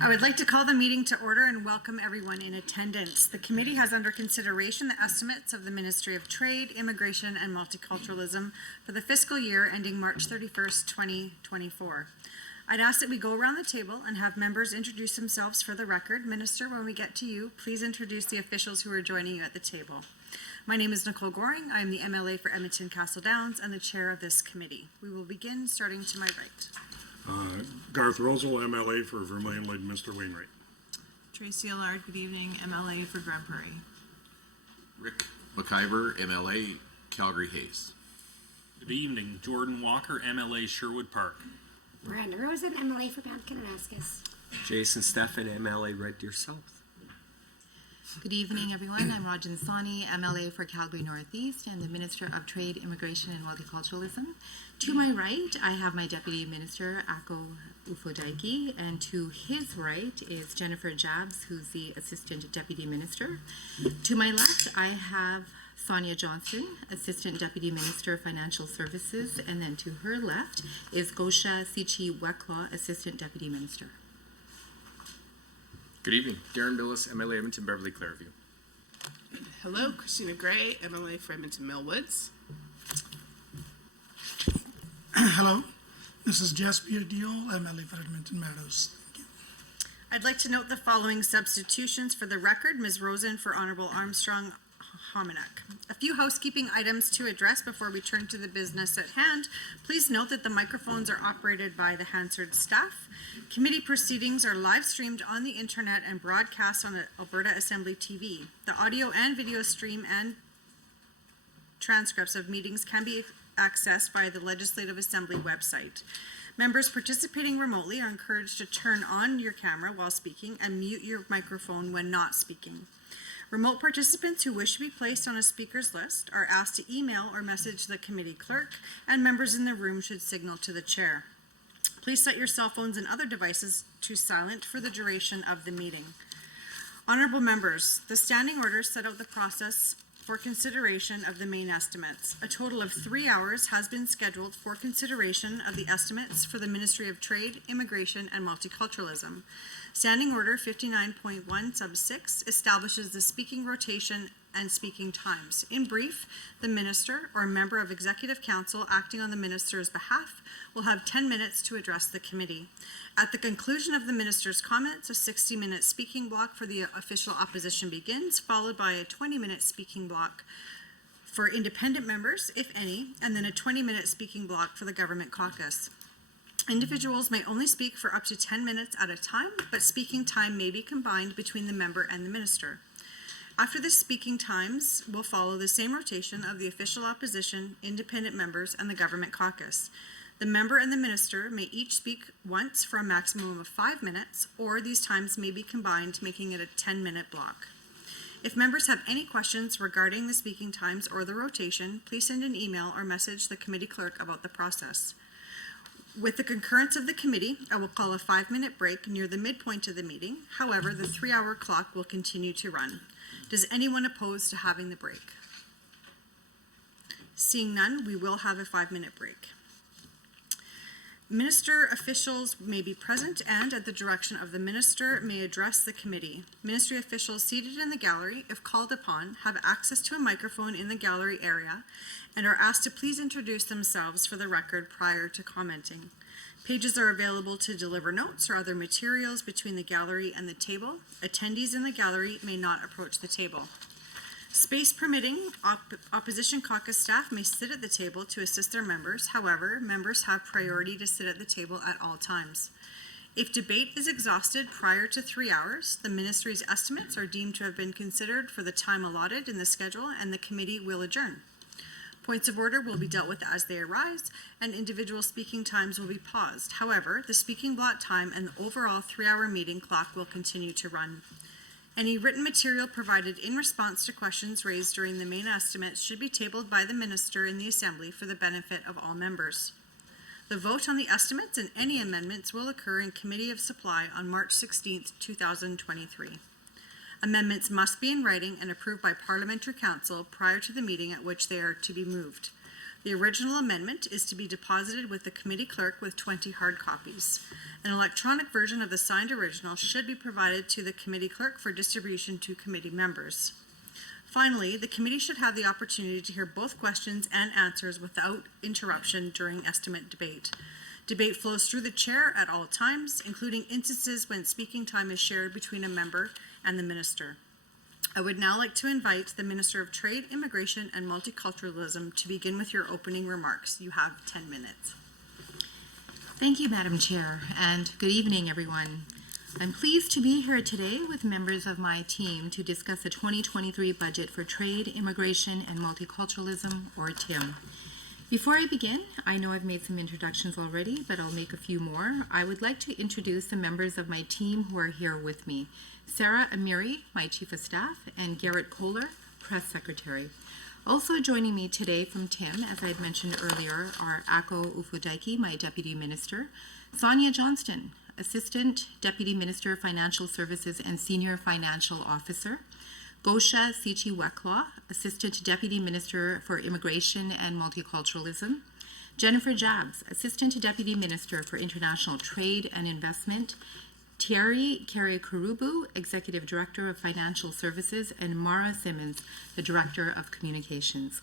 I would like to call the meeting to order and welcome everyone in attendance. The committee has under consideration the estimates of the Ministry of Trade, Immigration and Multiculturalism for the fiscal year ending March 31st, 2024. I'd ask that we go around the table and have members introduce themselves for the record. Minister, when we get to you, please introduce the officials who are joining you at the table. My name is Nicole Goring. I am the MLA for Edmonton Castle Downs and the chair of this committee. We will begin starting to my right. Garth Rosal, MLA for Vermilion Lloydminster Wainwright. Tracy Allard, good evening, MLA for Grand Prairie. Rick McIver, MLA, Calgary Hayes. Good evening, Jordan Walker, MLA, Sherwood Park. Miranda Rosen, MLA for Banff Kananaskis. Jason Stephan, MLA, Red Deer South. Good evening, everyone. I'm Rajan Sani, MLA for Calgary Northeast and the Minister of Trade, Immigration and Multiculturalism. To my right, I have my Deputy Minister, Ako Ufodaiki, and to his right is Jennifer Jabs, who's the Assistant Deputy Minister. To my left, I have Sonia Johnston, Assistant Deputy Minister of Financial Services, and then to her left is Gosha Sichi Wekla, Assistant Deputy Minister. Good evening, Darren Billis, MLA Edmonton Beverly Clareview. Hello, Christina Gray, MLA for Edmonton Millwoods. Hello, this is Jasper Deal, MLA for Edmonton Meadows. Thank you. I'd like to note the following substitutions for the record. Ms. Rosen for Honorable Armstrong Hominack. A few housekeeping items to address before we turn to the business at hand. Please note that the microphones are operated by the Hansard staff. Committee proceedings are live streamed on the internet and broadcast on Alberta Assembly TV. The audio and video stream and transcripts of meetings can be accessed via the Legislative Assembly website. Members participating remotely are encouraged to turn on your camera while speaking and mute your microphone when not speaking. Remote participants who wish to be placed on a speaker's list are asked to email or message the committee clerk, and members in the room should signal to the chair. Please set your cell phones and other devices to silent for the duration of the meeting. Honorable members, the standing orders set out the process for consideration of the main estimates. A total of 3 hours has been scheduled for consideration of the estimates for the Ministry of Trade, Immigration and Multiculturalism. Standing Order 59.1 sub 6 establishes the speaking rotation and speaking times. In brief, the minister or a member of Executive Council acting on the minister's behalf will have 10 minutes to address the committee. At the conclusion of the minister's comments, a 60-minute speaking block for the official opposition begins, followed by a 20-minute speaking block for independent members, if any, and then a 20-minute speaking block for the government caucus. Individuals may only speak for up to 10 minutes at a time, but speaking time may be combined between the member and the minister. After the speaking times will follow the same rotation of the official opposition, independent members, and the government caucus. The member and the minister may each speak once for a maximum of 5 minutes, or these times may be combined, making it a 10-minute block. If members have any questions regarding the speaking times or the rotation, please send an email or message the committee clerk about the process. With the concurrence of the committee, I will call a 5-minute break near the midpoint of the meeting. However, the 3-hour clock will continue to run. Does anyone oppose to having the break? Seeing none, we will have a 5-minute break. Minister officials may be present and, at the direction of the minister, may address the committee. Ministry officials seated in the gallery, if called upon, have access to a microphone in the gallery area and are asked to please introduce themselves for the record prior to commenting. Pages are available to deliver notes or other materials between the gallery and the table. Attendees in the gallery may not approach the table. Space permitting, opposition caucus staff may sit at the table to assist their members. However, members have priority to sit at the table at all times. If debate is exhausted prior to 3 hours, the ministry's estimates are deemed to have been considered for the time allotted in the schedule, and the committee will adjourn. Points of order will be dealt with as they arise, and individual speaking times will be paused. However, the speaking block time and the overall 3-hour meeting clock will continue to run. Any written material provided in response to questions raised during the main estimates should be tabled by the minister in the Assembly for the benefit of all members. The vote on the estimates and any amendments will occur in Committee of Supply on March 16, 2023. Amendments must be in writing and approved by Parliamentary Council prior to the meeting at which they are to be moved. The original amendment is to be deposited with the committee clerk with 20 hard copies. An electronic version of the signed original should be provided to the committee clerk for distribution to committee members. Finally, the committee should have the opportunity to hear both questions and answers without interruption during estimate debate. Debate flows through the chair at all times, including instances when speaking time is shared between a member and the minister. I would now like to invite the Minister of Trade, Immigration and Multiculturalism to begin with your opening remarks. You have 10 minutes. Thank you, Madam Chair, and good evening, everyone. I'm pleased to be here today with members of my team to discuss the 2023 budget for Trade, Immigration and Multiculturalism, or TIM. Before I begin, I know I've made some introductions already, but I'll make a few more. I would like to introduce the members of my team who are here with me. Sarah Amiri, my Chief of Staff, and Garrett Kohler, Press Secretary. Also joining me today from TIM, as I had mentioned earlier, are Ako Ufudaiki, my Deputy Minister, Sonia Johnston, Assistant Deputy Minister of Financial Services and Senior Financial Officer, Gosha Sichi-Weklaw, Assistant Deputy Minister for Immigration and Multiculturalism, Jennifer Jabs, Assistant Deputy Minister for International Trade and Investment, Thierry Karubu, Executive Director of Financial Services, and Mara Simmons, the Director of Communications.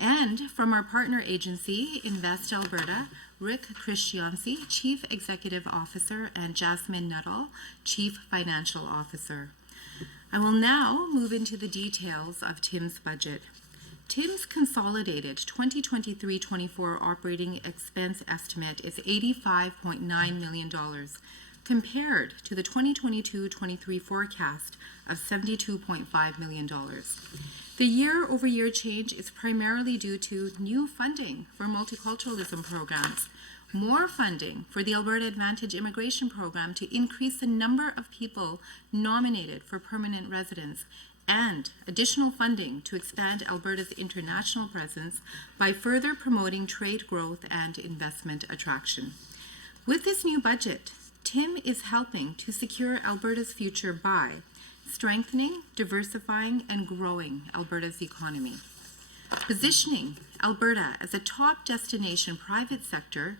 And from our partner agency, Invest Alberta, Rick Christiansi, Chief Executive Officer, and Jasmine Nuttall, Chief Financial Officer. I will now move into the details of TIM's budget. TIM's consolidated 2023-24 operating expense estimate is $85.9 million, compared to the 2022-23 forecast of $72.5 million. The year-over-year change is primarily due to new funding for multiculturalism programs, more funding for the Alberta Advantage Immigration Program to increase the number of people nominated for permanent residence, and additional funding to expand Alberta's international presence by further promoting trade growth and investment attraction. With this new budget, TIM is helping to secure Alberta's future by strengthening, diversifying, and growing Alberta's economy, positioning Alberta as a top destination private sector,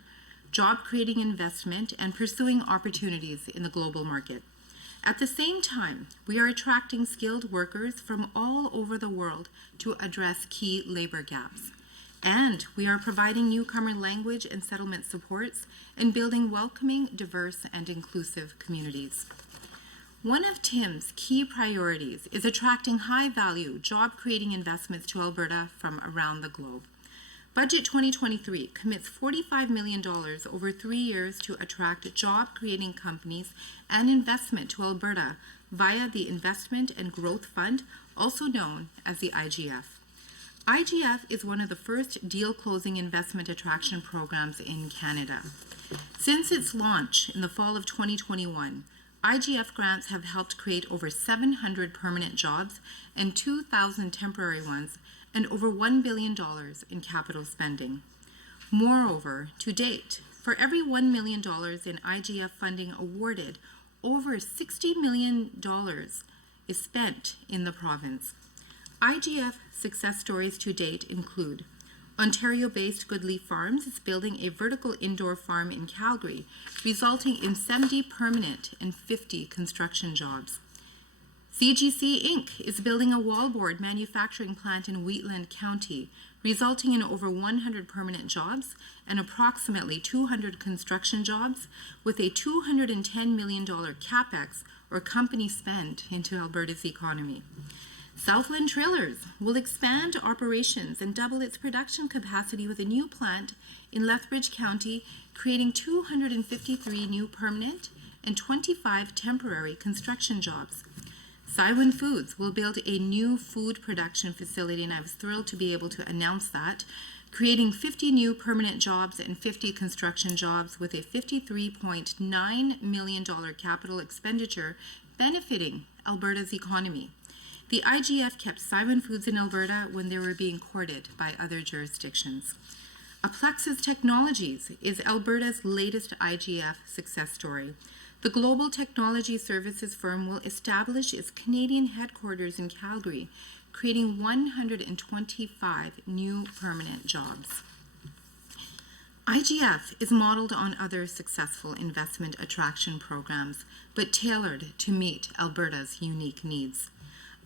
job-creating investment, and pursuing opportunities in the global market. At the same time, we are attracting skilled workers from all over the world to address key labor gaps. And we are providing newcomer language and settlement supports and building welcoming, diverse, and inclusive communities. One of TIM's key priorities is attracting high-value, job-creating investments to Alberta from around the globe. Budget 2023 commits $45 million over 3 years to attract job-creating companies and investment to Alberta via the Investment and Growth Fund, also known as the IGF. IGF is one of the first deal-closing investment attraction programs in Canada. Since its launch in the fall of 2021, IGF grants have helped create over 700 permanent jobs and 2,000 temporary ones, and over $1 billion in capital spending. Moreover, to date, for every $1 million in IGF funding awarded, over $60 million is spent in the province. IGF success stories to date include Ontario-based Goodleaf Farms is building a vertical indoor farm in Calgary, resulting in 70 permanent and 50 construction jobs. CGC Inc. is building a wallboard manufacturing plant in Wheatland County, resulting in over 100 permanent jobs and approximately 200 construction jobs, with a $210 million capex or company spend into Alberta's economy. Southland Trailers will expand operations and double its production capacity with a new plant in Lethbridge County, creating 253 new permanent and 25 temporary construction jobs. Cywin Foods will build a new food production facility, and I was thrilled to be able to announce that, creating 50 new permanent jobs and 50 construction jobs with a $53.9 million capital expenditure benefiting Alberta's economy. The IGF kept Cywin Foods in Alberta when they were being courted by other jurisdictions. Aplexus Technologies is Alberta's latest IGF success story. The global technology services firm will establish its Canadian headquarters in Calgary, creating 125 new permanent jobs. IGF is modeled on other successful investment attraction programs, but tailored to meet Alberta's unique needs.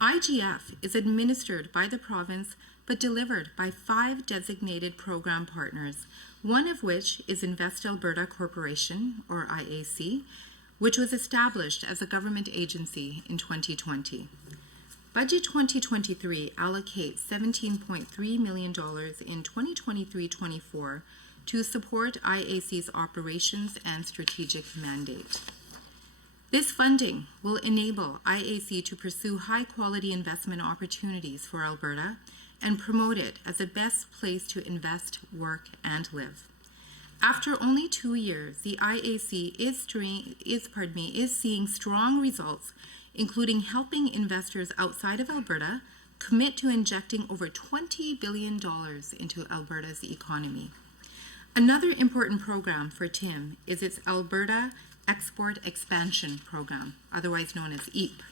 IGF is administered by the province, but delivered by 5 designated program partners, one of which is Invest Alberta Corporation, or IAC, which was established as a government agency in 2020. Budget 2023 allocates $17.3 million in 2023-24 to support IAC's operations and strategic mandate. This funding will enable IAC to pursue high-quality investment opportunities for Alberta and promote it as the best place to invest, work, and live. After only 2 years, the IAC is seeing strong results, including helping investors outside of Alberta commit to injecting over $20 billion into Alberta's economy. Another important program for TIM is its Alberta Export Expansion Program, otherwise known as EAP.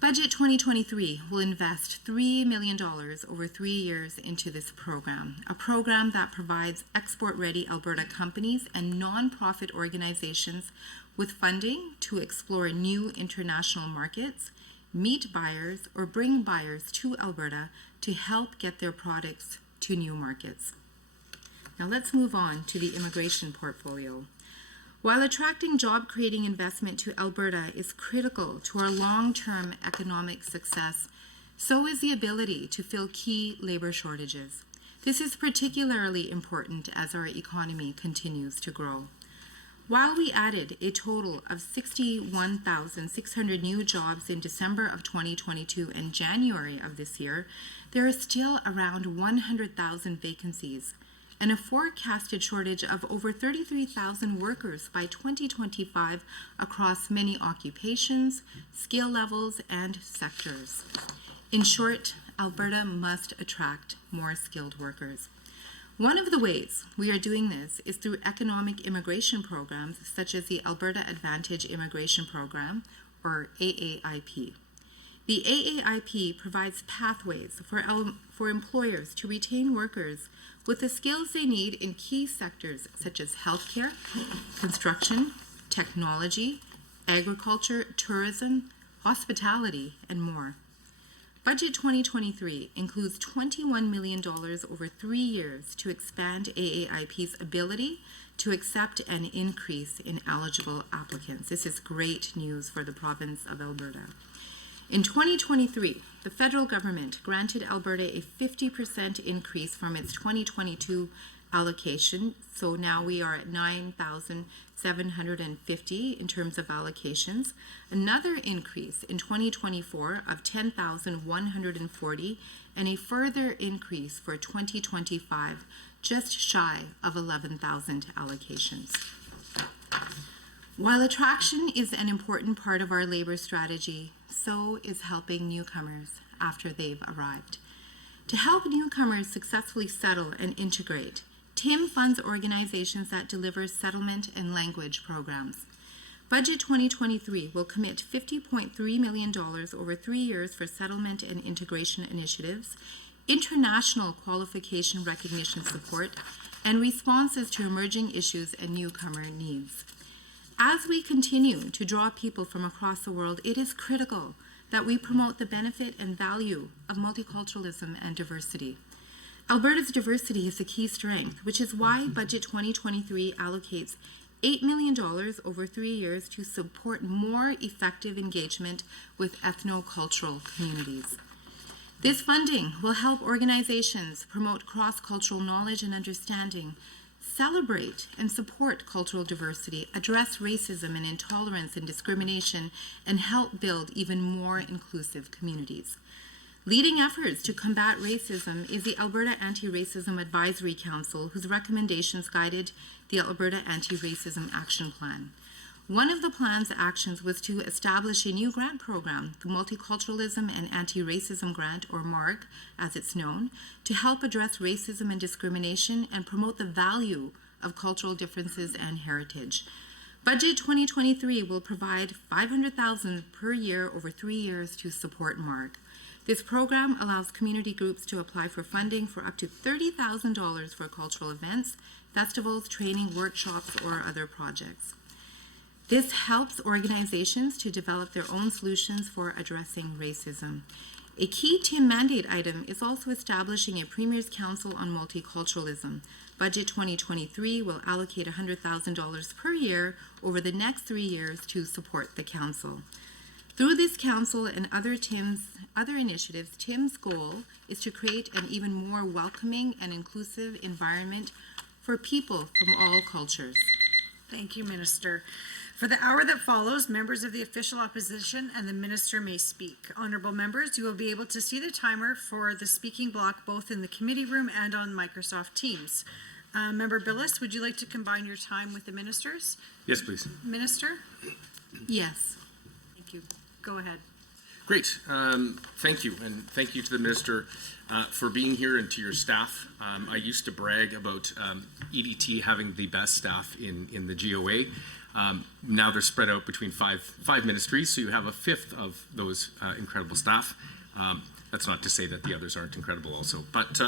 Budget 2023 will invest $3 million over 3 years into this program, a program that provides export-ready Alberta companies and non-profit organizations with funding to explore new international markets, meet buyers, or bring buyers to Alberta to help get their products to new markets. Now let's move on to the immigration portfolio. While attracting job-creating investment to Alberta is critical to our long-term economic success, so is the ability to fill key labor shortages. This is particularly important as our economy continues to grow. While we added a total of 61,600 new jobs in December of 2022 and January of this year, there are still around 100,000 vacancies and a forecasted shortage of over 33,000 workers by 2025 across many occupations, skill levels, and sectors. In short, Alberta must attract more skilled workers. One of the ways we are doing this is through economic immigration programs such as the Alberta Advantage Immigration Program, or AAIP. The AAIP provides pathways for employers to retain workers with the skills they need in key sectors such as healthcare, construction, technology, agriculture, tourism, hospitality, and more. Budget 2023 includes $21 million over 3 years to expand AAIP's ability to accept an increase in eligible applicants. This is great news for the province of Alberta. In 2023, the federal government granted Alberta a 50% increase from its 2022 allocation, so now we are at 9,750 in terms of allocations. Another increase in 2024 of 10,140, and a further increase for 2025, just shy of 11,000 allocations. While attraction is an important part of our labor strategy, so is helping newcomers after they've arrived. To help newcomers successfully settle and integrate, TIM funds organizations that deliver settlement and language programs. Budget 2023 will commit $50.3 million over 3 years for settlement and integration initiatives, international qualification recognition support, and responses to emerging issues and newcomer needs. As we continue to draw people from across the world, it is critical that we promote the benefit and value of multiculturalism and diversity. Alberta's diversity is a key strength, which is why Budget 2023 allocates $8 million over 3 years to support more effective engagement with ethno-cultural communities. This funding will help organizations promote cross-cultural knowledge and understanding, celebrate and support cultural diversity, address racism and intolerance and discrimination, and help build even more inclusive communities. Leading efforts to combat racism is the Alberta Anti-Racism Advisory Council, whose recommendations guided the Alberta Anti-Racism Action Plan. One of the plan's actions was to establish a new grant program, the Multiculturalism and Anti-Racism Grant, or MARG, as it's known, to help address racism and discrimination and promote the value of cultural differences and heritage. Budget 2023 will provide $500,000 per year over 3 years to support MARG. This program allows community groups to apply for funding for up to $30,000 for cultural events, festivals, training, workshops, or other projects. This helps organizations to develop their own solutions for addressing racism. A key TIM mandate item is also establishing a Premier's Council on Multiculturalism. Budget 2023 will allocate $100,000 per year over the next 3 years to support the council. Through this council and other initiatives, TIM's goal is to create an even more welcoming and inclusive environment for people from all cultures. Thank you, Minister. For the hour that follows, members of the official opposition and the minister may speak. Honorable members, you will be able to see the timer for the speaking block both in the committee room and on Microsoft Teams. Member Billis, would you like to combine your time with the ministers? Yes, please. Minister? Yes. Thank you. Go ahead. Great. Thank you, and thank you to the minister for being here, and to your staff. I used to brag about EDT having the best staff in the GOA. Now they're spread out between five ministries, so you have a fifth of those incredible staff. That's not to say that the others aren't incredible also. But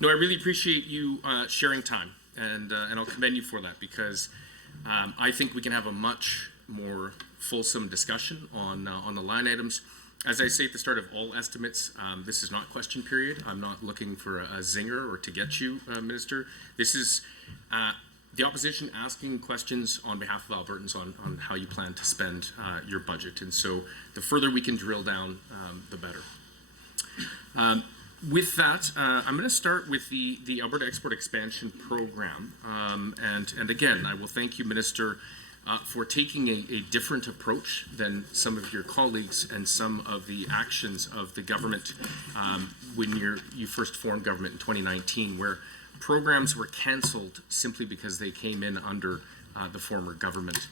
no, I really appreciate you sharing time, and I'll commend you for that, because I think we can have a much more fulsome discussion on the line items. As I say at the start of all estimates, this is not question period. I'm not looking for a zinger or to get you, Minister. This is the opposition asking questions on behalf of Albertans on how you plan to spend your budget. And so the further we can drill down, the better. With that, I'm going to start with the Alberta Export Expansion Program. And again, I will thank you, Minister, for taking a different approach than some of your colleagues and some of the actions of the government when you first formed government in 2019, where programs were cancelled simply because they came in under the former government.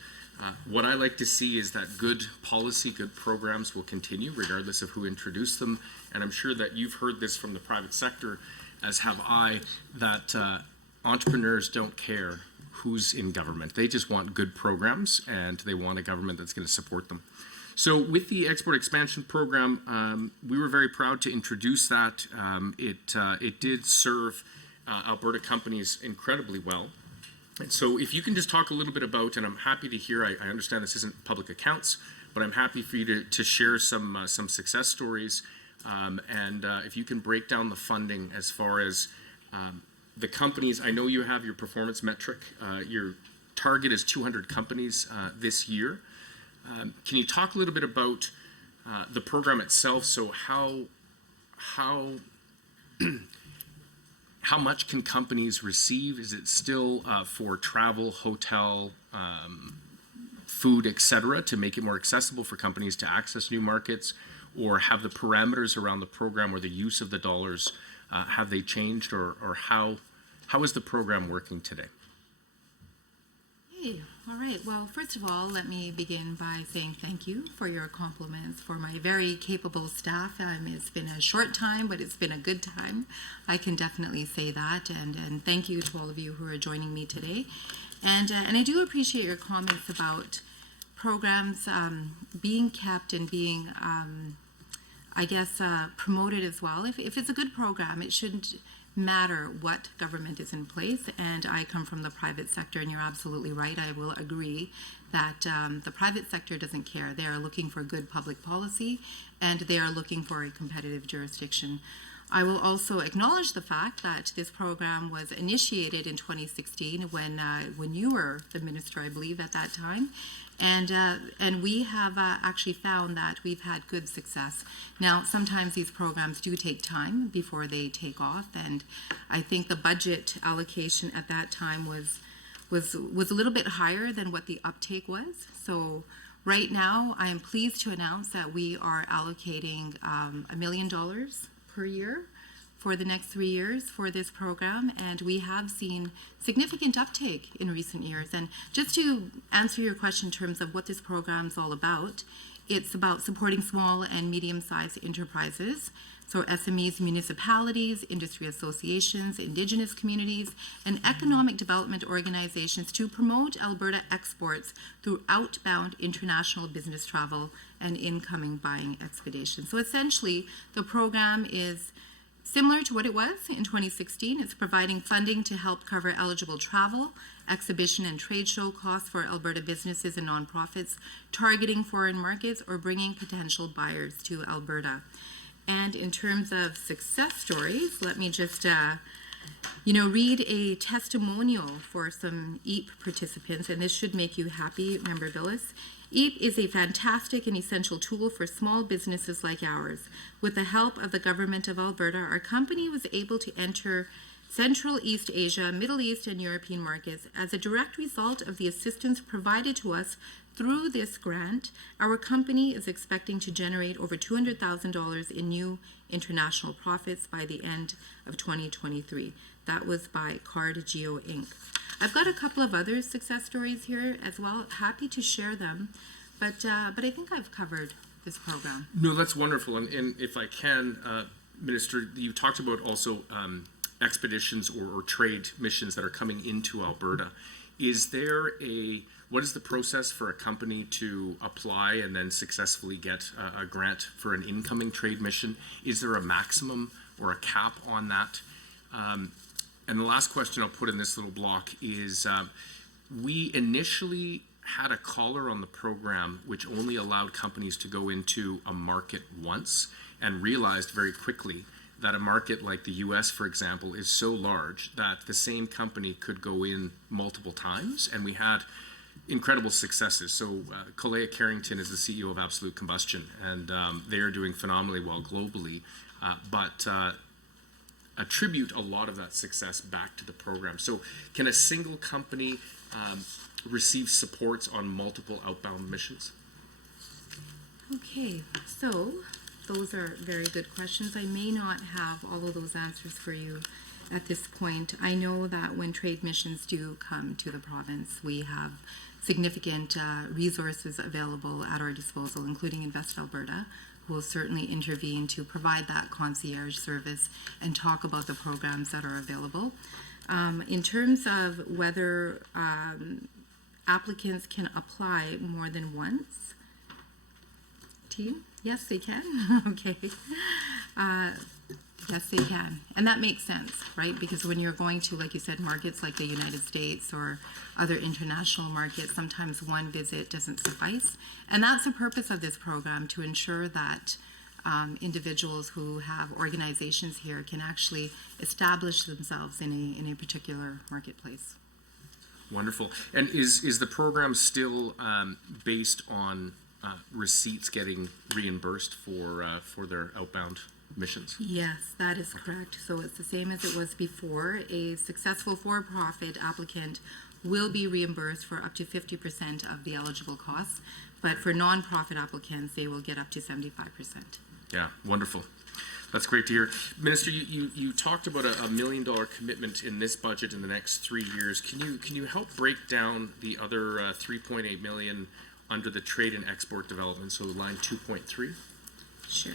What I like to see is that good policy, good programs will continue regardless of who introduced them. And I'm sure that you've heard this from the private sector, as have I, that entrepreneurs don't care who's in government. They just want good programs, and they want a government that's going to support them. So with the Export Expansion Program, we were very proud to introduce that. It did serve Alberta companies incredibly well. And so if you can just talk a little bit about, and I'm happy to hear, I understand this isn't public accounts, but I'm happy for you to share some success stories. And if you can break down the funding as far as the companies. I know you have your performance metric. Your target is 200 companies this year. Can you talk a little bit about the program itself? So how much can companies receive? Is it still for travel, hotel, food, etc., to make it more accessible for companies to access new markets? Or have the parameters around the program or the use of the dollars, have they changed, or how is the program working today? Hey, all right. Well, first of all, let me begin by saying thank you for your compliments for my very capable staff. It's been a short time, but it's been a good time. I can definitely say that, and thank you to all of you who are joining me today. And I do appreciate your comments about programs being kept and being promoted as well. If it's a good program, it shouldn't matter what government is in place. And I come from the private sector, and you're absolutely right. I will agree that the private sector doesn't care. They are looking for good public policy, and they are looking for a competitive jurisdiction. I will also acknowledge the fact that this program was initiated in 2016 when you were the minister, I believe, at that time. And we have actually found that we've had good success. Now, sometimes these programs do take time before they take off, and I think the budget allocation at that time was a little bit higher than what the uptake was. So right now, I am pleased to announce that we are allocating $1 million per year for the next 3 years for this program, and we have seen significant uptake in recent years. And just to answer your question in terms of what this program is all about, it's about supporting small and medium-sized enterprises, so SMEs, municipalities, industry associations, Indigenous communities, and economic development organizations to promote Alberta exports through outbound international business travel and incoming buying expeditions. So essentially, the program is similar to what it was in 2016. It's providing funding to help cover eligible travel, exhibition and trade show costs for Alberta businesses and nonprofits targeting foreign markets or bringing potential buyers to Alberta. And in terms of success stories, let me just, read a testimonial for some EAP participants, and this should make you happy, Member Billis. EAP is a fantastic and essential tool for small businesses like ours. With the help of the Government of Alberta, our company was able to enter Central East Asia, Middle East, and European markets. As a direct result of the assistance provided to us through this grant, our company is expecting to generate over $200,000 in new international profits by the end of 2023. That was by CardGeo Inc. I've got a couple of other success stories here as well. Happy to share them, but I think I've covered this program. No, that's wonderful. And if I can, Minister, you talked about also expeditions or trade missions that are coming into Alberta. What is the process for a company to apply and then successfully get a grant for an incoming trade mission? Is there a maximum or a cap on that? And the last question I'll put in this little block is, we initially had a collar on the program which only allowed companies to go into a market once, and realized very quickly that a market like the US, for example, is so large that the same company could go in multiple times, and we had incredible successes. So Kalea Carrington is the CEO of Absolute Combustion, and they are doing phenomenally well globally, but attribute a lot of that success back to the program. So can a single company receive supports on multiple outbound missions? Okay, so those are very good questions. I may not have all of those answers for you at this point. I know that when trade missions do come to the province, we have significant resources available at our disposal, including Invest Alberta, who will certainly intervene to provide that concierge service and talk about the programs that are available. In terms of whether applicants can apply more than once, team? Yes, they can. Okay. Yes, they can. And that makes sense, right? Because when you're going to, like you said, markets like the United States or other international markets, sometimes one visit doesn't suffice. And that's the purpose of this program, to ensure that individuals who have organizations here can actually establish themselves in a particular marketplace. Wonderful. And is the program still based on receipts getting reimbursed for their outbound missions? Yes, that is correct. So it's the same as it was before. A successful for-profit applicant will be reimbursed for up to 50% of the eligible costs, but for non-profit applicants, they will get up to 75%. Yeah, wonderful. That's great to hear. Minister, you talked about a $1 million commitment in this budget in the next 3 years. Can you help break down the other $3.8 million under the trade and export development, so line 2.3? Sure.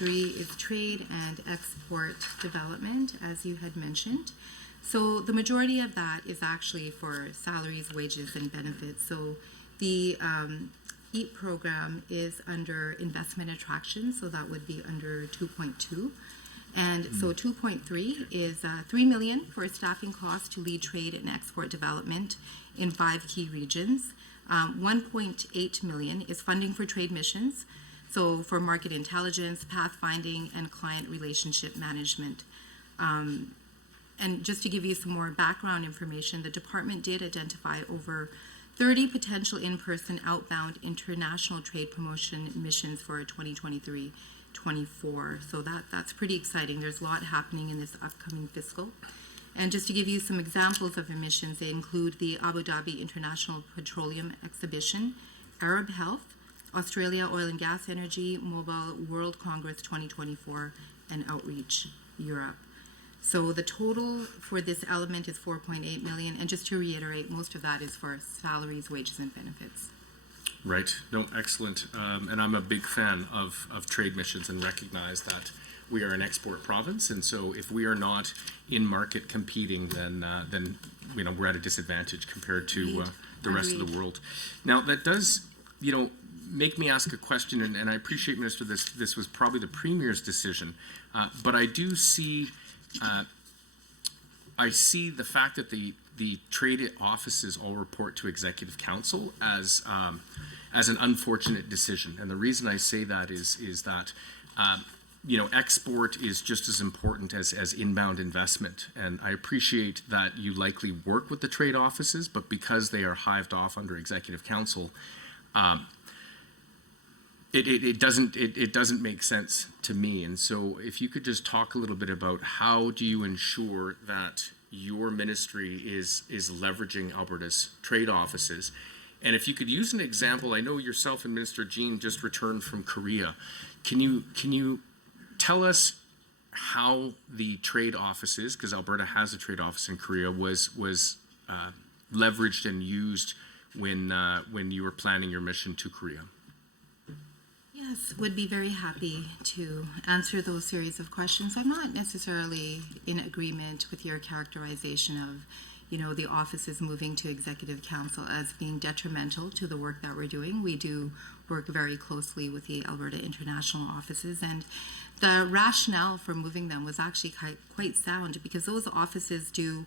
.3 is trade and export development, as you had mentioned. So the majority of that is actually for salaries, wages, and benefits. So the EAP program is under investment attraction, so that would be under 2.2. And so 2.3 is $3 million for staffing costs to lead trade and export development in 5 key regions. 1.8 million is funding for trade missions, so for market intelligence, pathfinding, and client relationship management. And just to give you some more background information, the department did identify over 30 potential in-person outbound international trade promotion missions for 2023-24. So that's pretty exciting. There's a lot happening in this upcoming fiscal. And just to give you some examples of emissions, they include the Abu Dhabi International Petroleum Exhibition, Arab Health, Australia Oil and Gas Energy, Mobile World Congress 2024, and Outreach Europe. So the total for this element is 4.8 million, and just to reiterate, most of that is for salaries, wages, and benefits. Right. No, excellent. And I'm a big fan of trade missions and recognize that we are an export province, and so if we are not in market competing, then we're at a disadvantage compared to the rest of the world. Now that does make me ask a question, and I appreciate, Minister, this was probably the Premier's decision, but I do see the fact that the trade offices all report to Executive Council as an unfortunate decision, and the reason I say that is that export is just as important as inbound investment. And I appreciate that you likely work with the trade offices, but because they are hived off under Executive Council, it doesn't make sense to me. And so if you could just talk a little bit about how do you ensure that your ministry is leveraging Alberta's trade offices. And if you could use an example, I know yourself and Minister Jean just returned from Korea. Can you tell us how the trade offices, because Alberta has a trade office in Korea, was leveraged and used when you were planning your mission to Korea? Yes, would be very happy to answer those series of questions. I'm not necessarily in agreement with your characterization of, the offices moving to Executive Council as being detrimental to the work that we're doing. We do work very closely with the Alberta International offices, and the rationale for moving them was actually quite sound, because those offices do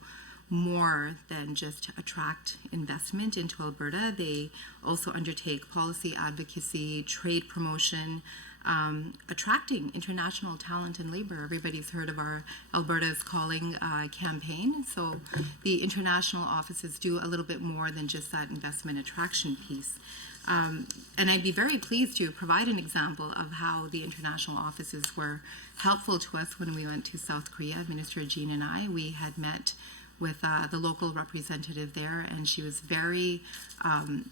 more than just attract investment into Alberta. They also undertake policy advocacy, trade promotion, attracting international talent and labor. Everybody's heard of our Alberta's Calling campaign. So the international offices do a little bit more than just that investment attraction piece. And I'd be very pleased to provide an example of how the international offices were helpful to us when we went to South Korea. Minister Jean and I, we had met with the local representative there, and she was very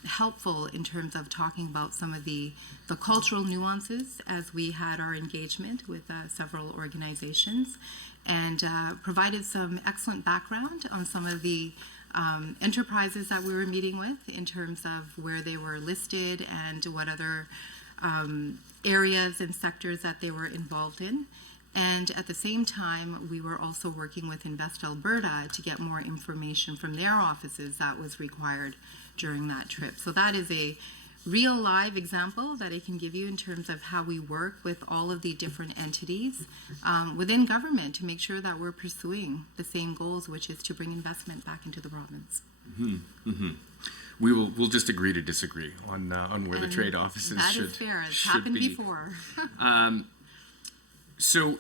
helpful in terms of talking about some of the cultural nuances as we had our engagement with several organizations, and provided some excellent background on some of the enterprises that we were meeting with in terms of where they were listed and what other areas and sectors that they were involved in. And at the same time, we were also working with Invest Alberta to get more information from their offices that was required during that trip. So that is a real live example that I can give you in terms of how we work with all of the different entities within government to make sure that we're pursuing the same goals, which is to bring investment back into the province. Mm-hmm. Mm-hmm. We'll just agree to disagree on where the trade offices should be. That is fair. It's happened before. So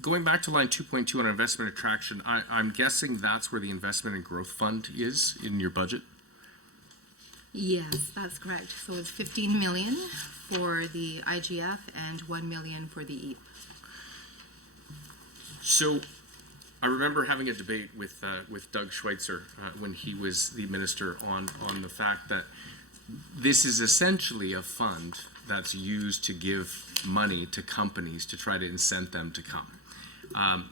going back to line 2.2 on investment attraction, I'm guessing that's where the investment and growth fund is in your budget? Yes, that's correct. So it's 15 million for the IGF and 1 million for the EAP. So I remember having a debate with Doug Schweitzer when he was the minister on the fact that this is essentially a fund that's used to give money to companies to try to incent them to come.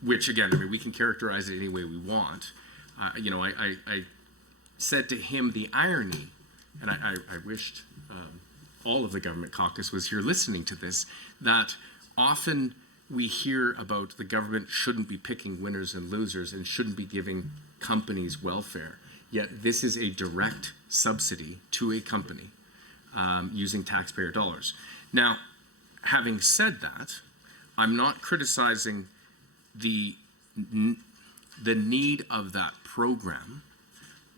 Which again, I mean, we can characterize it any way we want. I said to him the irony, and I wished all of the government caucus was here listening to this, that often we hear about the government shouldn't be picking winners and losers and shouldn't be giving companies welfare. Yet this is a direct subsidy to a company using taxpayer dollars. Now, having said that, I'm not criticizing the need of that program,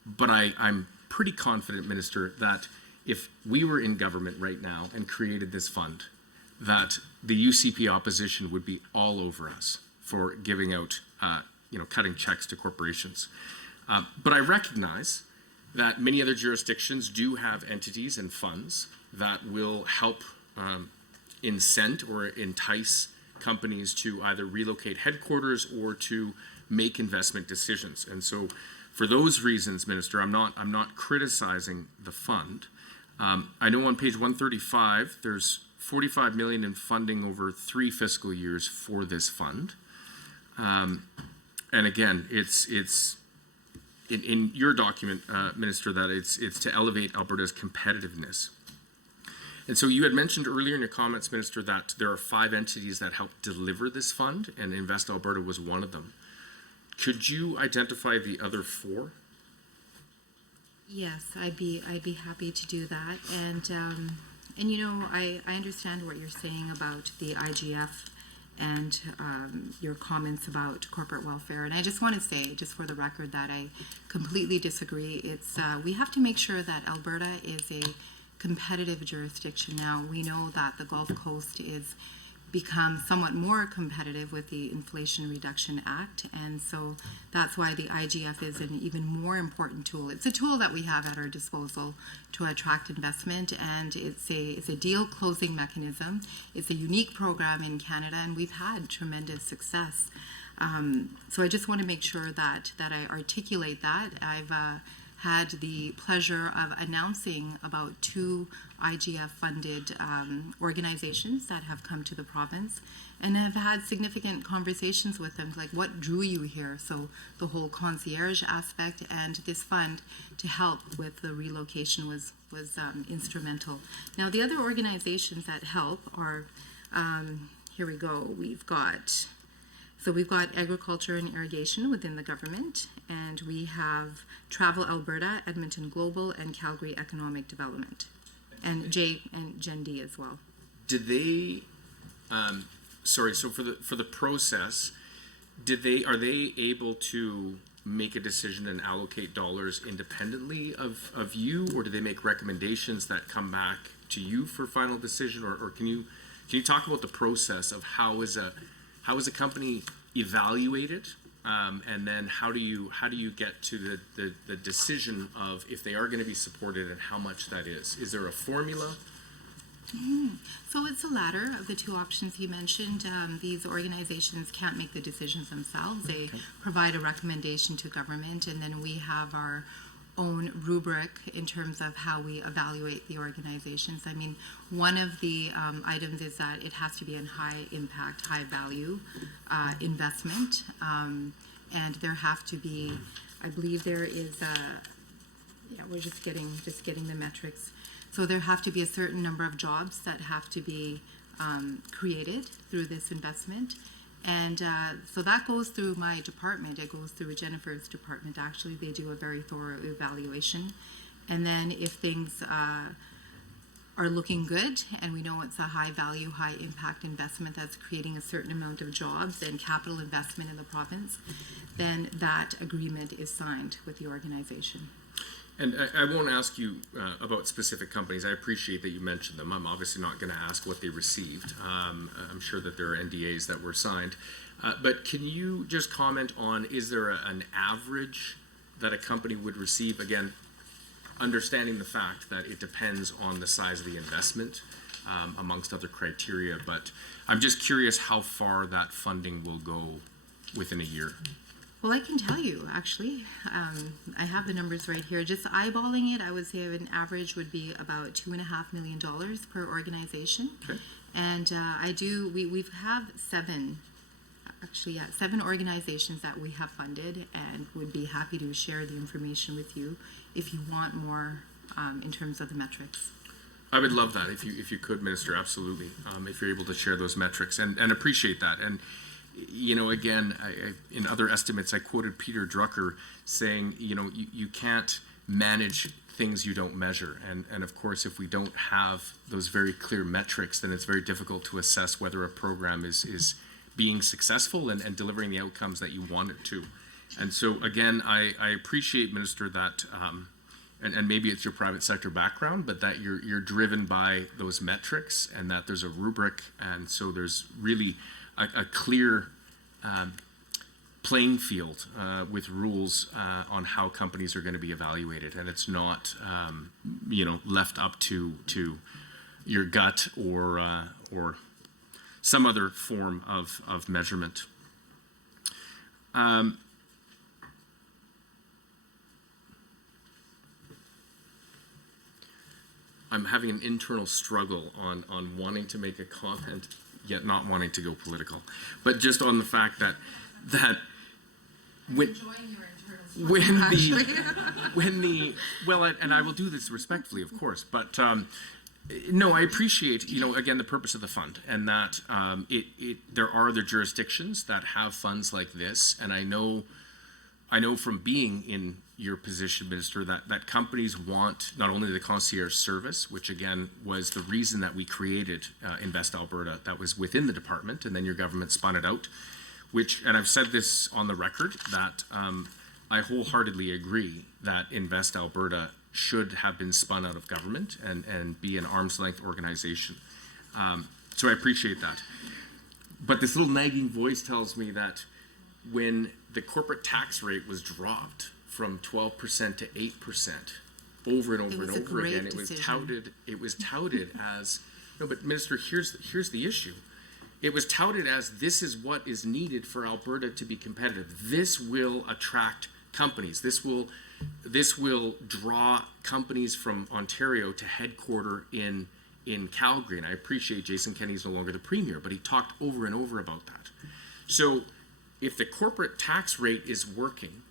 but I'm pretty confident, Minister, that if we were in government right now and created this fund, that the UCP opposition would be all over us for giving out, cutting checks to corporations. But I recognize that many other jurisdictions do have entities and funds that will help incent or entice companies to either relocate headquarters or to make investment decisions. And so for those reasons, Minister, I'm not criticizing the fund. I know on page 135, there's 45 million in funding over 3 fiscal years for this fund. And again, it's in your document, Minister, that it's to elevate Alberta's competitiveness. And so you had mentioned earlier in your comments, Minister, that there are 5 entities that help deliver this fund, and Invest Alberta was one of them. Could you identify the other 4? Yes, I'd be happy to do that. And you know, I understand what you're saying about the IGF and your comments about corporate welfare. And I just want to say, just for the record, that I completely disagree. It's we have to make sure that Alberta is a competitive jurisdiction now. We know that the Gulf Coast is become somewhat more competitive with the Inflation Reduction Act, and so that's why the IGF is an even more important tool. It's a tool that we have at our disposal to attract investment, and it's a deal closing mechanism. It's a unique program in Canada, and we've had tremendous success. So I just want to make sure that I articulate that. I've had the pleasure of announcing about 2 IGF-funded organizations that have come to the province, and have had significant conversations with them, like what drew you here? So the whole concierge aspect and this fund to help with the relocation was instrumental. Now the other organizations that help are, here we go, we've got agriculture and irrigation within the government, and we have Travel Alberta, Edmonton Global, and Calgary Economic Development, and Gen D as well. Did they? So for the process, are they able to make a decision and allocate dollars independently of you, or do they make recommendations that come back to you for final decision, or can you talk about the process of how is a company evaluated, and then how do you get to the decision of if they are going to be supported and how much that is? Is there a formula? So it's the latter of the 2 options you mentioned. These organizations can't make the decisions themselves. They provide a recommendation to government, and then we have our own rubric in terms of how we evaluate the organizations. I mean, one of the items is that it has to be a high impact, high value investment, and there have to be, I believe there is we're just getting the metrics. So there have to be a certain number of jobs that have to be created through this investment. And so that goes through my department. It goes through Jennifer's department. Actually, they do a very thorough evaluation. And then if things are looking good, and we know it's a high value, high impact investment that's creating a certain amount of jobs and capital investment in the province, then that agreement is signed with the organization. And I won't ask you about specific companies. I appreciate that you mentioned them. I'm obviously not going to ask what they received. I'm sure that there are NDAs that were signed. But can you just comment on, is there an average that a company would receive? Again, understanding the fact that it depends on the size of the investment, amongst other criteria. But I'm just curious how far that funding will go within a year. Well, I can tell you, actually. I have the numbers right here. Just eyeballing it, I would say an average would be about $2.5 million per organization. Okay. And we have 7 organizations that we have funded, and would be happy to share the information with you if you want more in terms of the metrics. I would love that if you could, Minister, absolutely. If you're able to share those metrics and appreciate that. And you know, again, in other estimates, I quoted Peter Drucker saying, you can't manage things you don't measure. And of course, if we don't have those very clear metrics, then it's very difficult to assess whether a program is being successful and delivering the outcomes that you want it to. And so, again, I appreciate, Minister, that, and maybe it's your private sector background, but that you're driven by those metrics, and that there's a rubric, and so there's really a clear playing field with rules on how companies are going to be evaluated, and it's not left up to your gut or some other form of measurement. I'm having an internal struggle on wanting to make a comment, yet not wanting to go political. But just on the fact that when the well, and I will do this respectfully, of course, but no, I appreciate, again, the purpose of the fund, and that there are other jurisdictions that have funds like this, and I know from being in your position, Minister, that companies want not only the concierge service, which again was the reason that we created Invest Alberta, that was within the department, and then your government spun it out, and I've said this on the record, that I wholeheartedly agree that Invest Alberta should have been spun out of government and be an arm's length organization. So I appreciate that. But this little nagging voice tells me that when the corporate tax rate was dropped from 12% to 8% over and over and over again, it was touted as, no, but Minister, here's the issue. It was touted as, this is what is needed for Alberta to be competitive. This will attract companies. This will draw companies from Ontario to headquarter in Calgary. And I appreciate Jason Kenney's no longer the premier, but he talked over and over about that. So if the corporate tax rate is working,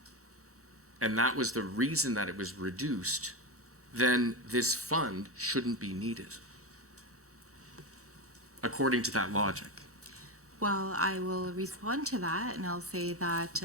and that was the reason that it was reduced, then this fund shouldn't be needed, according to that logic. Well, I will respond to that, and I'll say that,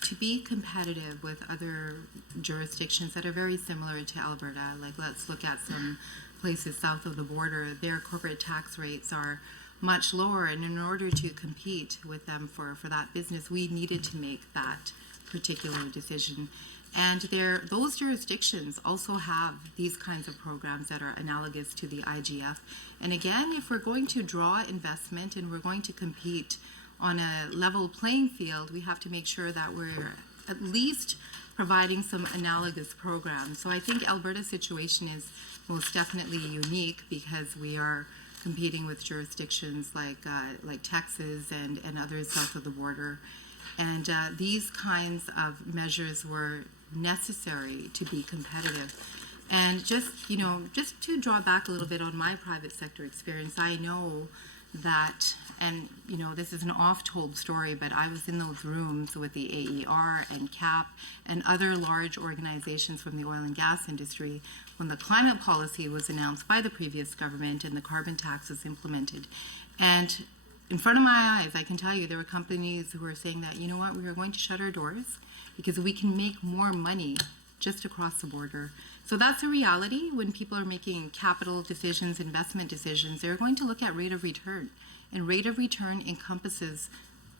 to be competitive with other jurisdictions that are very similar to Alberta, like let's look at some places south of the border, their corporate tax rates are much lower, and in order to compete with them for that business, we needed to make that particular decision. And those jurisdictions also have these kinds of programs that are analogous to the IGF. And again, if we're going to draw investment and we're going to compete on a level playing field, we have to make sure that we're at least providing some analogous programs. So I think Alberta's situation is most definitely unique because we are competing with jurisdictions like Texas and others south of the border. And these kinds of measures were necessary to be competitive. And just to draw back a little bit on my private sector experience, I know that, and this is an oft-told story, but I was in those rooms with the AER and CAP and other large organizations from the oil and gas industry when the climate policy was announced by the previous government and the carbon tax was implemented. And in front of my eyes, I can tell you there were companies who were saying that, we are going to shut our doors because we can make more money just across the border. So that's a reality. When people are making capital decisions, investment decisions, they're going to look at rate of return. And rate of return encompasses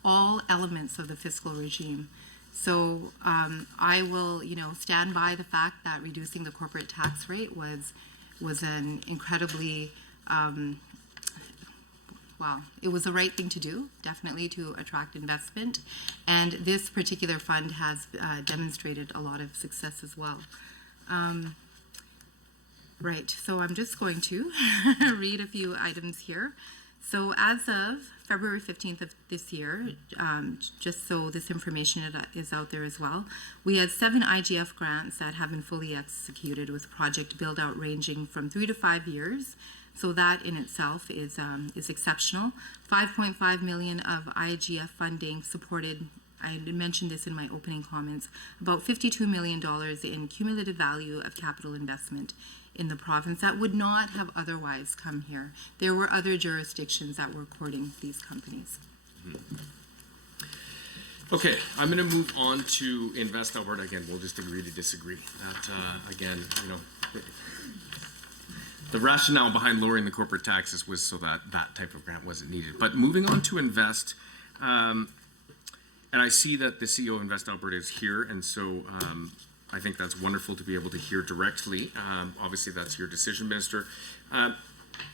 all elements of the fiscal regime. So I will, stand by the fact that reducing the corporate tax rate was an incredibly it was the right thing to do, definitely, to attract investment. And this particular fund has demonstrated a lot of success as well. Right, so I'm just going to read a few items here. So as of February 15th of this year, just so this information is out there as well, we had 7 IGF grants that have been fully executed with project build-out ranging from 3 to 5 years. So that in itself is exceptional. 5.5 million of IGF funding supported, I mentioned this in my opening comments, about $52 million in cumulative value of capital investment in the province that would not have otherwise come here. There were other jurisdictions that were courting these companies. Okay, I'm going to move on to Invest Alberta. Again, we'll just agree to disagree. That, again, the rationale behind lowering the corporate taxes was so that that type of grant wasn't needed. But moving on to Invest, and I see that the CEO of Invest Alberta is here, and so I think that's wonderful to be able to hear directly. Obviously, that's your decision, Minister.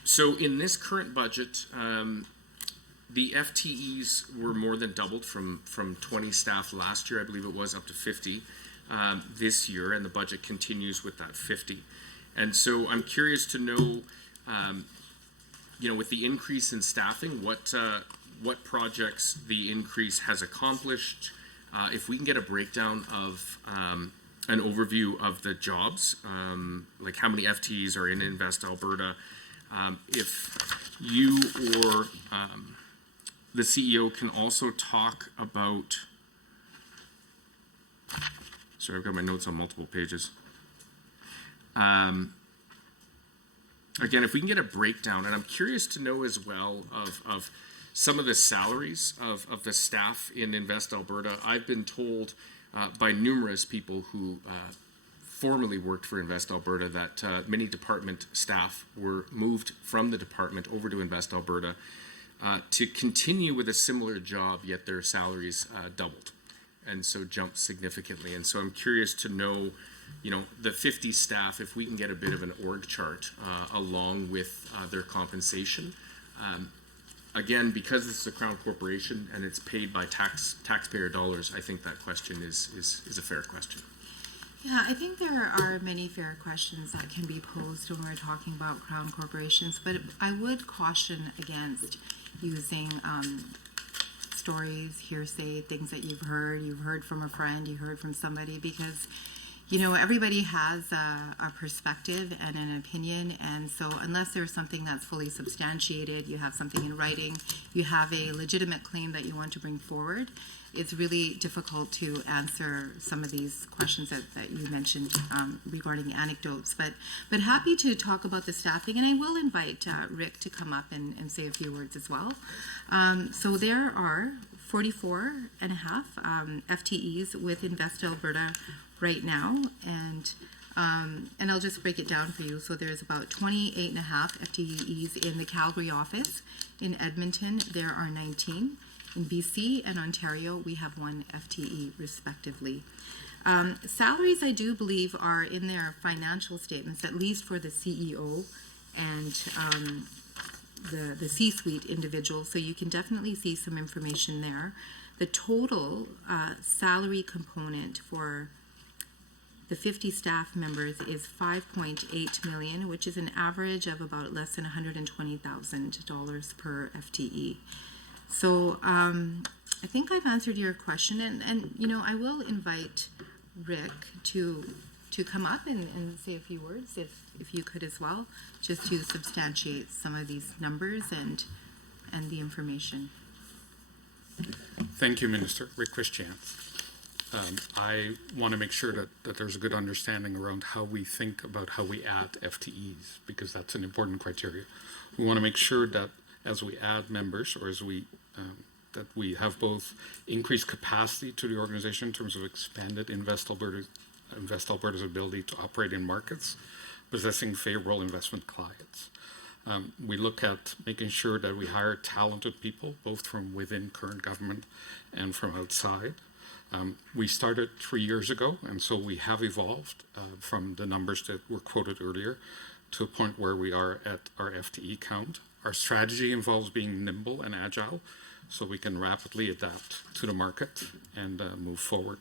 So in this current budget, the FTEs were more than doubled from 20 staff last year, I believe it was, up to 50 this year, and the budget continues with that 50. And so I'm curious to know, with the increase in staffing, what projects the increase has accomplished. If we can get a breakdown of an overview of the jobs, like how many FTEs are in Invest Alberta. If you or the CEO can also talk about, sorry, I've got my notes on multiple pages. Again, if we can get a breakdown, and I'm curious to know as well of some of the salaries of the staff in Invest Alberta. I've been told by numerous people who formerly worked for Invest Alberta that many department staff were moved from the department over to Invest Alberta to continue with a similar job, yet their salaries doubled, and so jumped significantly. And so I'm curious to know, you know, the 50 staff, if we can get a bit of an org chart along with their compensation. Again, because this is a Crown Corporation and it's paid by taxpayer dollars, I think that question is a fair question. Yeah, I think there are many fair questions that can be posed when we're talking about Crown corporations, but I would caution against using stories, hearsay, things that you've heard from a friend, you heard from somebody, because you know, everybody has a perspective and an opinion, and so unless there's something that's fully substantiated, you have something in writing, you have a legitimate claim that you want to bring forward, it's really difficult to answer some of these questions that you mentioned regarding anecdotes. But happy to talk about the staffing, and I will invite Rick to come up and say a few words as well. So there are 44 and a half FTEs with Invest Alberta right now, and I'll just break it down for you. So there's about 28 and a half FTEs in the Calgary office. In Edmonton, there are 19. In BC and Ontario, we have 1 FTE respectively. Salaries, I do believe, are in their financial statements, at least for the CEO and the C-suite individuals, so you can definitely see some information there. The total salary component for the 50 staff members is $5.8 million, which is an average of about less than $120,000 per FTE. So I think I've answered your question, and you know, I will invite Rick to come up and say a few words, if you could as well, just to substantiate some of these numbers and the information. Thank you, Minister. Rick Christian. I want to make sure that there's a good understanding around how we think about how we add FTEs, because that's an important criteria. We want to make sure that as we add members, or as we that we have both increased capacity to the organization in terms of expanded Invest Alberta's ability to operate in markets, possessing favorable investment clients. We look at making sure that we hire talented people, both from within current government and from outside. We started 3 years ago, and so we have evolved from the numbers that were quoted earlier to a point where we are at our FTE count. Our strategy involves being nimble and agile so we can rapidly adapt to the market and move forward.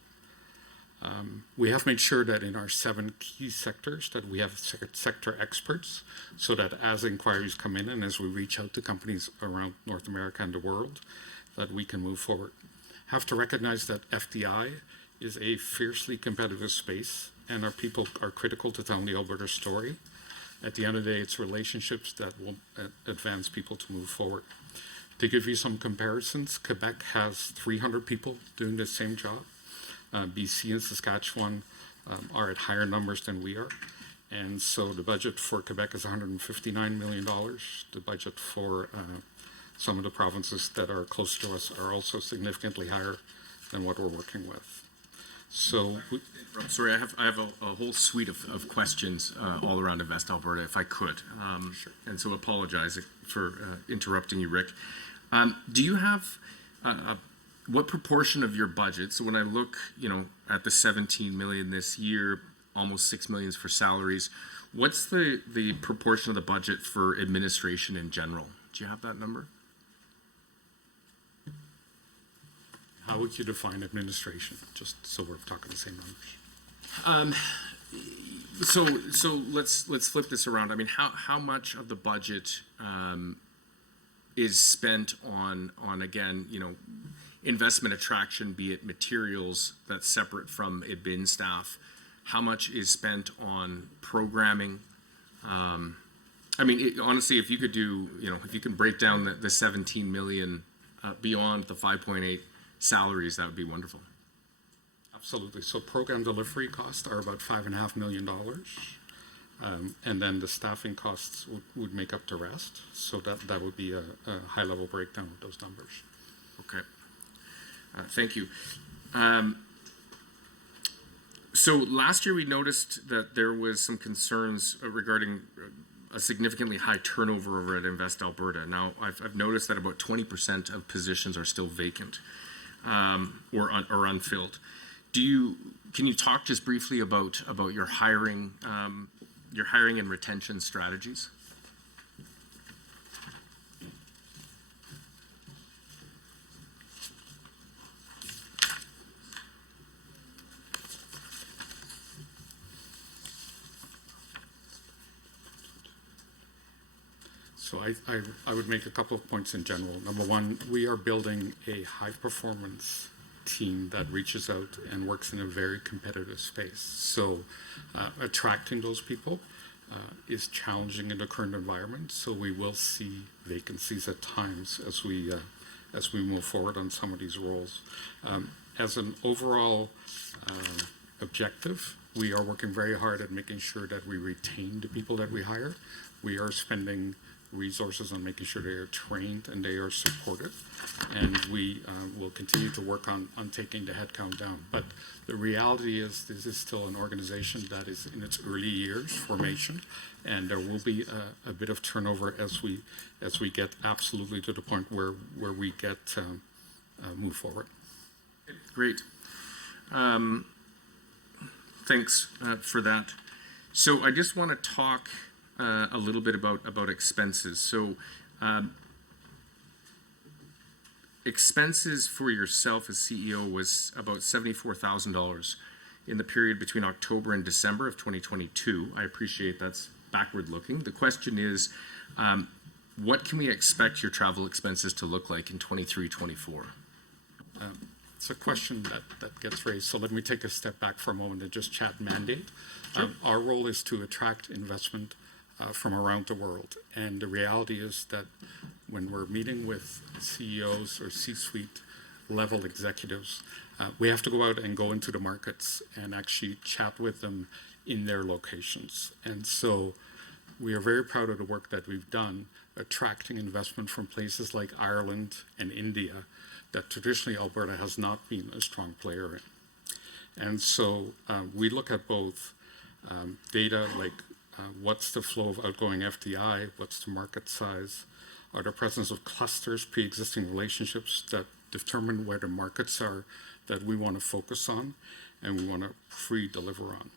We have made sure that in our 7 key sectors that we have sector experts, so that as inquiries come in and as we reach out to companies around North America and the world, that we can move forward. Have to recognize that FDI is a fiercely competitive space, and our people are critical to telling the Alberta story. At the end of the day, it's relationships that will advance people to move forward. To give you some comparisons, Quebec has 300 people doing the same job. BC and Saskatchewan are at higher numbers than we are. And so the budget for Quebec is $159 million. The budget for some of the provinces that are close to us are also significantly higher than what we're working with. So, I'm sorry, I have a whole suite of questions all around Invest Alberta, if I could. Sure. And so apologize for interrupting you, Rick. Do you have what proportion of your budget? So when I look, you know, at the 17 million this year, almost 6 million for salaries. What's the proportion of the budget for administration in general? Do you have that number? how would you define administration? Just so we're talking the same numbers. So let's flip this around. I mean, how much of the budget is spent on again, you know, investment attraction, be it materials that's separate from admin staff, how much is spent on programming? Honestly, if you could do, if you can break down the 17 million beyond the 5.8 salaries, that would be wonderful. Absolutely. So program delivery costs are about $5.5 million. And then the staffing costs would make up the rest. So that would be a high-level breakdown of those numbers. Okay. Thank you. So last year we noticed that there was some concerns regarding a significantly high turnover over at Invest Alberta. Now, I've noticed that about 20% of positions are still vacant or unfilled. Can you talk just briefly about your hiring and retention strategies? So I would make a couple of points in general. Number one, we are building a high-performance team that reaches out and works in a very competitive space. So attracting those people is challenging in the current environment. So we will see vacancies at times as we move forward on some of these roles. As an overall objective, we are working very hard at making sure that we retain the people that we hire. We are spending resources on making sure they are trained and they are supported, and we will continue to work on taking the headcount down. But the reality is this is still an organization that is in its early years formation, and there will be a bit of turnover as we get absolutely to the point where we get move forward. Great. Thanks for that. So I just want to talk a little bit about expenses. So expenses for yourself as CEO was about $74,000 in the period between October and December of 2022. I appreciate that's backward looking. The question is, what can we expect your travel expenses to look like in 23-24? It's a question that gets raised. So let me take a step back for a moment and just chat mandate. Sure. Our role is to attract investment from around the world. And the reality is that when we're meeting with CEOs or C-suite level executives, we have to go out and go into the markets and actually chat with them in their locations. And so we are very proud of the work that we've done attracting investment from places like Ireland and India that traditionally Alberta has not been a strong player in. And so we look at both data like what's the flow of outgoing FDI, what's the market size, are there presence of clusters, pre-existing relationships that determine where the markets are that we want to focus on and we want to pre-deliver on.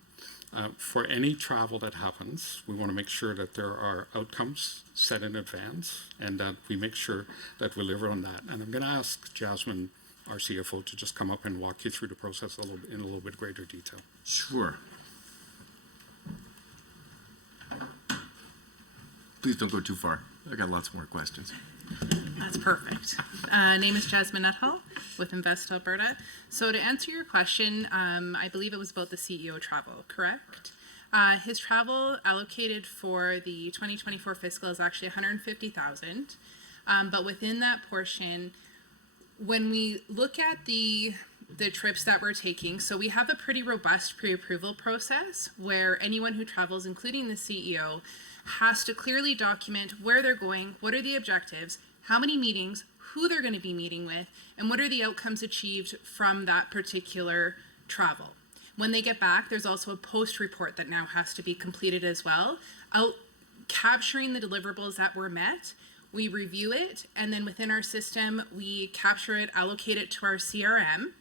For any travel that happens, we want to make sure that there are outcomes set in advance and that we make sure that we deliver on that. And I'm going to ask Jasmine, our CFO, to just come up and walk you through the process in a little bit greater detail. Sure. Please don't go too far. I got lots more questions. That's perfect. Name is Jasmine Nuthall with Invest Alberta. So to answer your question, I believe it was about the CEO travel, correct? His travel allocated for the 2024 fiscal is actually $150,000. But within that portion, when we look at the trips that we're taking, so we have a pretty robust pre-approval process where anyone who travels, including the CEO, has to clearly document where they're going, what are the objectives, how many meetings, who they're going to be meeting with, and what are the outcomes achieved from that particular travel. When they get back, there's also a post report that now has to be completed as well, capturing the deliverables that were met. We review it, and then within our system, we capture it, allocate it to our CRM,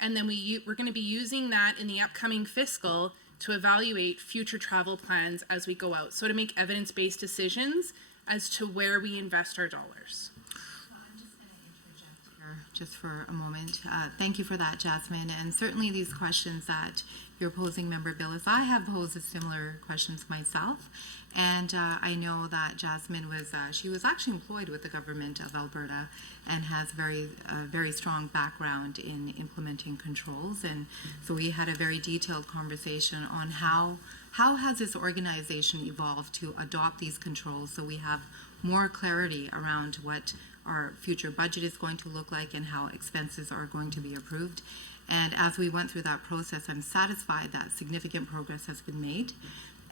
and then we're going to be using that in the upcoming fiscal to evaluate future travel plans as we go out. So to make evidence-based decisions as to where we invest our dollars. I'm just going to interject here. just for a moment. Thank you for that, Jasmine. And certainly these questions that you're posing, Member Billis, I have posed similar questions myself. And I know that Jasmine she was actually employed with the government of Alberta and has very strong background in implementing controls. And so we had a very detailed conversation on how has this organization evolved to adopt these controls so we have more clarity around what our future budget is going to look like and how expenses are going to be approved. And as we went through that process, I'm satisfied that significant progress has been made.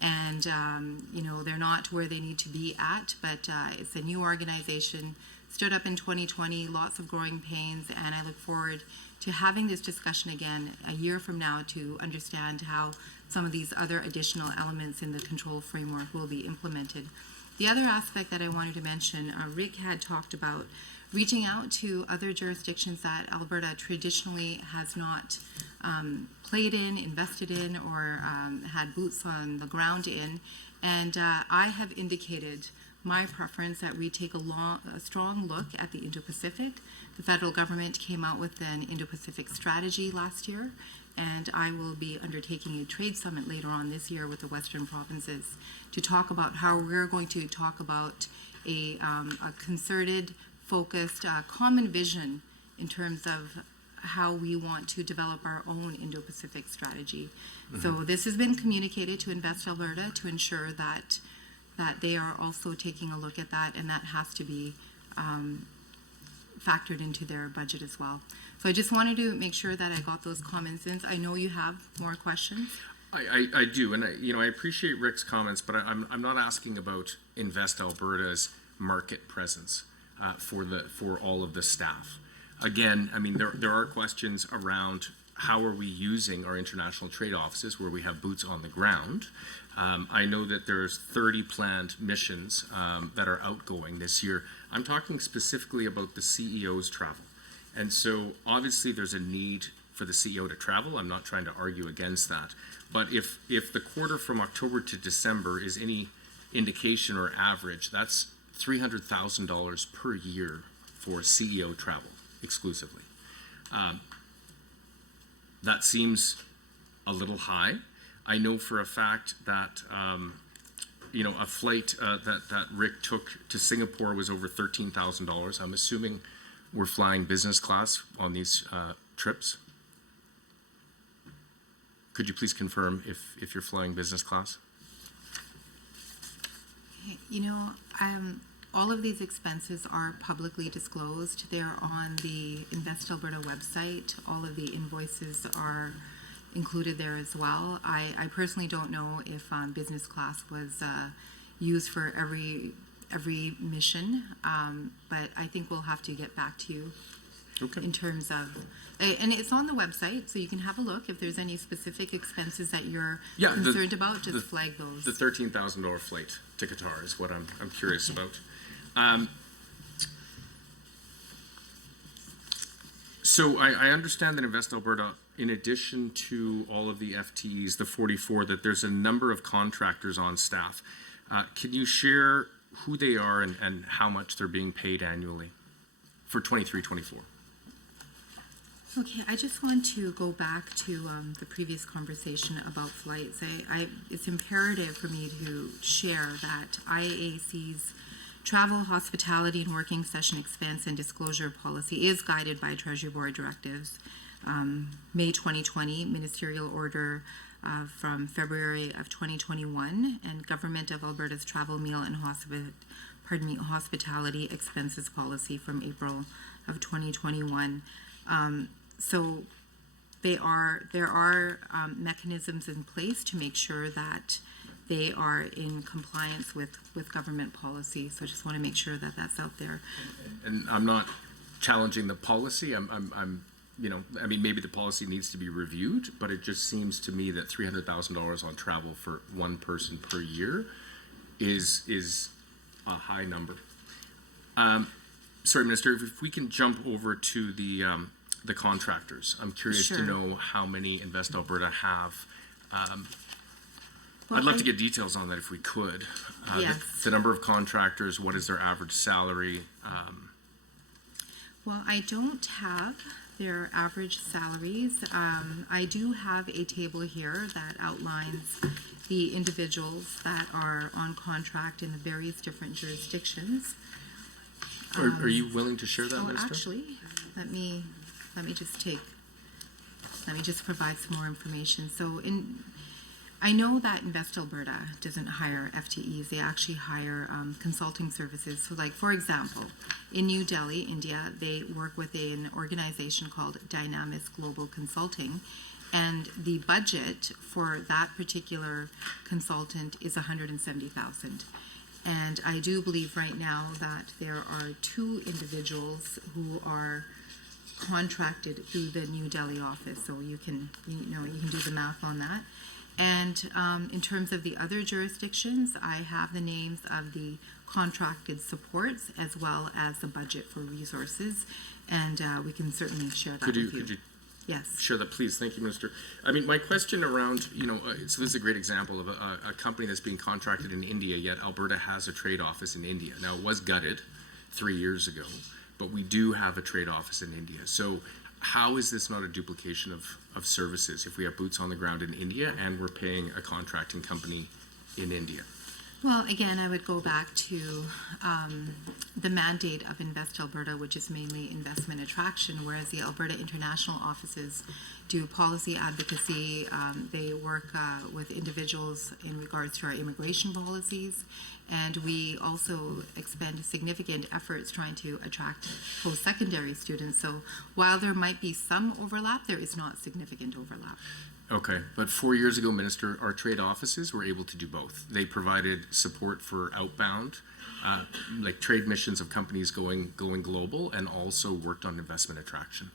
And, they're not where they need to be at, but it's a new organization, stood up in 2020, lots of growing pains, and I look forward to having this discussion again a year from now to understand how some of these other additional elements in the control framework will be implemented. The other aspect that I wanted to mention, Rick had talked about reaching out to other jurisdictions that Alberta traditionally has not played in, invested in, or had boots on the ground in. And I have indicated my preference that we take a strong look at the Indo-Pacific. The federal government came out with an Indo-Pacific strategy last year, and I will be undertaking a trade summit later on this year with the Western provinces to talk about how we're going to talk about a concerted, focused, common vision in terms of how we want to develop our own Indo-Pacific strategy. Mm-hmm. So this has been communicated to Invest Alberta to ensure that they are also taking a look at that, and that has to be factored into their budget as well. So I just wanted to make sure that I got those comments in. I know you have more questions. I do, and I appreciate Rick's comments, but I'm not asking about Invest Alberta's market presence for all of the staff. Again, I mean, there are questions around how are we using our international trade offices where we have boots on the ground. I know that there's 30 planned missions that are outgoing this year. I'm talking specifically about the CEO's travel. And so obviously there's a need for the CEO to travel. I'm not trying to argue against that. But if the quarter from October to December is any indication or average, that's $300,000 per year for CEO travel exclusively. That seems a little high. I know for a fact that a flight that Rick took to Singapore was over $13,000. I'm assuming we're flying business class on these trips. Could you please confirm if you're flying business class? All of these expenses are publicly disclosed. They're on the Invest Alberta website. All of the invoices are included there as well. I personally don't know if business class was used for every mission, but I think we'll have to get back to you. Okay. In terms of, and it's on the website, so you can have a look. If there's any specific expenses that you're concerned about, just flag those. The $13,000 flight to Qatar is what I'm curious about. So I understand that Invest Alberta, in addition to all of the FTEs, the 44, that there's a number of contractors on staff. Can you share who they are and how much they're being paid annually for 23-24? Okay, I just want to go back to the previous conversation about flights. It's imperative for me to share that IAAC's travel, hospitality, and working session expense and disclosure policy is guided by Treasury Board directives. May 2020 ministerial order from February of 2021, and Government of Alberta's travel, meal, and hospitality expenses policy from April of 2021. So there are mechanisms in place to make sure that they are in compliance with government policy. So I just want to make sure that that's out there. And I'm not challenging the policy. Maybe the policy needs to be reviewed, but it just seems to me that $300,000 on travel for one person per year is a high number. Sorry, Minister, if we can jump over to the contractors. I'm curious to know how many Invest Alberta have. I'd love to get details on that if we could. Yes. The number of contractors, what is their average salary? Well, I don't have their average salaries. I do have a table here that outlines the individuals that are on contract in the various different jurisdictions. Are you willing to share that, So Minister? actually, let me just provide some more information. I know that Invest Alberta doesn't hire FTEs. They actually hire consulting services. So like, for example, in New Delhi, India, they work with an organization called Dynamis Global Consulting, and the budget for that particular consultant is $170,000. And I do believe right now that there are 2 individuals who are contracted through the New Delhi office. So you can do the math on that. And in terms of the other jurisdictions, I have the names of the contracted supports as well as the budget for resources, and we can certainly share that with you. Could you Yes. share that, please? Thank you, Minister. I mean, my question around, so this is a great example of a company that's being contracted in India, yet Alberta has a trade office in India. Now, it was gutted 3 years ago, but we do have a trade office in India. So how is this not a duplication of services if we have boots on the ground in India and we're paying a contracting company in India? Well, again, I would go back to the mandate of Invest Alberta, which is mainly investment attraction, whereas the Alberta international offices do policy advocacy. They work with individuals in regards to our immigration policies, and we also expend significant efforts trying to attract post-secondary students. So while there might be some overlap, there is not significant overlap. Okay, but 4 years ago, Minister, our trade offices were able to do both. They provided support for outbound, like trade missions of companies going global, and also worked on investment attraction.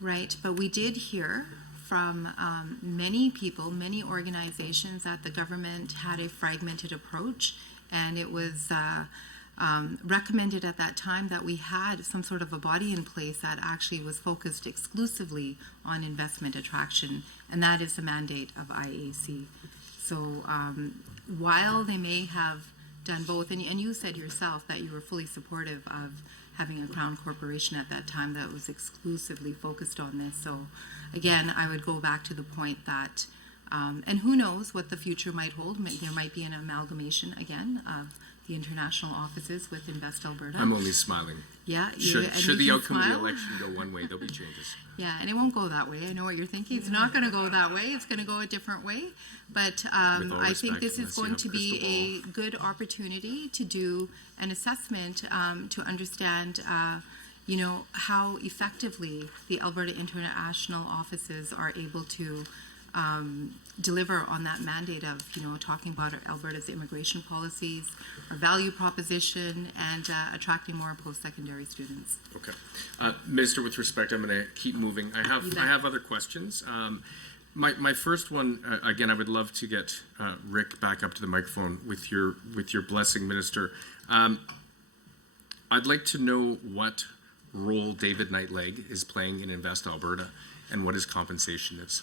Right, but we did hear from many people, many organizations, that the government had a fragmented approach, and it was recommended at that time that we had some sort of a body in place that actually was focused exclusively on investment attraction, and that is the mandate of IAC. So while they may have done both, and you said yourself that you were fully supportive of having a Crown Corporation at that time that was exclusively focused on this. So again, I would go back to the point that, and who knows what the future might hold. There might be an amalgamation again of the international offices with Invest Alberta. I'm only smiling. Yeah. Should the outcome of the election go one way, there'll be changes. Yeah, and it won't go that way. I know what you're thinking. It's not going to go that way. It's going to go a different way. But I think this is going to be a good opportunity to do an assessment to understand, how effectively the Alberta international offices are able to deliver on that mandate of, talking about Alberta's immigration policies, our value proposition, and attracting more post-secondary students. Okay. Minister, with respect, I'm going to keep moving. I have other questions. My first one, again, I would love to get Rick back up to the microphone with your blessing, Minister. I'd like to know what role David Knightleg is playing in Invest Alberta and what his compensation is.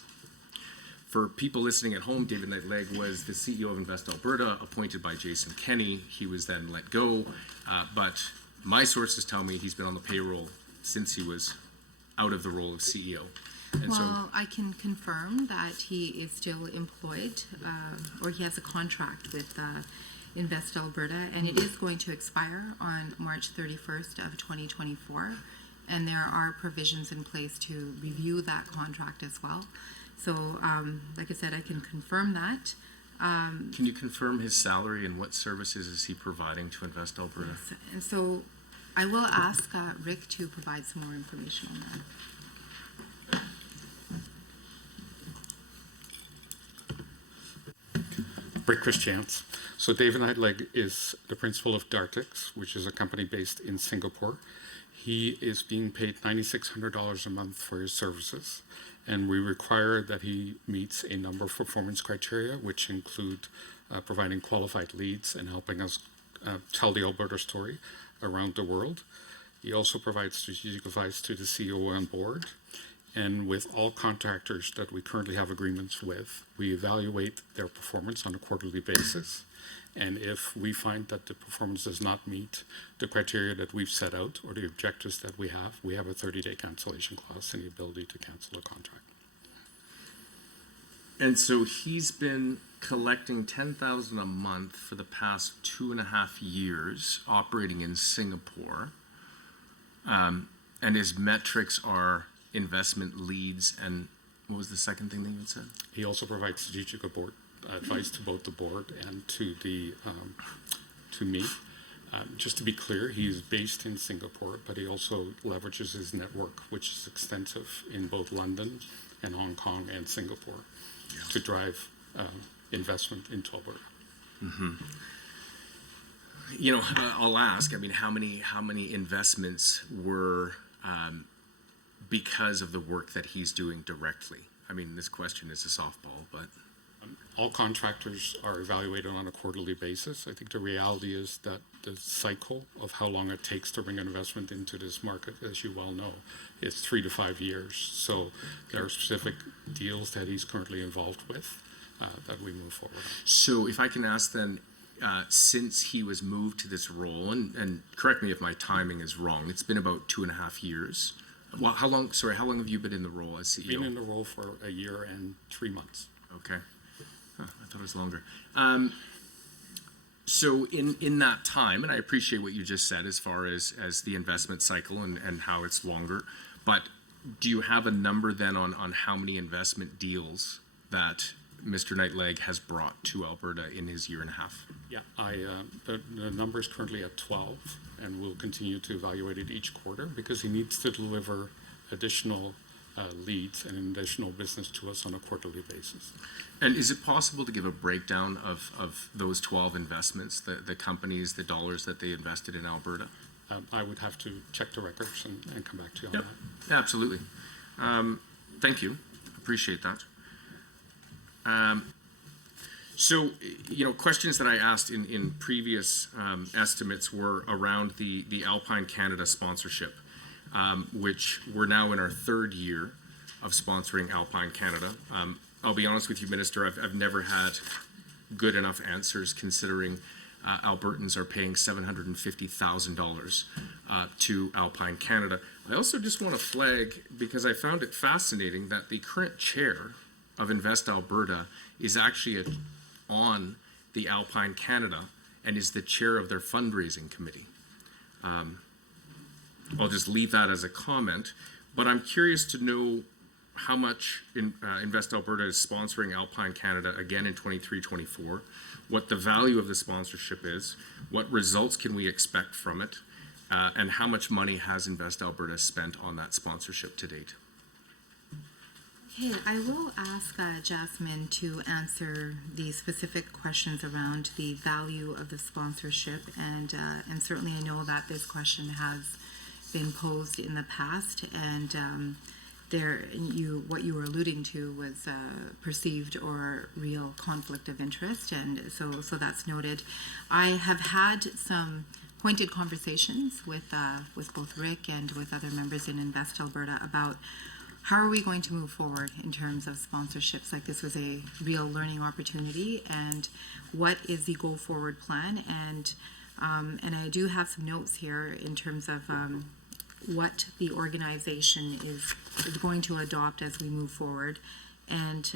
For people listening at home, David Knightleg was the CEO of Invest Alberta, appointed by Jason Kenney. He was then let go, but my sources tell me he's been on the payroll since he was out of the role of CEO. And well, I can confirm that he is still employed, or he has a contract with Invest Alberta, and it is going to expire on March 31st of 2024, and there are provisions in place to review that contract as well. So, like I said, I can confirm that. Can you confirm his salary and what services is he providing to Invest Alberta? Yes. And so I will ask Rick to provide some more information on that. Rick Christians. So David Knightleg is the principal of Dartix, which is a company based in Singapore. He is being paid $9,600 a month for his services, and we require that he meets a number of performance criteria, which include providing qualified leads and helping us tell the Alberta story around the world. He also provides strategic advice to the CEO on board, And with all contractors that we currently have agreements with, we evaluate their performance on a quarterly basis. And if we find that the performance does not meet the criteria that we've set out or the objectives that we have a 30-day cancellation clause and the ability to cancel a contract. And so he's been collecting $10,000 a month for the past 2.5 years, operating in Singapore. And his metrics are investment leads and what was the second thing that you had said? He also provides strategic advice to both the board and to me. Just to be clear, he is based in Singapore, but he also leverages his network, which is extensive in both London and Hong Kong and Singapore, to drive investment into Alberta. Mm-hmm. You know, I'll ask. I mean, how many investments were because of the work that he's doing directly? I mean, this question is a softball, but all contractors are evaluated on a quarterly basis. I think the reality is that the cycle of how long it takes to bring an investment into this market, as you well know, is 3 to 5 years. So there are specific deals that he's currently involved with that we move forward on. So if I can ask then, since he was moved to this role, and correct me if my timing is wrong, it's been about 2.5 years. Well, how long have you been in the role as CEO? Been in the role for 1 year and 3 months. Okay. I thought it was longer. So in that time, and I appreciate what you just said as far as the investment cycle and how it's longer, but do you have a number then on how many investment deals that Mr. Knightleg has brought to Alberta in his 1.5 years? Yeah, the number is currently at 12, and we'll continue to evaluate it each quarter because he needs to deliver additional leads and additional business to us on a quarterly basis. And is it possible to give a breakdown of those 12 investments, the companies, the dollars that they invested in Alberta? I would have to check the records and come back to you on Yep. that. Absolutely. Thank you. Appreciate that. So, you know, questions that I asked in previous estimates were around the Alpine Canada sponsorship, which we're now in our 3rd year of sponsoring Alpine Canada. I'll be honest with you, Minister, I've never had good enough answers considering Albertans are paying $750,000 to Alpine Canada. I also just want to flag, because I found it fascinating, that the current chair of Invest Alberta is actually on the Alpine Canada and is the chair of their fundraising committee. I'll just leave that as a comment, but I'm curious to know how much Invest Alberta is sponsoring Alpine Canada again in 23-24, what the value of the sponsorship is, what results can we expect from it, and how much money has Invest Alberta spent on that sponsorship to date? Okay, I will ask Jasmine to answer the specific questions around the value of the sponsorship, and certainly I know that this question has been posed in the past, and what you were alluding to was perceived or real conflict of interest, and so that's noted. I have had some pointed conversations with both Rick and with other members in Invest Alberta about how are we going to move forward in terms of sponsorships. Like, this was a real learning opportunity, and what is the go forward plan, and I do have some notes here in terms of what the organization is going to adopt as we move forward. And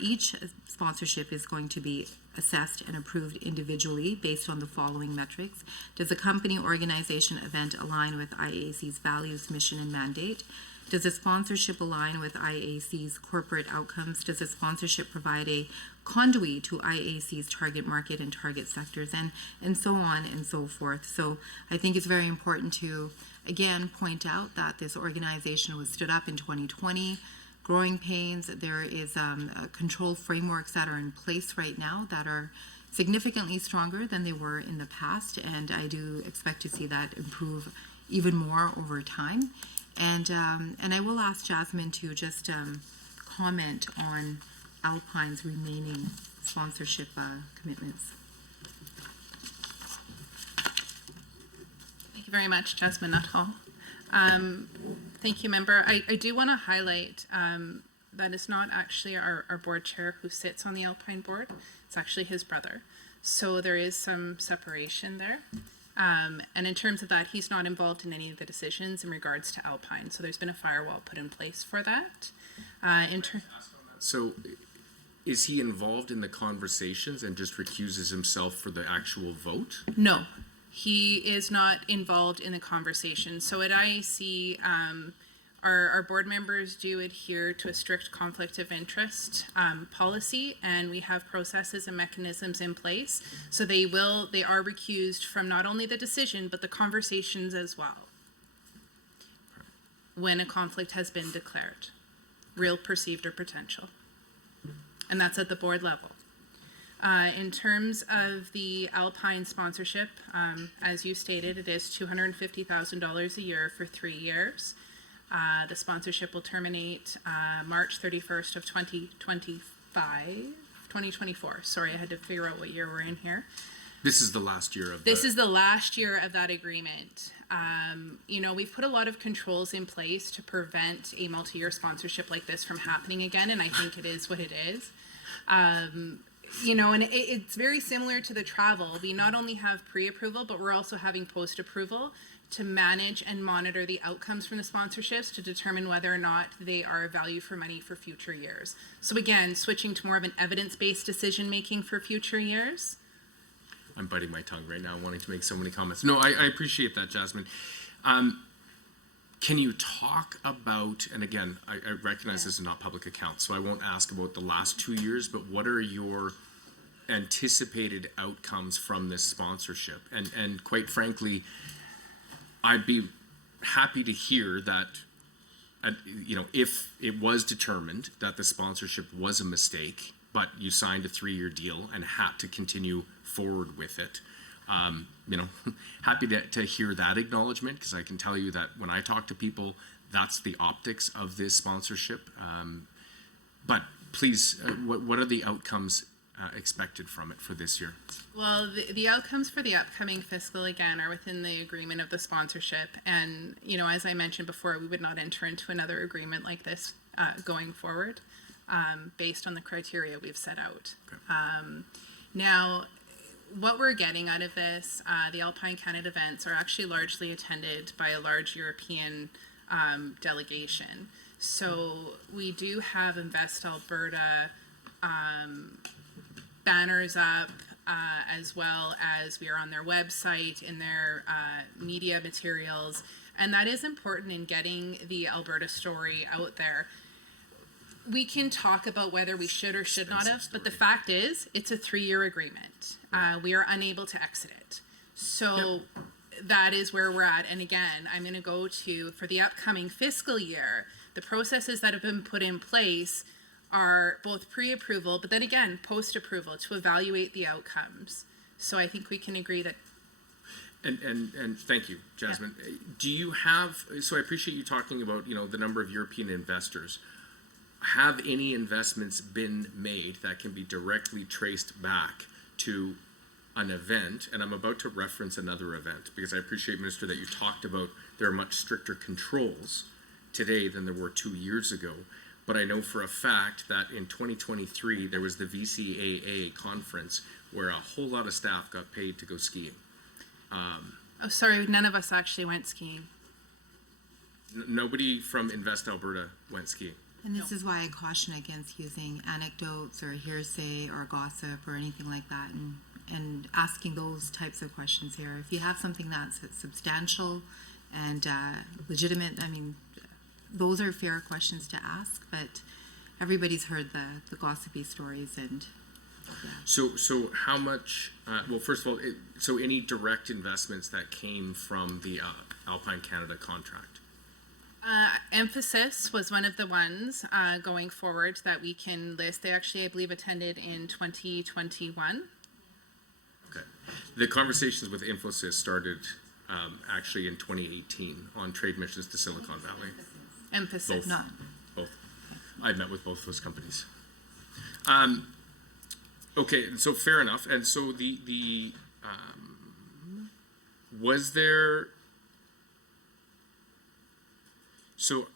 each sponsorship is going to be assessed and approved individually based on the following metrics. Does the company, organization, event align with IAC's values, mission, and mandate? Does the sponsorship align with IAC's corporate outcomes? Does the sponsorship provide a conduit to IAC's target market and target sectors, and so on and so forth? So I think it's very important to, again, point out that this organization was stood up in 2020. Growing pains, there is control frameworks that are in place right now that are significantly stronger than they were in the past, and I do expect to see that improve even more over time. And I will ask Jasmine to just comment on Alpine's remaining sponsorship commitments. Thank you very much, Jasmine Nuttall. Thank you, member. I do want to highlight that it's not actually our board chair who sits on the Alpine board. It's actually his brother. So there is some separation there. And in terms of that, he's not involved in any of the decisions in regards to Alpine. So there's been a firewall put in place for that. So is he involved in the conversations and just recuses himself for the actual vote? No, he is not involved in the conversation. So at IAC, our board members do adhere to a strict conflict of interest policy, and we have processes and mechanisms in place. So they are recused from not only the decision, but the conversations as well, when a conflict has been declared, real, perceived, or potential. And that's at the board level. In terms of the Alpine sponsorship, as you stated, it is $250,000 a year for 3 years. The sponsorship will terminate March 31st of 2024. Sorry, I had to figure out what year we're in here. This is the last year of This is the last year of that agreement. We've put a lot of controls in place to prevent a multi-year sponsorship like this from happening again, and I think it is what it is. And it's very similar to the travel. We not only have pre-approval, but we're also having post-approval to manage and monitor the outcomes from the sponsorships to determine whether or not they are a value for money for future years. So again, switching to more of an evidence-based decision-making for future years. I'm biting my tongue right now, wanting to make so many comments. No, I appreciate that, Jasmine. Can you talk about, and again, I recognize this is not public accounts, so I won't ask about the last 2 years, but what are your anticipated outcomes from this sponsorship? And quite frankly, I'd be happy to hear that, if it was determined that the sponsorship was a mistake, but you signed a 3-year deal and had to continue forward with it. Happy to hear that acknowledgement, because I can tell you that when I talk to people, that's the optics of this sponsorship. But please, what are the outcomes expected from it for this year? Well, the outcomes for the upcoming fiscal, again, are within the agreement of the sponsorship. And, as I mentioned before, we would not enter into another agreement like this going forward based on the criteria we've set out. Okay. Now, what we're getting out of this, the Alpine Canada events are actually largely attended by a large European delegation. So we do have Invest Alberta banners up, as well as we are on their website, in their media materials, and that is important in getting the Alberta story out there. We can talk about whether we should or should not have, but the fact is, it's a 3-year agreement. We are unable to exit it. So that is where we're at. And again, I'm going to go to, for the upcoming fiscal year, the processes that have been put in place are both pre-approval, but then again, post-approval to evaluate the outcomes. So I think we can agree that. And thank you, Jasmine. Yeah. Do you have, so I appreciate you talking about, the number of European investors. Have any investments been made that can be directly traced back to an event? And I'm about to reference another event, because I appreciate, Minister, that you talked about there are much stricter controls today than there were 2 years ago. But I know for a fact that in 2023, there was the VCAA conference where a whole lot of staff got paid to go skiing. Oh, sorry, none of us actually went skiing. Nobody from Invest Alberta went skiing. And this is why I caution against using anecdotes or hearsay or gossip or anything like that, and asking those types of questions here. If you have something that's substantial and legitimate, those are fair questions to ask, but everybody's heard the gossipy stories. And So how much, well, first of all, so any direct investments that came from the Alpine Canada contract? Emphasis was one of the ones going forward that we can list. They actually, I believe, attended in 2021. Okay. The conversations with Infosys started actually in 2018 on trade missions to Silicon Valley. Emphasis. Both. I met with both those companies. Okay, so fair enough. And so the was there, So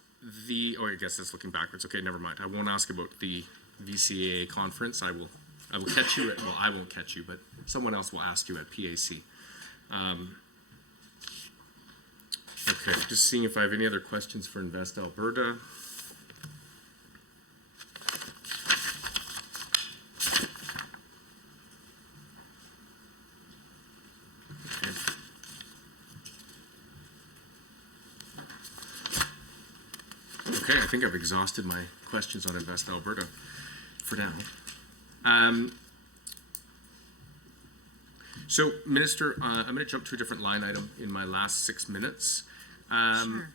I guess that's looking backwards. Okay, never mind. I won't ask about the VCAA conference. I will catch you well, I won't catch you, but someone else will ask you at PAC. Okay, just seeing if I have any other questions for Invest Alberta. Okay, I think I've exhausted my questions on Invest Alberta for now. So, Minister, I'm going to jump to a different line item in my last 6 minutes. Sure.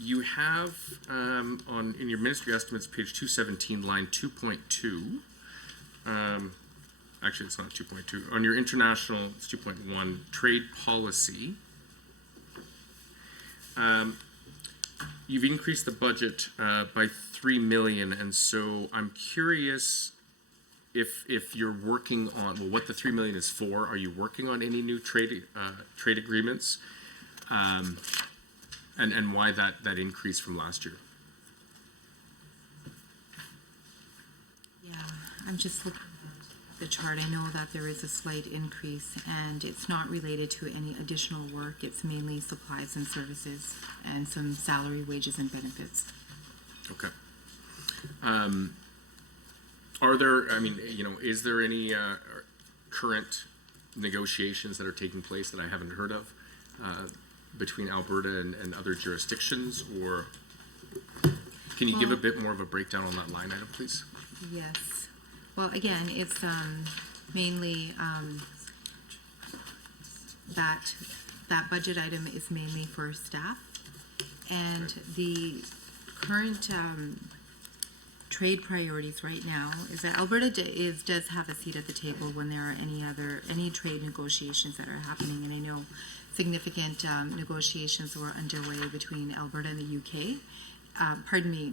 You have in your ministry estimates, page 217, line 2.2. Actually, it's not 2.2. On your international, it's 2.1, trade policy. You've increased the budget by $3 million, and so I'm curious if you're working on what the $3 million is for. Are you working on any new trade agreements, and why that increase from last year? Yeah, I'm just looking at the chart. I know that there is a slight increase, and it's not related to any additional work. It's mainly supplies and services and some salary, wages, and benefits. Okay. Are there, is there any current negotiations that are taking place that I haven't heard of between Alberta and other jurisdictions, or can you give a bit more of a breakdown on that line item, please? Yes. Well, again, it's mainly that budget item is mainly for staff, and the current trade priorities right now is that Alberta does have a seat at the table when there are any trade negotiations that are happening, and I know significant negotiations were underway between Alberta and the UK.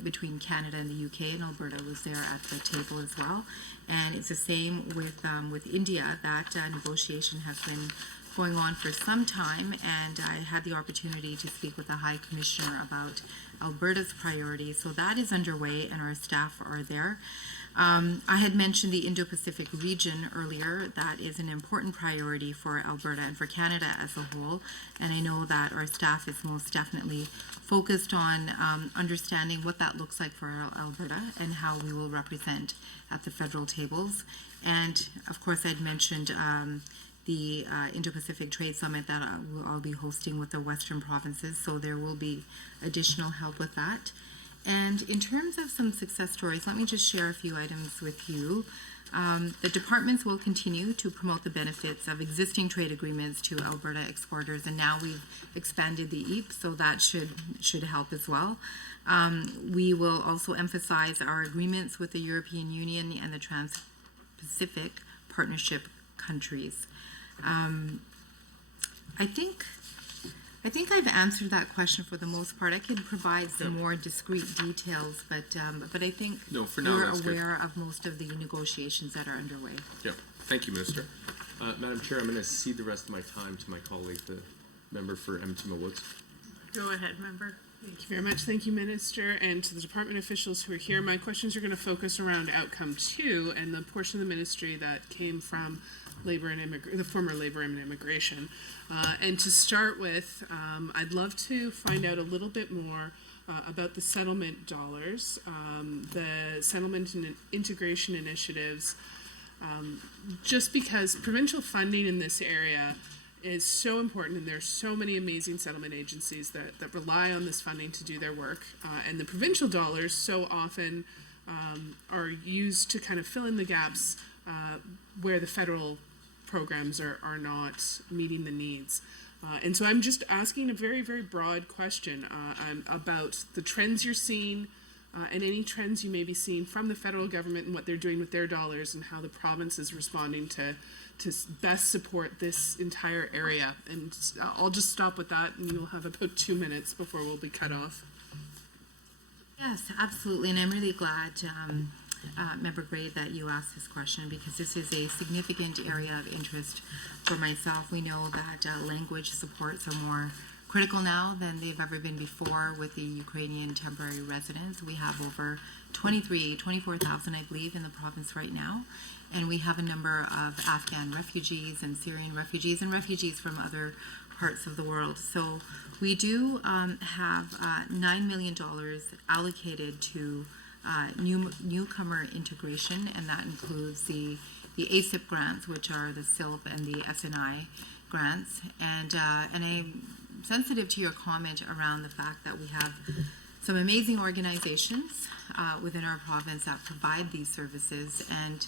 Between Canada and the UK, and Alberta was there at the table as well. And it's the same with India. That negotiation has been going on for some time, and I had the opportunity to speak with the High Commissioner about Alberta's priorities. So that is underway, and our staff are there. I had mentioned the Indo-Pacific region earlier. That is an important priority for Alberta and for Canada as a whole, and I know that our staff is most definitely focused on understanding what that looks like for Alberta and how we will represent at the federal tables. And of course, I'd mentioned the Indo-Pacific Trade Summit that I'll be hosting with the Western provinces, so there will be additional help with that. And in terms of some success stories, let me just share a few items with you. The departments will continue to promote the benefits of existing trade agreements to Alberta exporters, and now we've expanded the EAP, so that should help as well. We will also emphasize our agreements with the European Union and the Trans-Pacific Partnership countries. I think I've answered that question for the most part. I could provide some more discrete details, but I think for now, we're aware of most of the negotiations that are underway. Yeah, thank you, Minister. Madam Chair, I'm going to cede the rest of my time to my colleague, the member for Edmonton Woods. Go ahead, member. Thank you very much. Thank you, Minister, and to the department officials who are here. My questions are going to focus around outcome 2 and the portion of the ministry that came from the former Labor and Immigration. And to start with, I'd love to find out a little bit more about the settlement dollars, the settlement and integration initiatives, just because provincial funding in this area is so important, and there's so many amazing settlement agencies that rely on this funding to do their work. And the provincial dollars so often are used to kind of fill in the gaps where the federal programs are not meeting the needs. And so I'm just asking a very, very broad question about the trends you're seeing and any trends you may be seeing from the federal government and what they're doing with their dollars, and how the province is responding to best support this entire area. And I'll just stop with that, and you'll have about 2 minutes before we'll be cut off. Yes, absolutely, and I'm really glad, Member Gray, that you asked this question, because this is a significant area of interest for myself. We know that language supports are more critical now than they've ever been before with the Ukrainian temporary residents. We have over 24,000, I believe, in the province right now. And we have a number of Afghan refugees and Syrian refugees and refugees from other parts of the world. So we do have $9 million allocated to newcomer integration, and that includes the ASIP grants, which are the SILP and the SNI grants. And I'm sensitive to your comment around the fact that we have some amazing organizations within our province that provide these services, and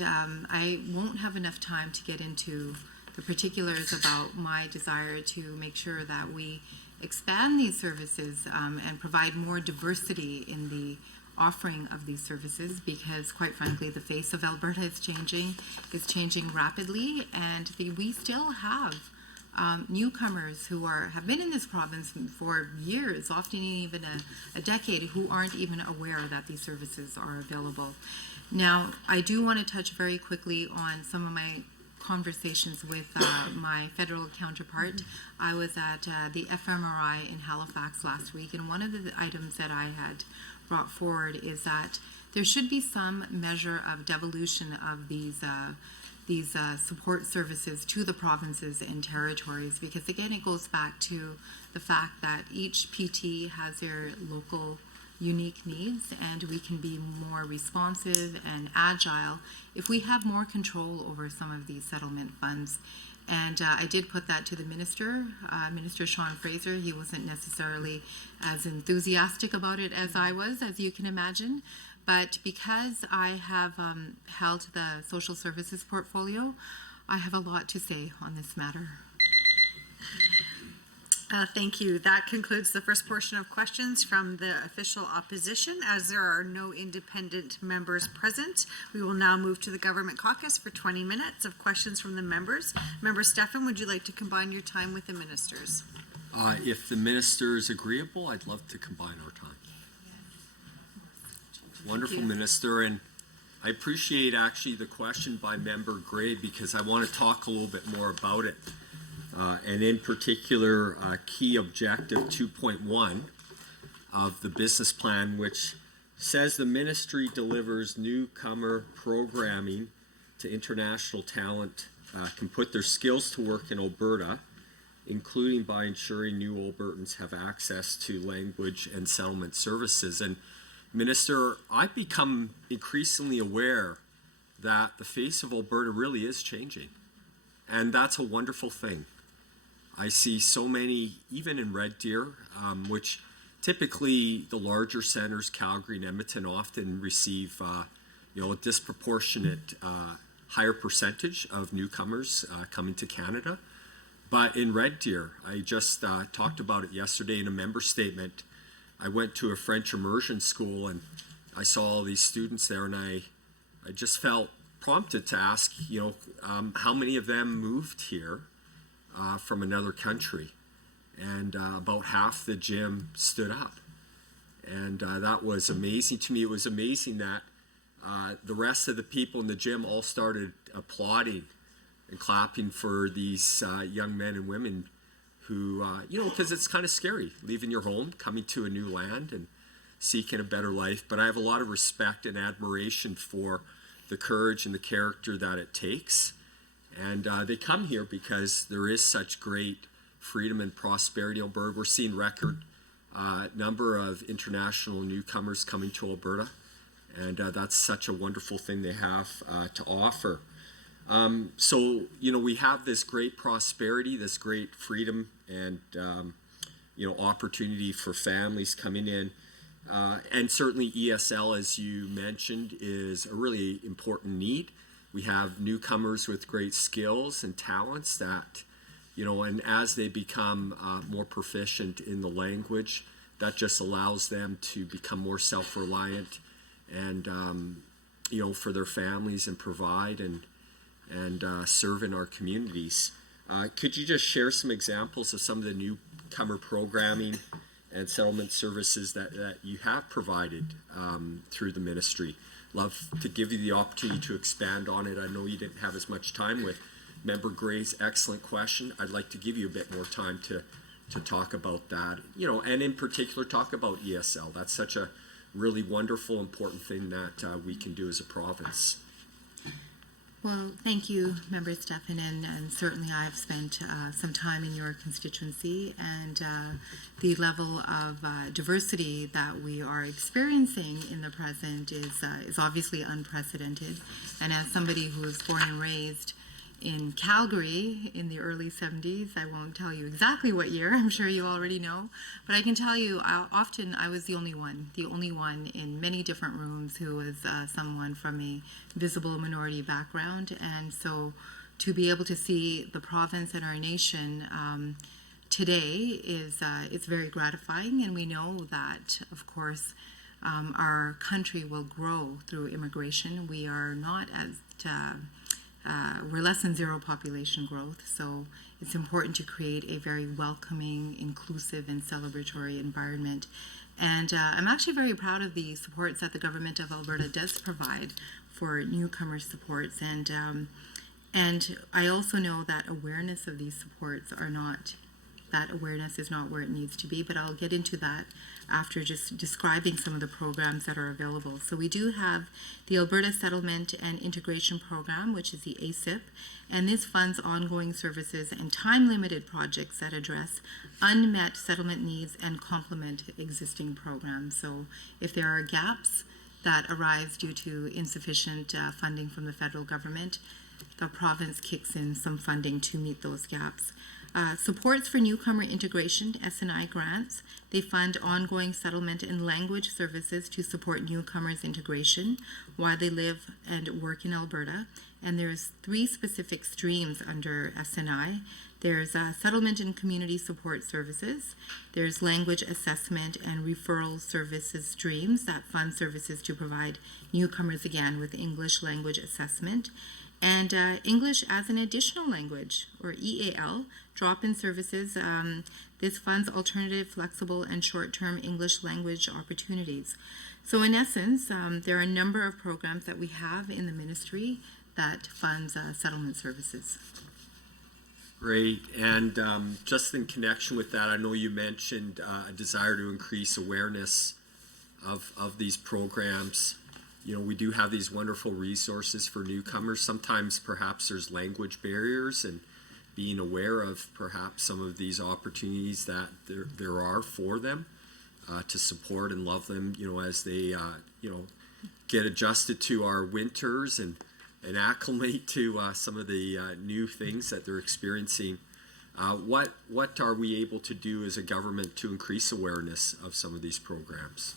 I won't have enough time to get into the particulars about my desire to make sure that we expand these services and provide more diversity in the offering of these services, because quite frankly the face of Alberta is changing rapidly, and we still have newcomers who have been in this province for years, often even a decade, who aren't even aware that these services are available. Now, I do want to touch very quickly on some of my conversations with my federal counterpart. I was at the FMRI in Halifax last week, and one of the items that I had brought forward is that there should be some measure of devolution of these support services to the provinces and territories, because again it goes back to the fact that each PT has their local unique needs, and we can be more responsive and agile if we have more control over some of these settlement funds. And I did put that to the minister, Minister Sean Fraser. He wasn't necessarily as enthusiastic about it as I was, as you can imagine. But because I have held the social services portfolio, I have a lot to say on this matter. Thank you. That concludes the first portion of questions from the official opposition. As there are no independent members present, we will now move to the government caucus for 20 minutes of questions from the members. Member Stefan, would you like to combine your time with the ministers? If the minister is agreeable, I'd love to combine our time. Wonderful, Minister, and I appreciate actually the question by Member Gray, because I want to talk a little bit more about it. And in particular, key objective 2.1 of the business plan, which says the ministry delivers newcomer programming to international talent can put their skills to work in Alberta, including by ensuring new Albertans have access to language and settlement services. And Minister, I've become increasingly aware that the face of Alberta really is changing, and that's a wonderful thing. I see so many, even in Red Deer, which typically the larger centers, Calgary and Edmonton, often receive a disproportionate higher percentage of newcomers coming to Canada. But in Red Deer, I just talked about it yesterday in a member statement. I went to a French immersion school and I saw all these students there, and I just felt prompted to ask, how many of them moved here from another country, and about half the gym stood up, and that was amazing to me. It was amazing that the rest of the people in the gym all started applauding and clapping for these young men and women who, because it's kind of scary leaving your home, coming to a new land and seeking a better life. But I have a lot of respect and admiration for the courage and the character that it takes. And they come here because there is such great freedom and prosperity in Alberta. We're seeing record number of international newcomers coming to Alberta, and that's such a wonderful thing they have to offer. So, we have this great prosperity, this great freedom, and, opportunity for families coming in. And certainly ESL, as you mentioned, is a really important need. We have newcomers with great skills and talents that, and as they become more proficient in the language, that just allows them to become more self-reliant and, for their families, and provide and serve in our communities. Could you just share some examples of some of the newcomer programming and settlement services that you have provided through the ministry? Love to give you the opportunity to expand on it. I know you didn't have as much time with Member Gray's excellent question. I'd like to give you a bit more time to to talk about that, and in particular talk about ESL. That's such a really wonderful, important thing that we can do as a province. Well, thank you, Member Stefan, and certainly I've spent some time in your constituency, and the level of diversity that we are experiencing in the present is obviously unprecedented. And as somebody who was born and raised in Calgary in the early 70s, I won't tell you exactly what year, I'm sure you already know, but I can tell you often I was the only one in many different rooms who was someone from a visible minority background. And so to be able to see the province and our nation today it's very gratifying, and we know that, of course, our country will grow through immigration. We are not we're less than zero population growth, so it's important to create a very welcoming, inclusive, and celebratory environment. And I'm actually very proud of the supports that the government of Alberta does provide for newcomer supports. And I also know that awareness of these supports that awareness is not where it needs to be, but I'll get into that after just describing some of the programs that are available. So we do have the Alberta Settlement and Integration Program, which is the ASIP, and this funds ongoing services and time-limited projects that address unmet settlement needs and complement existing programs. So if there are gaps that arise due to insufficient funding from the federal government, the province kicks in some funding to meet those gaps. Supports for newcomer integration, S&I grants. They fund ongoing settlement and language services to support newcomers' integration while they live and work in Alberta. And there's 3 specific streams under S&I. There's settlement and community support services. There's language assessment and referral services streams that fund services to provide newcomers again with English language assessment. And English as an additional language, or EAL, drop-in services. This funds alternative, flexible, and short-term English language opportunities. So in essence, there are a number of programs that we have in the ministry that funds settlement services. Great. And just in connection with that, I know you mentioned a desire to increase awareness of these programs. We do have these wonderful resources for newcomers. Sometimes perhaps there's language barriers, and being aware of perhaps some of these opportunities that there are for them to support and love them, as they, get adjusted to our winters and acclimate to some of the new things that they're experiencing. What are we able to do as a government to increase awareness of some of these programs?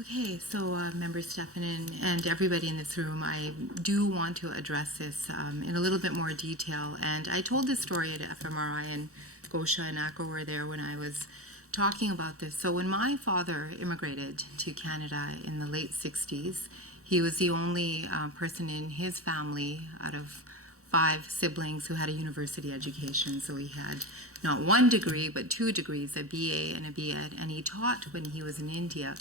Okay, so Member Stefan and everybody in this room, I do want to address this in a little bit more detail. And I told this story at FMRI, and Gosha and Akko were there when I was talking about this. So when my father immigrated to Canada in the late 60s, he was the only person in his family out of 5 siblings who had a university education. So he had not 1 degree, but 2 degrees, a BA and a BEd, and he taught when he was in India.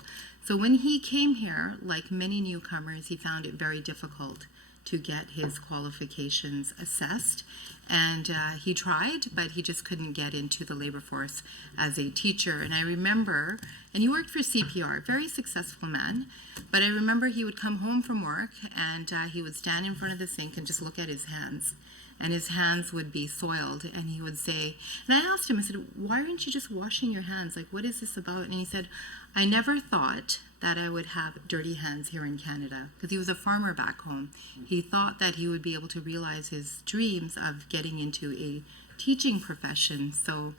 So when he came here, like many newcomers, he found it very difficult to get his qualifications assessed. And he tried, but he just couldn't get into the labor force as a teacher. And I remember, and he worked for CPR, very successful man, but I remember he would come home from work and he would stand in front of the sink and just look at his hands. And his hands would be soiled, and he would say, and I asked him, I said, why aren't you just washing your hands? Like, what is this about? And he said, I never thought that I would have dirty hands here in Canada, because he was a farmer back home. He thought that he would be able to realize his dreams of getting into a teaching profession. So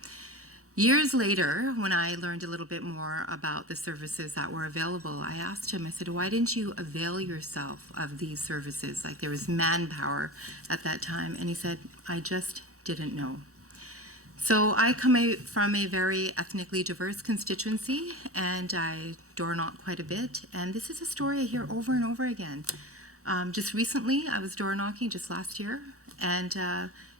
years later, when I learned a little bit more about the services that were available, I asked him, I said, why didn't you avail yourself of these services? Like, there was manpower at that time. And he said, I just didn't know. So I come from a very ethnically diverse constituency, and I door knock quite a bit. And this is a story I hear over and over again. Just recently, I was door knocking just last year, and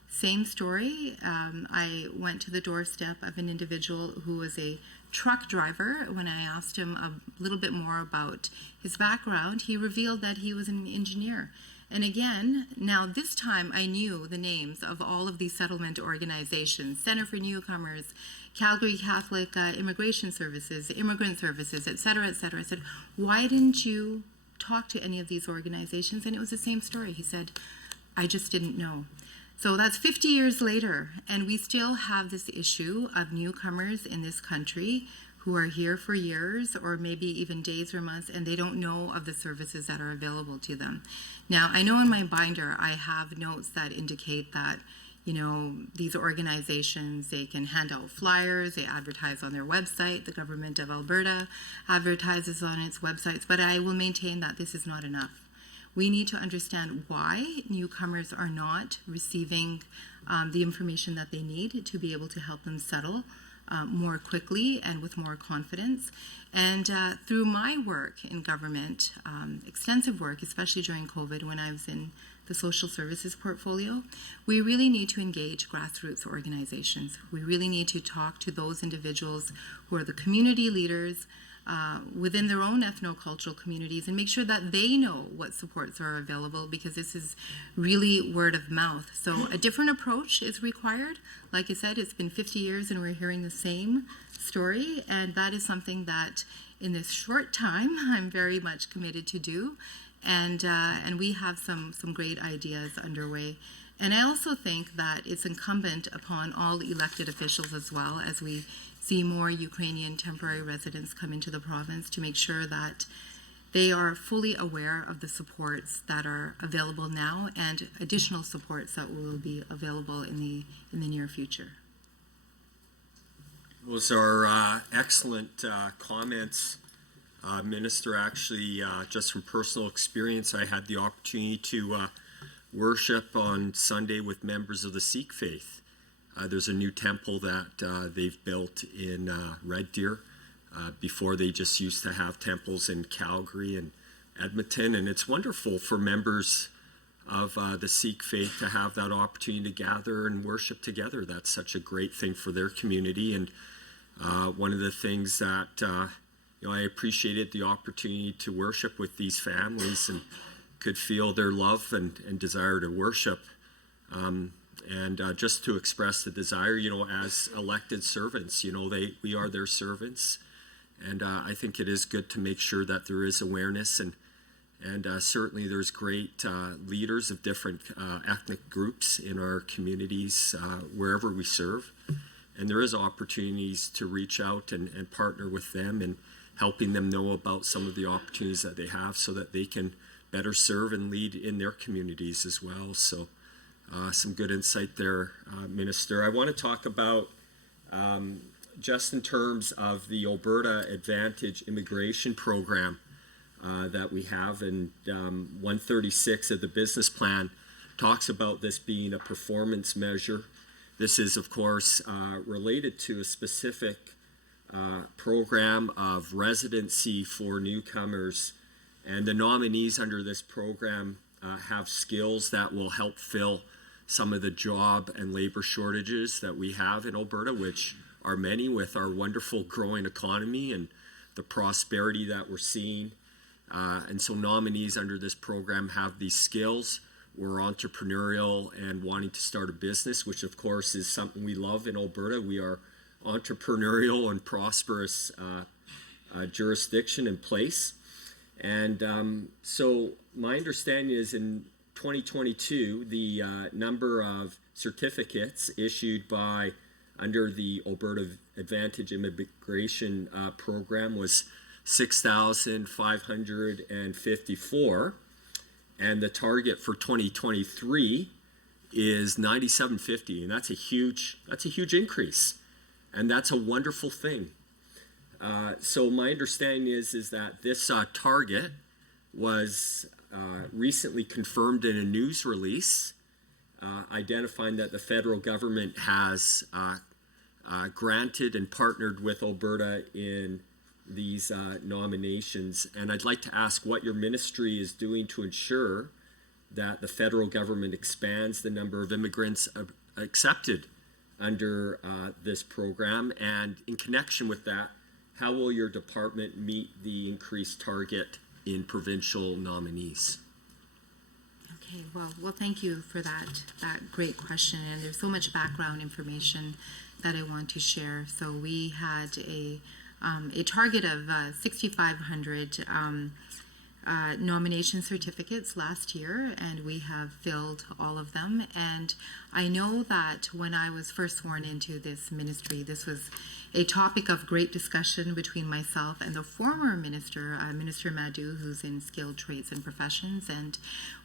same story. I went to the doorstep of an individual who was a truck driver. When I asked him a little bit more about his background, he revealed that he was an engineer. And again, now this time I knew the names of all of these settlement organizations, Center for Newcomers, Calgary Catholic Immigration Services, Immigrant Services, et cetera, et cetera. I said, why didn't you talk to any of these organizations? And it was the same story. He said, I just didn't know. So that's 50 years later, and we still have this issue of newcomers in this country who are here for years or maybe even days or months, and they don't know of the services that are available to them. Now, I know in my binder I have notes that indicate that, you know, these organizations, they can hand out flyers, they advertise on their website, the government of Alberta advertises on its websites, but I will maintain that this is not enough. We need to understand why newcomers are not receiving the information that they need to be able to help them settle more quickly and with more confidence. And through my work in government, extensive work, especially during COVID when I was in the social services portfolio, we really need to engage grassroots organizations. We really need to talk to those individuals who are the community leaders within their own ethno-cultural communities and make sure that they know what supports are available, because this is really word of mouth. So a different approach is required. Like I said, it's been 50 years and we're hearing the same story, and that is something that in this short time I'm very much committed to do, and we have some great ideas underway. And I also think that it's incumbent upon all elected officials as well, as we see more Ukrainian temporary residents come into the province, to make sure that they are fully aware of the supports that are available now and additional supports that will be available in the near future. Those are excellent comments, Minister. Actually, just from personal experience, I had the opportunity to worship on Sunday with members of the Sikh faith. There's a new temple that they've built in Red Deer. Before, they just used to have temples in Calgary and Edmonton, and it's wonderful for members of the Sikh faith to have that opportunity to gather and worship together. That's such a great thing for their community, and one of the things that I appreciated the opportunity to worship with these families and could feel their love and desire to worship. And just to express the desire, as elected servants, we are their servants. And I think it is good to make sure that there is awareness, and certainly there's great leaders of different ethnic groups in our communities wherever we serve. And there is opportunities to reach out and partner with them and helping them know about some of the opportunities that they have so that they can better serve and lead in their communities as well. So some good insight there, Minister. I want to talk about, just in terms of the Alberta Advantage Immigration Program that we have, and 136 of the business plan talks about this being a performance measure. This is, of course, related to a specific program of residency for newcomers, and the nominees under this program have skills that will help fill some of the job and labor shortages that we have in Alberta, which are many, with our wonderful growing economy and the prosperity that we're seeing. And so nominees under this program have these skills. We're entrepreneurial and wanting to start a business, which of course is something we love in Alberta. We are entrepreneurial and prosperous jurisdiction and place. And so my understanding is in 2022, the number of certificates issued under the Alberta Advantage Immigration Program was 6,554, and the target for 2023 is 9,750, and that's a huge increase, and that's a wonderful thing. So my understanding is that this target was recently confirmed in a news release, identifying that the federal government has granted and partnered with Alberta in these nominations. And I'd like to ask what your ministry is doing to ensure that the federal government expands the number of immigrants accepted under this program, and in connection with that, how will your department meet the increased target in provincial nominees? Okay, well, thank you for that great question, and there's so much background information that I want to share. So we had a target of 6,500 nomination certificates last year, and we have filled all of them. And I know that when I was first sworn into this ministry, this was a topic of great discussion between myself and the former minister, Minister Madhu, who's in skilled trades and professions. And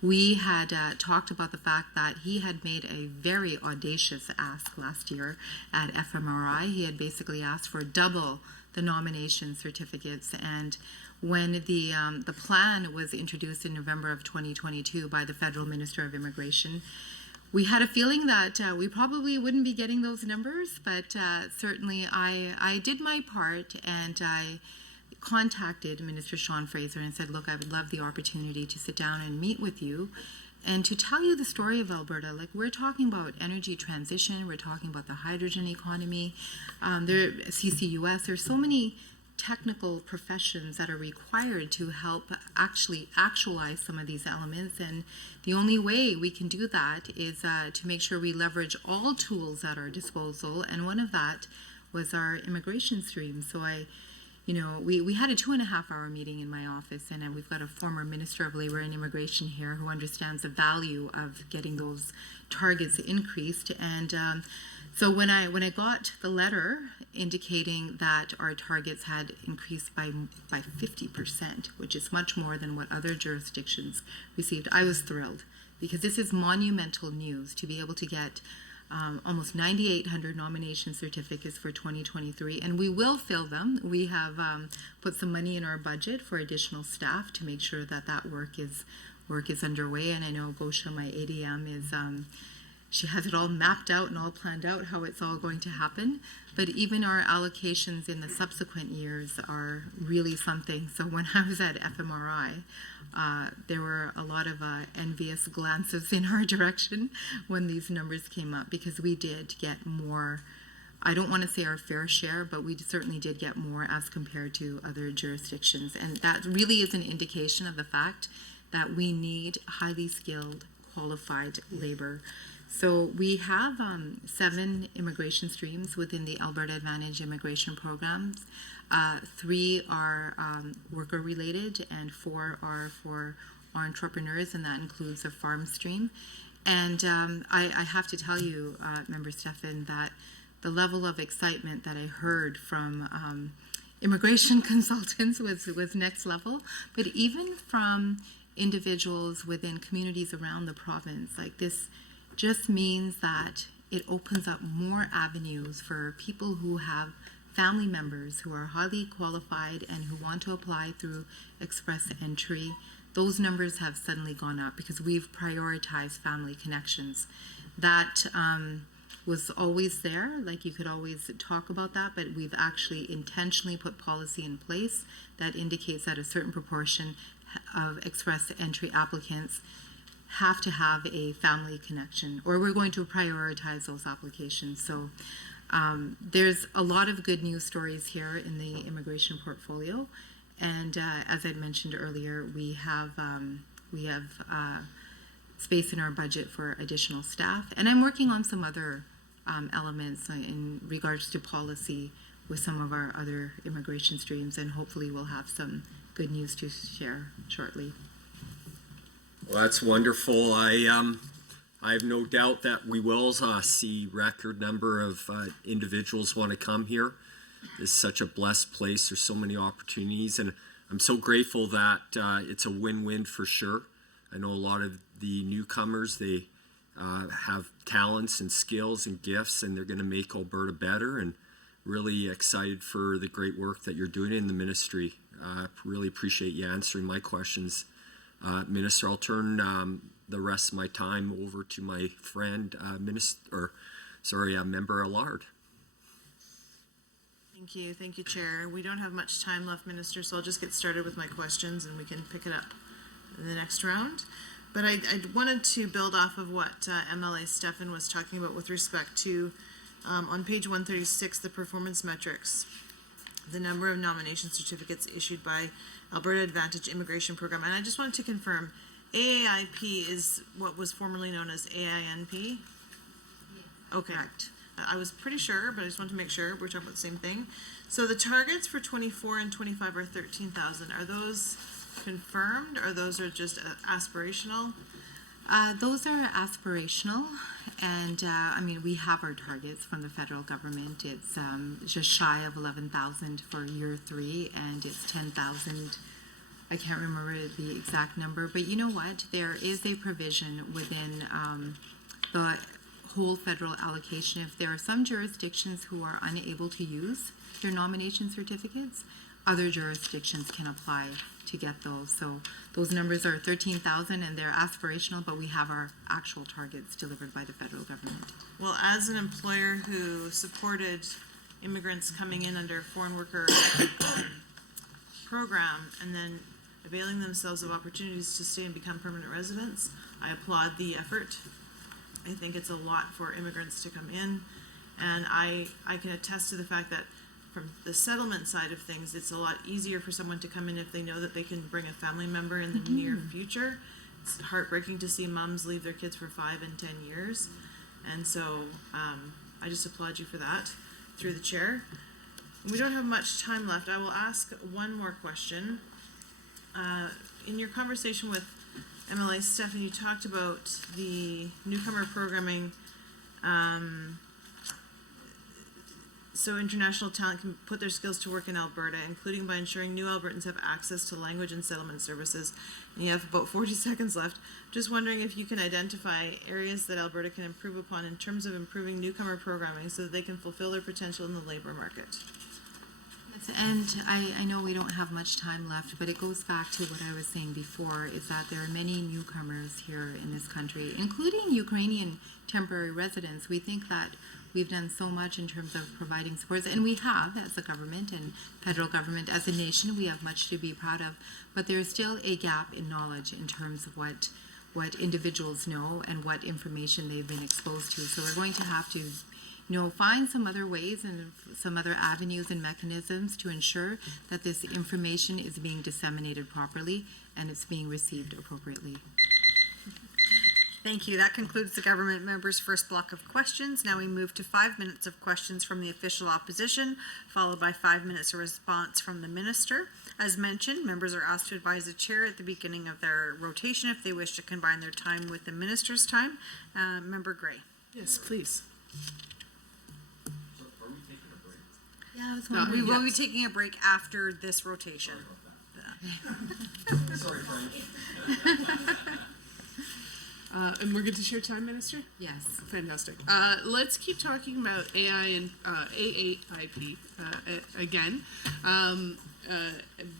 we had talked about the fact that he had made a very audacious ask last year at FMRI. He had basically asked for double the nomination certificates. And when the plan was introduced in November of 2022 by the Federal Minister of Immigration, we had a feeling that we probably wouldn't be getting those numbers, but certainly I did my part, and I contacted Minister Sean Fraser and said, look, I would love the opportunity to sit down and meet with you and to tell you the story of Alberta. Like, we're talking about energy transition, we're talking about the hydrogen economy, CCUS, there's so many technical professions that are required to help actually actualize some of these elements, and the only way we can do that is to make sure we leverage all tools at our disposal, and one of that was our immigration stream. So we had a 2.5-hour meeting in my office, and we've got a former Minister of Labor and Immigration here who understands the value of getting those targets increased. And so when I got the letter indicating that our targets had increased by 50%, which is much more than what other jurisdictions received, I was thrilled, because this is monumental news to be able to get almost 9,800 nomination certificates for 2023, and we will fill them. We have put some money in our budget for additional staff to make sure that work is underway. And I know Gosha, my ADM, is she has it all mapped out and all planned out how it's all going to happen. But even our allocations in the subsequent years are really something. So when I was at FMRI, there were a lot of envious glances in our direction when these numbers came up, because we did get more. I don't want to say our fair share, but we certainly did get more as compared to other jurisdictions. And that really is an indication of the fact that we need highly skilled, qualified labor. So we have 7 immigration streams within the Alberta Advantage immigration programs. 3 are worker related, and 4 are for entrepreneurs, and that includes a farm stream. And I have to tell you, Member Stefan, that the level of excitement that I heard from immigration consultants was next level, but even from individuals within communities around the province. Like, this just means that it opens up more avenues for people who have family members who are highly qualified and who want to apply through express entry. Those numbers have suddenly gone up because we've prioritized family connections. That was always there, like, you could always talk about that, but we've actually intentionally put policy in place that indicates that a certain proportion of express entry applicants have to have a family connection, or we're going to prioritize those applications. So there's a lot of good news stories here in the immigration portfolio, and as I mentioned earlier, we have space in our budget for additional staff, and I'm working on some other elements in regards to policy with some of our other immigration streams, and hopefully we'll have some good news to share shortly. Well, that's wonderful. I have no doubt that we will see record number of individuals want to come here. It's such a blessed place. There's so many opportunities, and I'm so grateful that it's a win-win for sure. I know a lot of the newcomers, they have talents and skills and gifts, and they're going to make Alberta better, and really excited for the great work that you're doing in the ministry. Really appreciate you answering my questions. Minister, I'll turn the rest of my time over to my friend, Member Allard. Thank you, Chair. We don't have much time left, Minister, so I'll just get started with my questions and we can pick it up in the next round. But I wanted to build off of what MLA Stefan was talking about with respect to, on page 136, the performance metrics, the number of nomination certificates issued by Alberta Advantage Immigration Program. And I just wanted to confirm, AAIP is what was formerly known as AINP? Okay. I was pretty sure, but I just wanted to make sure we're talking about the same thing. So the targets for 24 and 25 are 13,000. Are those confirmed, or those are just aspirational? Those are aspirational, and I mean, we have our targets from the federal government. It's just shy of 11,000 for year 3, and it's 10,000. I can't remember the exact number, but you know what? There is a provision within the whole federal allocation. If there are some jurisdictions who are unable to use their nomination certificates, other jurisdictions can apply to get those. So those numbers are 13,000, and they're aspirational, but we have our actual targets delivered by the federal government. Well, as an employer who supported immigrants coming in under a foreign worker program and then availing themselves of opportunities to stay and become permanent residents, I applaud the effort. I think it's a lot for immigrants to come in, and I can attest to the fact that from the settlement side of things, it's a lot easier for someone to come in if they know that they can bring a family member in the near future. It's heartbreaking to see moms leave their kids for 5 and 10 years, and so I just applaud you for that through the chair. We don't have much time left. I will ask one more question. In your conversation with MLA Stefan, you talked about the newcomer programming, so international talent can put their skills to work in Alberta, including by ensuring new Albertans have access to language and settlement services. And you have about 40 seconds left. Just wondering if you can identify areas that Alberta can improve upon in terms of improving newcomer programming so that they can fulfill their potential in the labor market. And I know we don't have much time left, but it goes back to what I was saying before, is that there are many newcomers here in this country, including Ukrainian temporary residents. We think that we've done so much in terms of providing supports, and we have as a government and federal government. As a nation, we have much to be proud of, but there is still a gap in knowledge in terms of what individuals know and what information they've been exposed to. So we're going to have to find some other ways and some other avenues and mechanisms to ensure that this information is being disseminated properly and it's being received appropriately. Thank you. That concludes the government member's first block of questions. Now we move to 5 minutes of questions from the official opposition, followed by 5 minutes of response from the minister. As mentioned, members are asked to advise the chair at the beginning of their rotation if they wish to combine their time with the minister's time. Member Gray. Yes, please. Yeah, I was We wondering. will be taking a break after this rotation. Sorry, Frank. And we're good to share time, Minister? Yes. Fantastic. Let's keep talking about AI and AAIP again,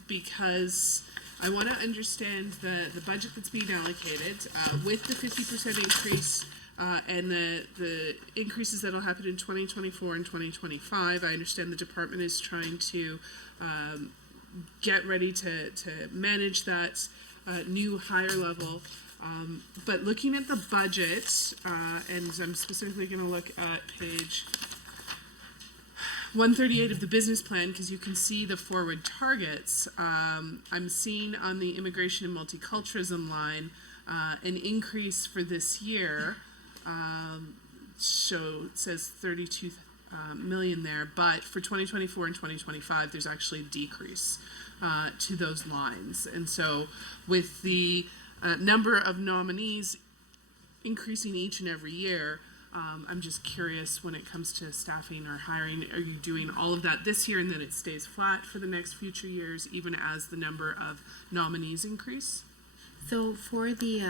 because I want to understand the budget that's being allocated with the 50% increase and the increases that will happen in 2024 and 2025. I understand the department is trying to get ready to manage that new higher level. But looking at the budget, and I'm specifically going to look at page 138 of the business plan, because you can see the forward targets. I'm seeing on the immigration and multiculturalism line an increase for this year. So it says 32 million there, but for 2024 and 2025, there's actually a decrease to those lines. And so with the number of nominees increasing each and every year, I'm just curious when it comes to staffing or hiring, are you doing all of that this year and then it stays flat for the next future years, even as the number of nominees increase? So for the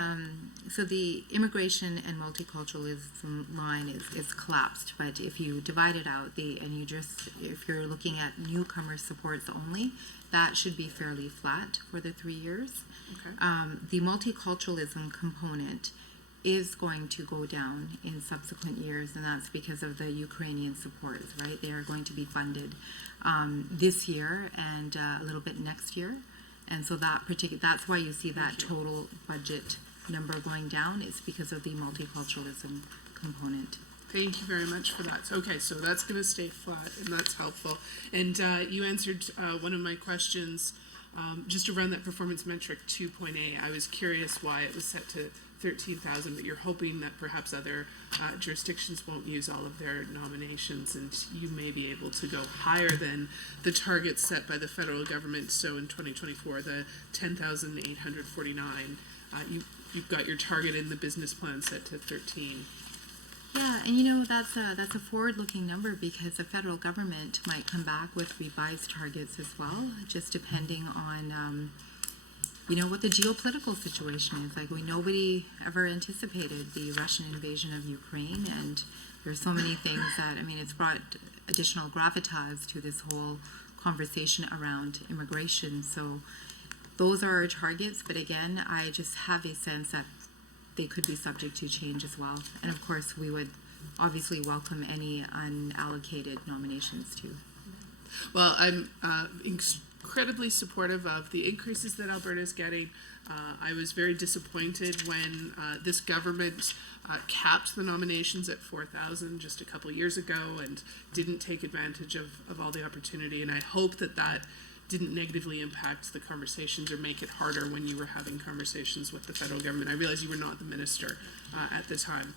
immigration and multiculturalism line is collapsed, but if you divide it out, if you're looking at newcomer supports only, that should be fairly flat for the 3 years. Okay. The multiculturalism component is going to go down in subsequent years, and that's because of the Ukrainian supports, right? They are going to be funded this year and a little bit next year. And so that's why you see that total budget number going down. It's because of the multiculturalism component. Thank you very much for that. Okay, so that's going to stay flat, and that's helpful. And you answered one of my questions Just around that performance metric 2.8, I was curious why it was set to 13,000, but you're hoping that perhaps other jurisdictions won't use all of their nominations and you may be able to go higher than the targets set by the federal government. So in 2024, the 10,849, you've got your target in the business plan set to 13. Yeah, and that's a forward-looking number because the federal government might come back with revised targets as well, just depending on what the geopolitical situation is. Like, nobody ever anticipated the Russian invasion of Ukraine, and there's so many things that, it's brought additional gravitas to this whole conversation around immigration. So those are our targets, but again, I just have a sense that they could be subject to change as well. And of course, we would obviously welcome any unallocated nominations too. Well, I'm incredibly supportive of the increases that Alberta is getting. I was very disappointed when this government capped the nominations at 4,000 just a couple of years ago and didn't take advantage of all the opportunity. And I hope that didn't negatively impact the conversations or make it harder when you were having conversations with the federal government. I realize you were not the minister at the time.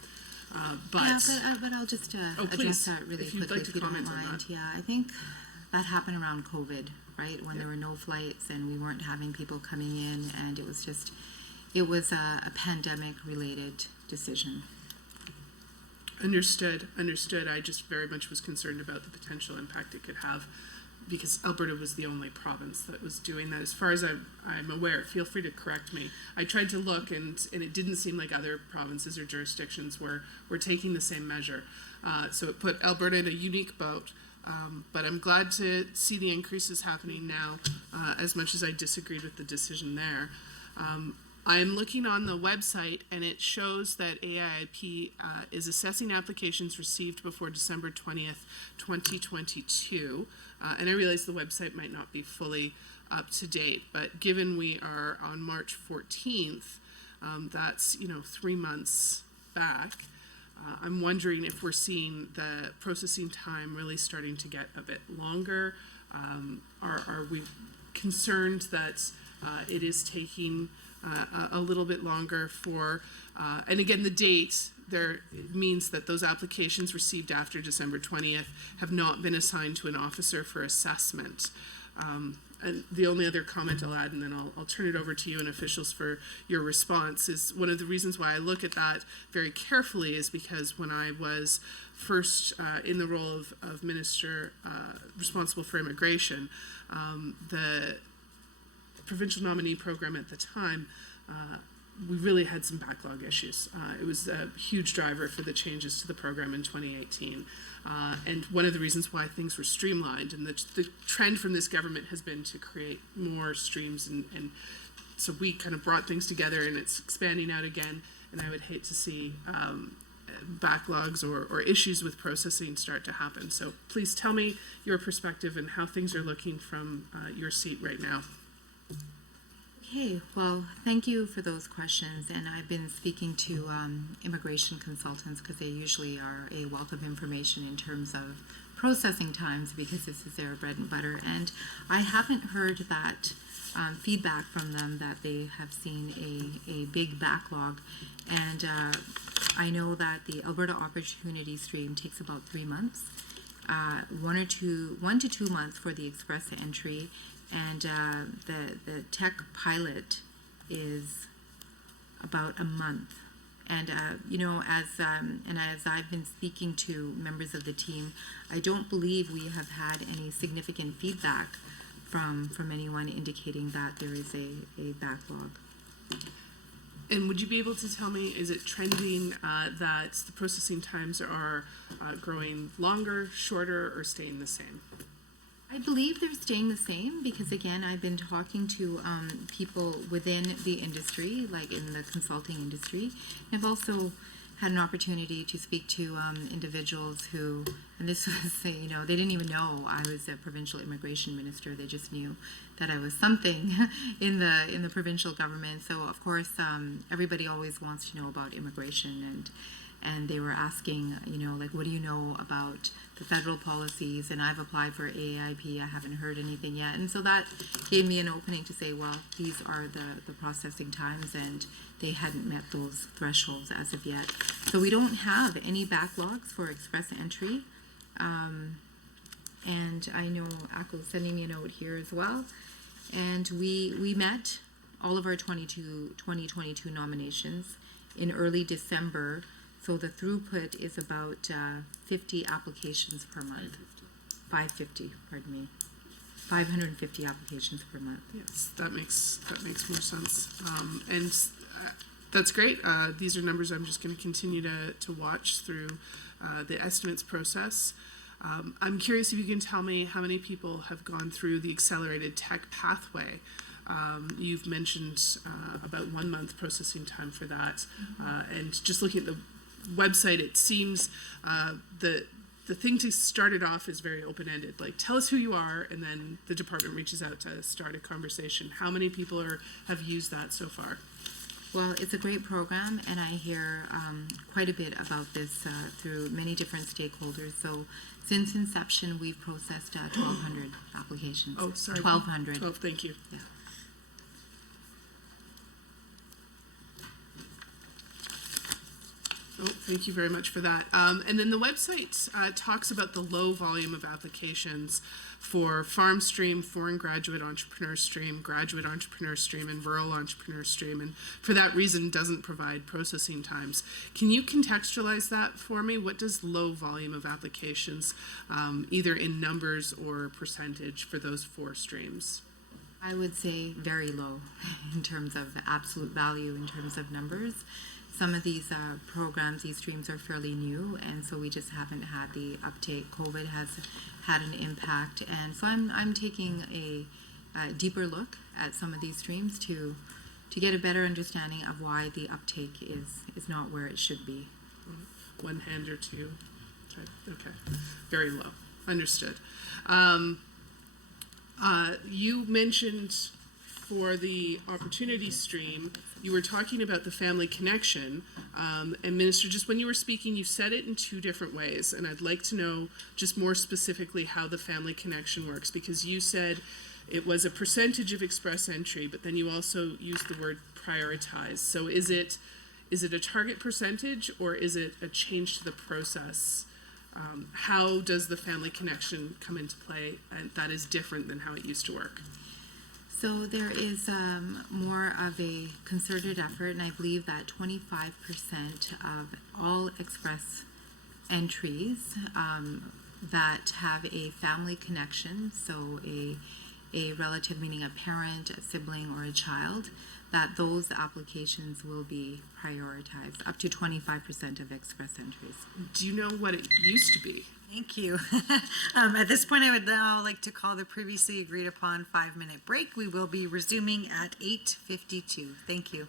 But I'll just address please, that really if you'd quickly, like to if you don't comment on mind. that. Yeah, I think that happened around COVID, right? When there were no flights and we weren't having people coming in, and it was a pandemic-related decision. Understood. I just very much was concerned about the potential impact it could have because Alberta was the only province that was doing that. As far as I'm aware, feel free to correct me. I tried to look and it didn't seem like other provinces or jurisdictions were taking the same measure. So it put Alberta in a unique boat. But I'm glad to see the increases happening now, as much as I disagreed with the decision there. I am looking on the website, and it shows that AIIP is assessing applications received before December 20th, 2022. And I realize the website might not be fully up to date, but given we are on March 14th, that's 3 months back. I'm wondering if we're seeing the processing time really starting to get a bit longer. Are we concerned that it is taking a little bit longer for, and again, the date there means that those applications received after December 20th have not been assigned to an officer for assessment. And the only other comment I'll add, and then I'll turn it over to you and officials for your response, is one of the reasons why I look at that very carefully is because when I was first in the role of minister responsible for immigration, the provincial nominee program at the time, we really had some backlog issues. It was a huge driver for the changes to the program in 2018. And one of the reasons why things were streamlined, and the trend from this government has been to create more streams, and so we kind of brought things together and it's expanding out again, and I would hate to see backlogs or issues with processing start to happen. So please tell me your perspective and how things are looking from your seat right now. Okay, well, thank you for those questions. And I've been speaking to immigration consultants because they usually are a wealth of information in terms of processing times because this is their bread and butter. And I haven't heard that feedback from them that they have seen a big backlog. And I know that the Alberta Opportunity Stream takes about 3 months, 1 to 2 months for the express entry. And the tech pilot is about a month. And as I've been speaking to members of the team, I don't believe we have had any significant feedback from anyone indicating that there is a backlog. And would you be able to tell me, is it trending that the processing times are growing longer, shorter, or staying the same? I believe they're staying the same because, again, I've been talking to people within the industry, like in the consulting industry. I've also had an opportunity to speak to individuals who, and this was, they didn't even know I was a provincial immigration minister. They just knew that I was something in the provincial government. So, of course, everybody always wants to know about immigration, and they were asking, like, what do you know about the federal policies? And I've applied for AIP. I haven't heard anything yet. And so that gave me an opening to say, well, these are the processing times, and they hadn't met those thresholds as of yet. So we don't have any backlogs for express entry. And I know ACO's sending me a note here as well. And we met all of our 2022 nominations in early December. So the throughput is about 50 applications per month. 550, pardon me. 550 applications per month. Yes, that makes more sense. And that's great. These are numbers I'm just going to continue to watch through the estimates process. I'm curious if you can tell me how many people have gone through the accelerated tech pathway. You've mentioned about 1 month processing time for that. And just looking at the website, it seems the thing to start it off is very open-ended. Like, tell us who you are, and then the department reaches out to start a conversation. How many people have used that so far? Well, it's a great program, and I hear quite a bit about this through many different stakeholders. So since inception, we've processed 1,200 applications. Oh, sorry. 1,200. Oh, thank you. Yeah. Oh, thank you very much for that. And then the website talks about the low volume of applications for farm stream, foreign graduate entrepreneur stream, graduate entrepreneur stream, and rural entrepreneur stream, and for that reason doesn't provide processing times. Can you contextualize that for me? What does low volume of applications, either in numbers or percentage, for those 4 streams? I would say very low in terms of the absolute value, in terms of numbers. Some of these programs, these streams are fairly new, and so we just haven't had the uptake. COVID has had an impact, and so I'm taking a deeper look at some of these streams to get a better understanding of why the uptake is not where it should be. 1 hand or 2? Okay, very low. Understood. You mentioned for the opportunity stream, you were talking about the family connection, and Minister, just when you were speaking, you said it in 2 different ways, and I'd like to know just more specifically how the family connection works, because you said it was a percentage of express entry, but then you also used the word prioritize. So is it a target percentage, or is it a change to the process? How does the family connection come into play, and that is different than how it used to work? So there is more of a concerted effort, and I believe that 25% of all express entries that have a family connection, so a relative, meaning a parent, a sibling, or a child, that those applications will be prioritized, up to 25% of express entries. Do you know what it used to be? Thank you. At this point, I would now like to call the previously agreed upon 5-minute break. We will be resuming at 8:52. Thank you.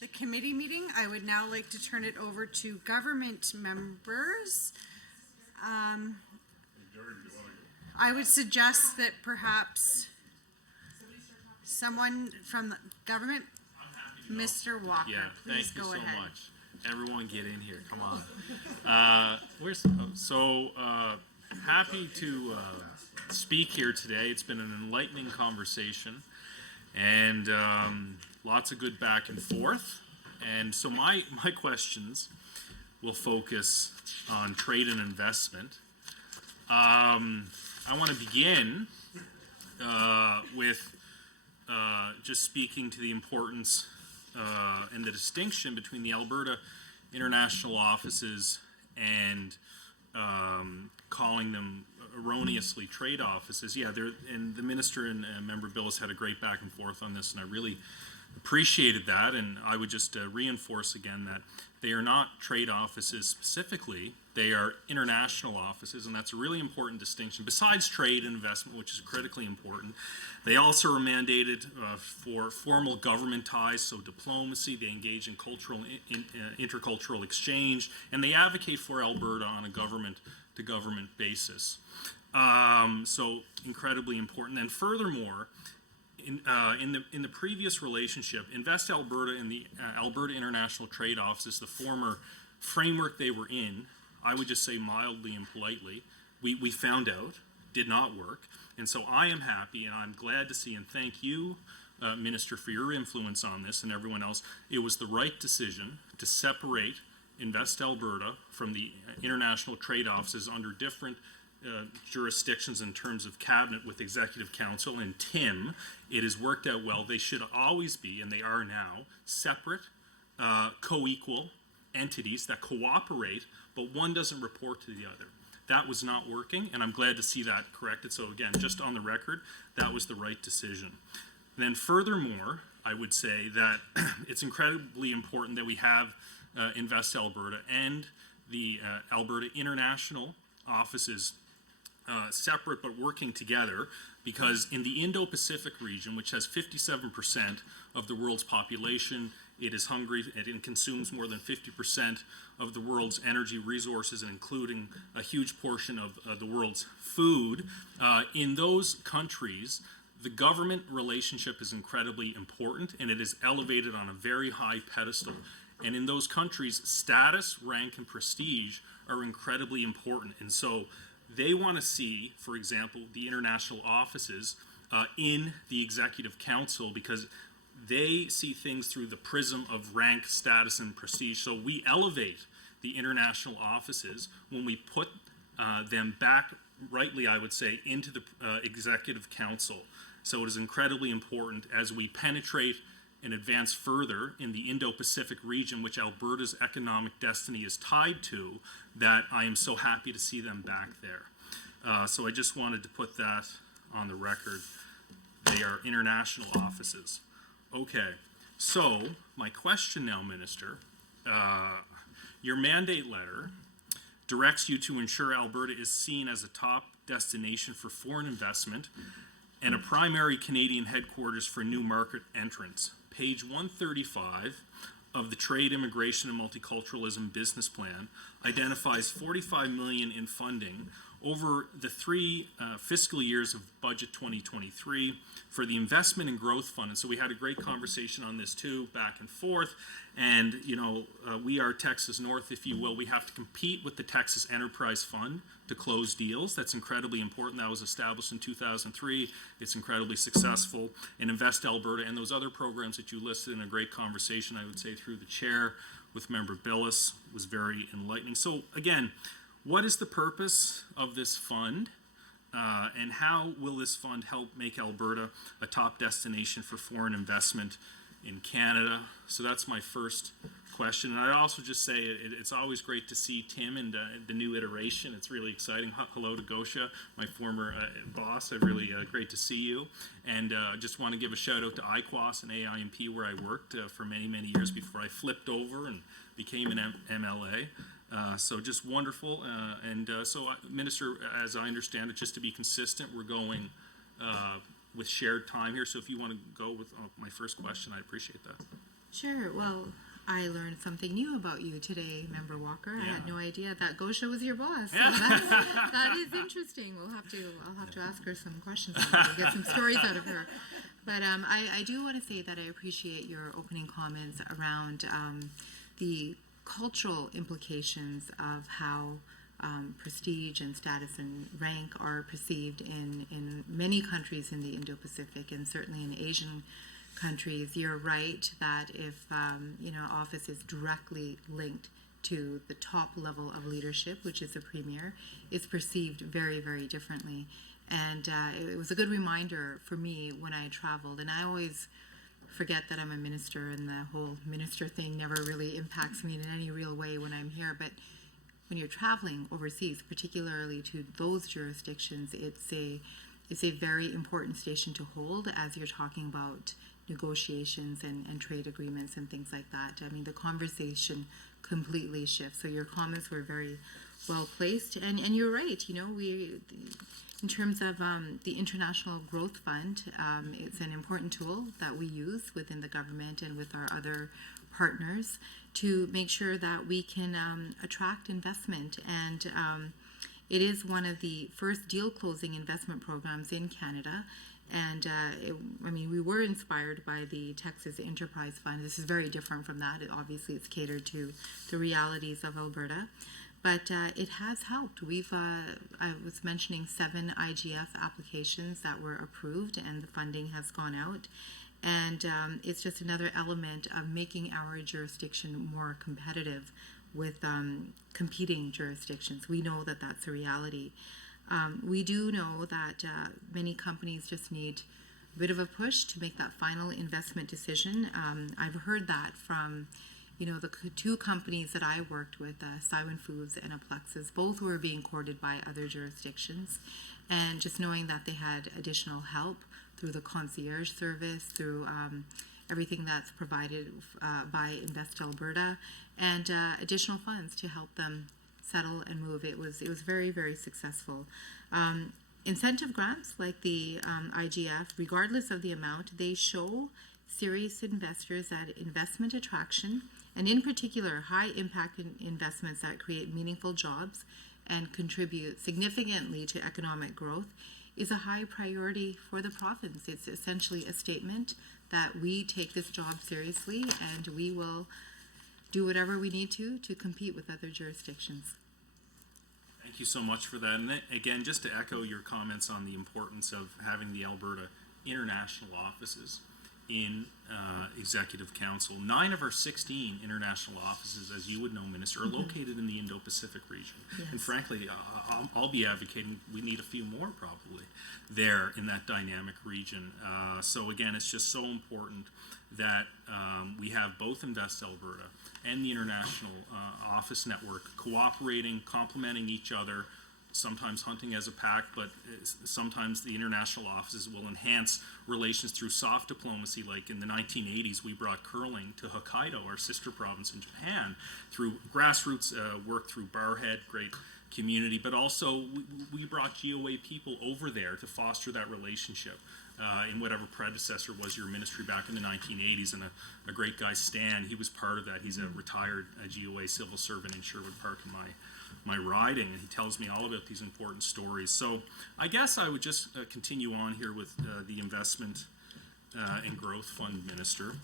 The committee meeting, I would now like to turn it over to government members. I would suggest that perhaps someone from the government, Mr. Walker, Yeah, please thank you go so ahead. much. Everyone get in here, come on. Happy to speak here today. It's been an enlightening conversation and lots of good back and forth. And so my questions will focus on trade and investment. I want to begin with just speaking to the importance and the distinction between the Alberta international offices and calling them erroneously trade offices. Yeah, and the minister and member Billis had a great back and forth on this, and I really appreciated that. And I would just reinforce again that they are not trade offices specifically, they are international offices, and that's a really important distinction. Besides trade and investment, which is critically important, they also are mandated for formal government ties, so diplomacy. They engage in cultural, intercultural exchange, and they advocate for Alberta on a government-to-government basis. So incredibly important. And furthermore, in the previous relationship, Invest Alberta and the Alberta International Trade Offices, the former framework they were in, I would just say mildly and politely, we found out did not work. And so I am happy and I'm glad to see, and thank you, Minister, for your influence on this and everyone else. It was the right decision to separate Invest Alberta from the international trade offices under different jurisdictions in terms of cabinet with executive council and Tim. It has worked out well. They should always be, and they are now, separate, co-equal entities that cooperate, but one doesn't report to the other. That was not working, and I'm glad to see that corrected. So again, just on the record, that was the right decision. And then furthermore, I would say that it's incredibly important that we have Invest Alberta and the Alberta International offices separate but working together, because in the Indo-Pacific region, which has 57% of the world's population, it is hungry, it consumes more than 50% of the world's energy resources, and including a huge portion of the world's food. In those countries, the government relationship is incredibly important, and it is elevated on a very high pedestal. And in those countries, status, rank, and prestige are incredibly important. And so they want to see, for example, the international offices in the executive council, because they see things through the prism of rank, status, and prestige. So we elevate the international offices when we put them back, rightly I would say, into the executive council. So it is incredibly important as we penetrate and advance further in the Indo-Pacific region, which Alberta's economic destiny is tied to, that I am so happy to see them back there. So I just wanted to put that on the record. They are international offices. Okay, so my question now, Minister, your mandate letter directs you to ensure Alberta is seen as a top destination for foreign investment and a primary Canadian headquarters for new market entrants. Page 135 of the Trade, Immigration, and Multiculturalism Business Plan identifies 45 million in funding over the three fiscal years of budget 2023 for the investment and growth fund. And so we had a great conversation on this too, back and forth. And we are Texas North, if you will. We have to compete with the Texas Enterprise Fund to close deals. That's incredibly important. That was established in 2003. It's incredibly successful. And Invest Alberta and those other programs that you listed in a great conversation, I would say, through the chair with Member Billis was very enlightening. So again, what is the purpose of this fund, and how will this fund help make Alberta a top destination for foreign investment in Canada? So that's my first question. And I'd also just say it's always great to see Tim and the new iteration. It's really exciting. Hello to Gosha, my former boss. Really great to see you. And just want to give a shout out to IQUAS and AIMP, where I worked for many, many years before I flipped over and became an MLA. So just wonderful. So, Minister, as I understand it, just to be consistent, we're going with shared time here. So if you want to go with my first question, I appreciate that. Sure. Well, I learned something new about you today, Member Walker. I had no idea that Gosha was your boss. So that is interesting. I'll have to ask her some questions about it, get some stories out of her. But I do want to say that I appreciate your opening comments around the cultural implications of how prestige and status and rank are perceived in many countries in the Indo-Pacific, and certainly in Asian countries. You're right that if office is directly linked to the top level of leadership, which is the premier, it's perceived very, very differently. And it was a good reminder for me when I traveled, and I always forget that I'm a minister, and the whole minister thing never really impacts me in any real way when I'm here. But when you're traveling overseas, particularly to those jurisdictions, it's a very important station to hold as you're talking about negotiations and trade agreements and things like that. I mean, the conversation completely shifts. So your comments were very well placed, and you're right. We, in terms of the International Growth Fund, it's an important tool that we use within the government and with our other partners to make sure that we can attract investment. And it is one of the first deal closing investment programs in Canada. And we were inspired by the Texas Enterprise Fund. This is very different from that. Obviously, it's catered to the realities of Alberta. But it has helped. I was mentioning 7 IGF applications that were approved, and the funding has gone out. And it's just another element of making our jurisdiction more competitive with competing jurisdictions. We know that that's a reality. We do know that many companies just need a bit of a push to make that final investment decision. I've heard that from the 2 companies that I worked with, Siren Foods and Aplexus. Both were being courted by other jurisdictions, and just knowing that they had additional help through the concierge service, through everything that's provided by Invest Alberta, and additional funds to help them settle and move. It was very, very successful. Incentive grants like the IGF, regardless of the amount, they show serious investors that investment attraction, and in particular high impact investments that create meaningful jobs and contribute significantly to economic growth, is a high priority for the province. It's essentially a statement that we take this job seriously, and we will do whatever we need to compete with other jurisdictions. Thank you so much for that. And then, again, just to echo your comments on the importance of having the Alberta international offices in Executive Council. 9 of our 16 international offices, as you would know, Minister, are located in the Indo-Pacific region. Yes. And frankly, I'll be advocating we need a few more probably there in that dynamic region. So again, it's just so important that we have both Invest Alberta and the international office network cooperating, complementing each other, sometimes hunting as a pack, but sometimes the international offices will enhance relations through soft diplomacy. Like in the 1980s, we brought curling to Hokkaido, our sister province in Japan, through grassroots work through Barhead, great community, but also we brought GOA people over there to foster that relationship. in whatever predecessor was your ministry back in the 1980s, and a great guy, Stan, he was part of that. He's a retired GOA civil servant in Sherwood Park in my riding, and he tells me all about these important stories. So I guess I would just continue on here with the Investment and Growth Fund Minister.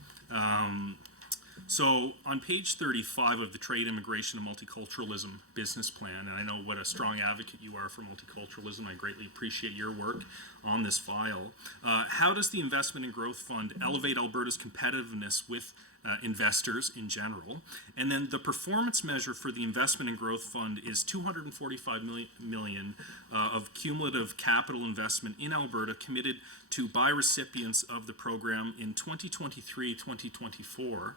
So on page 35 of the Trade, Immigration, and Multiculturalism Business Plan, and I know what a strong advocate you are for multiculturalism, I greatly appreciate your work on this file. How does the Investment and Growth Fund elevate Alberta's competitiveness with investors in general? And then the performance measure for the Investment and Growth Fund is $245 million of cumulative capital investment in Alberta committed to by recipients of the program in 2023-2024.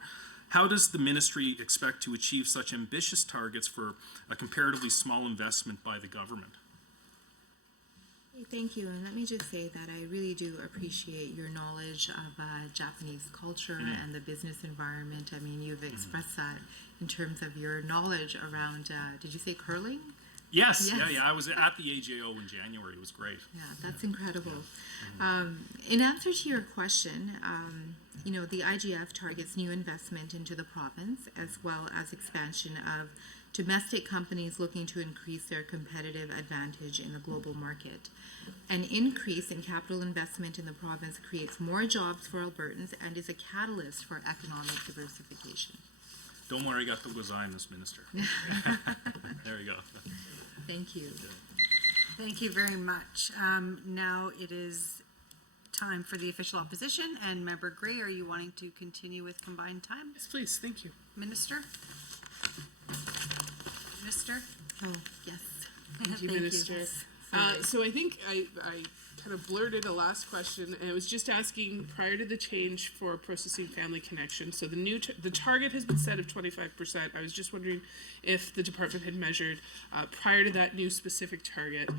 How does the ministry expect to achieve such ambitious targets for a comparatively small investment by the government? Thank you, and let me just say that I really do appreciate your knowledge of Japanese culture and the business environment. I mean, you've expressed that in terms of your knowledge around, did you say curling? Yes. Yeah. I was at the AJO in January. It was great. Yeah, that's incredible. In answer to your question, the IGF targets new investment into the province as well as expansion of domestic companies looking to increase their competitive advantage in the global market. An increase in capital investment in the province creates more jobs for Albertans and is a catalyst for economic diversification. Don't worry, I got the Wazimus minister. There you go. Thank you. Thank you very much. Now it is time for the official opposition, and Member Gray, are you wanting to continue with combined time? Yes, please. Thank you. Minister? Minister? Oh, yes. Thank you, Minister. So I think I kind of blurted a last question, and I was just asking prior to the change for processing family connection. So the target has been set of 25%. I was just wondering if the department had measured prior to that new specific target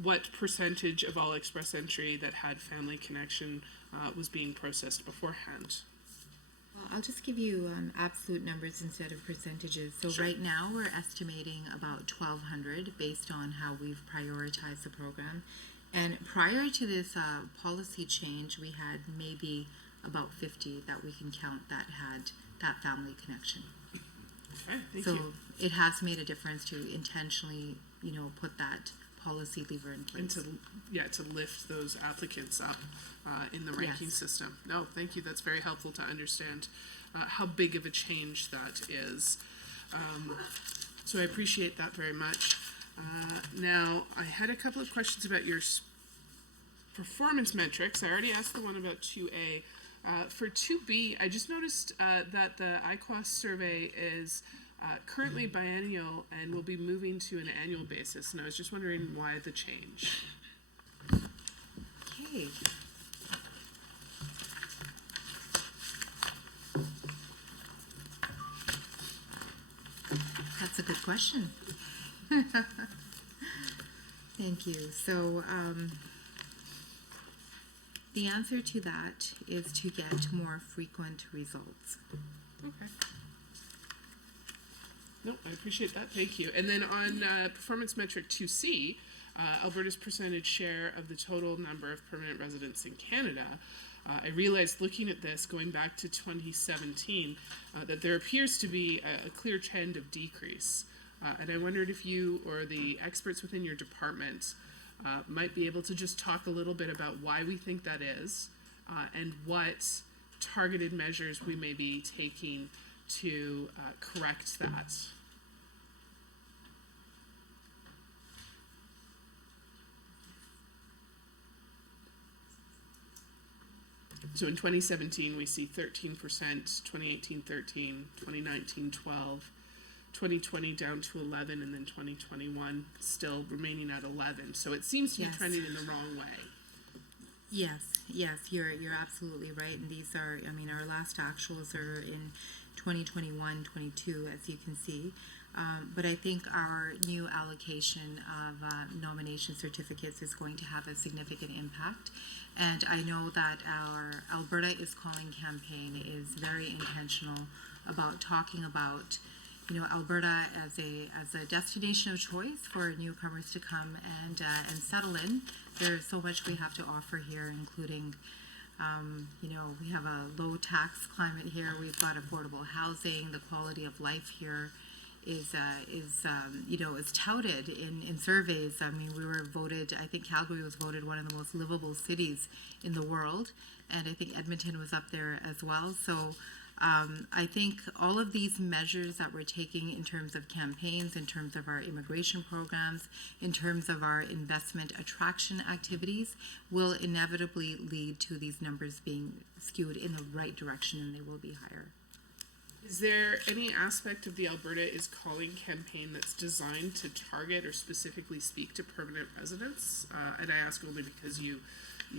what percentage of all express entry that had family connection was being processed beforehand. Well, I'll just give you absolute numbers instead of percentages. So Sure. Right now we're estimating about 1,200 based on how we've prioritized the program. And prior to this policy change, we had maybe about 50 that we can count that had that family connection. Okay, thank So you. it has made a difference to intentionally, put that policy lever in place. And to lift those applicants up in the ranking Yes. system. No, thank you. That's very helpful to understand how big of a change that is. So I appreciate that very much. Now, I had a couple of questions about your performance metrics. I already asked the one about 2A. For 2B, I just noticed that the IQOS survey is currently biennial and will be moving to an annual basis, and I was just wondering why the change. Okay. That's a good question. Thank you. So the answer to that is to get more frequent results. Okay. No, I appreciate that. Thank you. And then on performance metric 2C, Alberta's percentage share of the total number of permanent residents in Canada, I realized looking at this, going back to 2017, that there appears to be a clear trend of decrease. And I wondered if you or the experts within your department might be able to just talk a little bit about why we think that is, and what targeted measures we may be taking to correct that. So in 2017, we see 13%, 2018, 13, 2019, 12, 2020 down to 11, and then 2021 still remaining at 11. So it seems to be Yes. trending in the wrong way. Yes, you're absolutely right. And these are, our last actuals are in 2021, 22, as you can see. But I think our new allocation of nomination certificates is going to have a significant impact. And I know that our Alberta is Calling campaign is very intentional about talking about, Alberta as a destination of choice for newcomers to come and settle in. There's so much we have to offer here, including we have a low tax climate here. We've got affordable housing. The quality of life here is touted in surveys. I mean, we were voted. I think Calgary was voted one of the most livable cities in the world, and I think Edmonton was up there as well. So. I think all of these measures that we're taking in terms of campaigns, in terms of our immigration programs, in terms of our investment attraction activities, will inevitably lead to these numbers being skewed in the right direction, and they will be higher. Is there any aspect of the Alberta is Calling campaign that's designed to target or specifically speak to permanent residents? And I ask only because you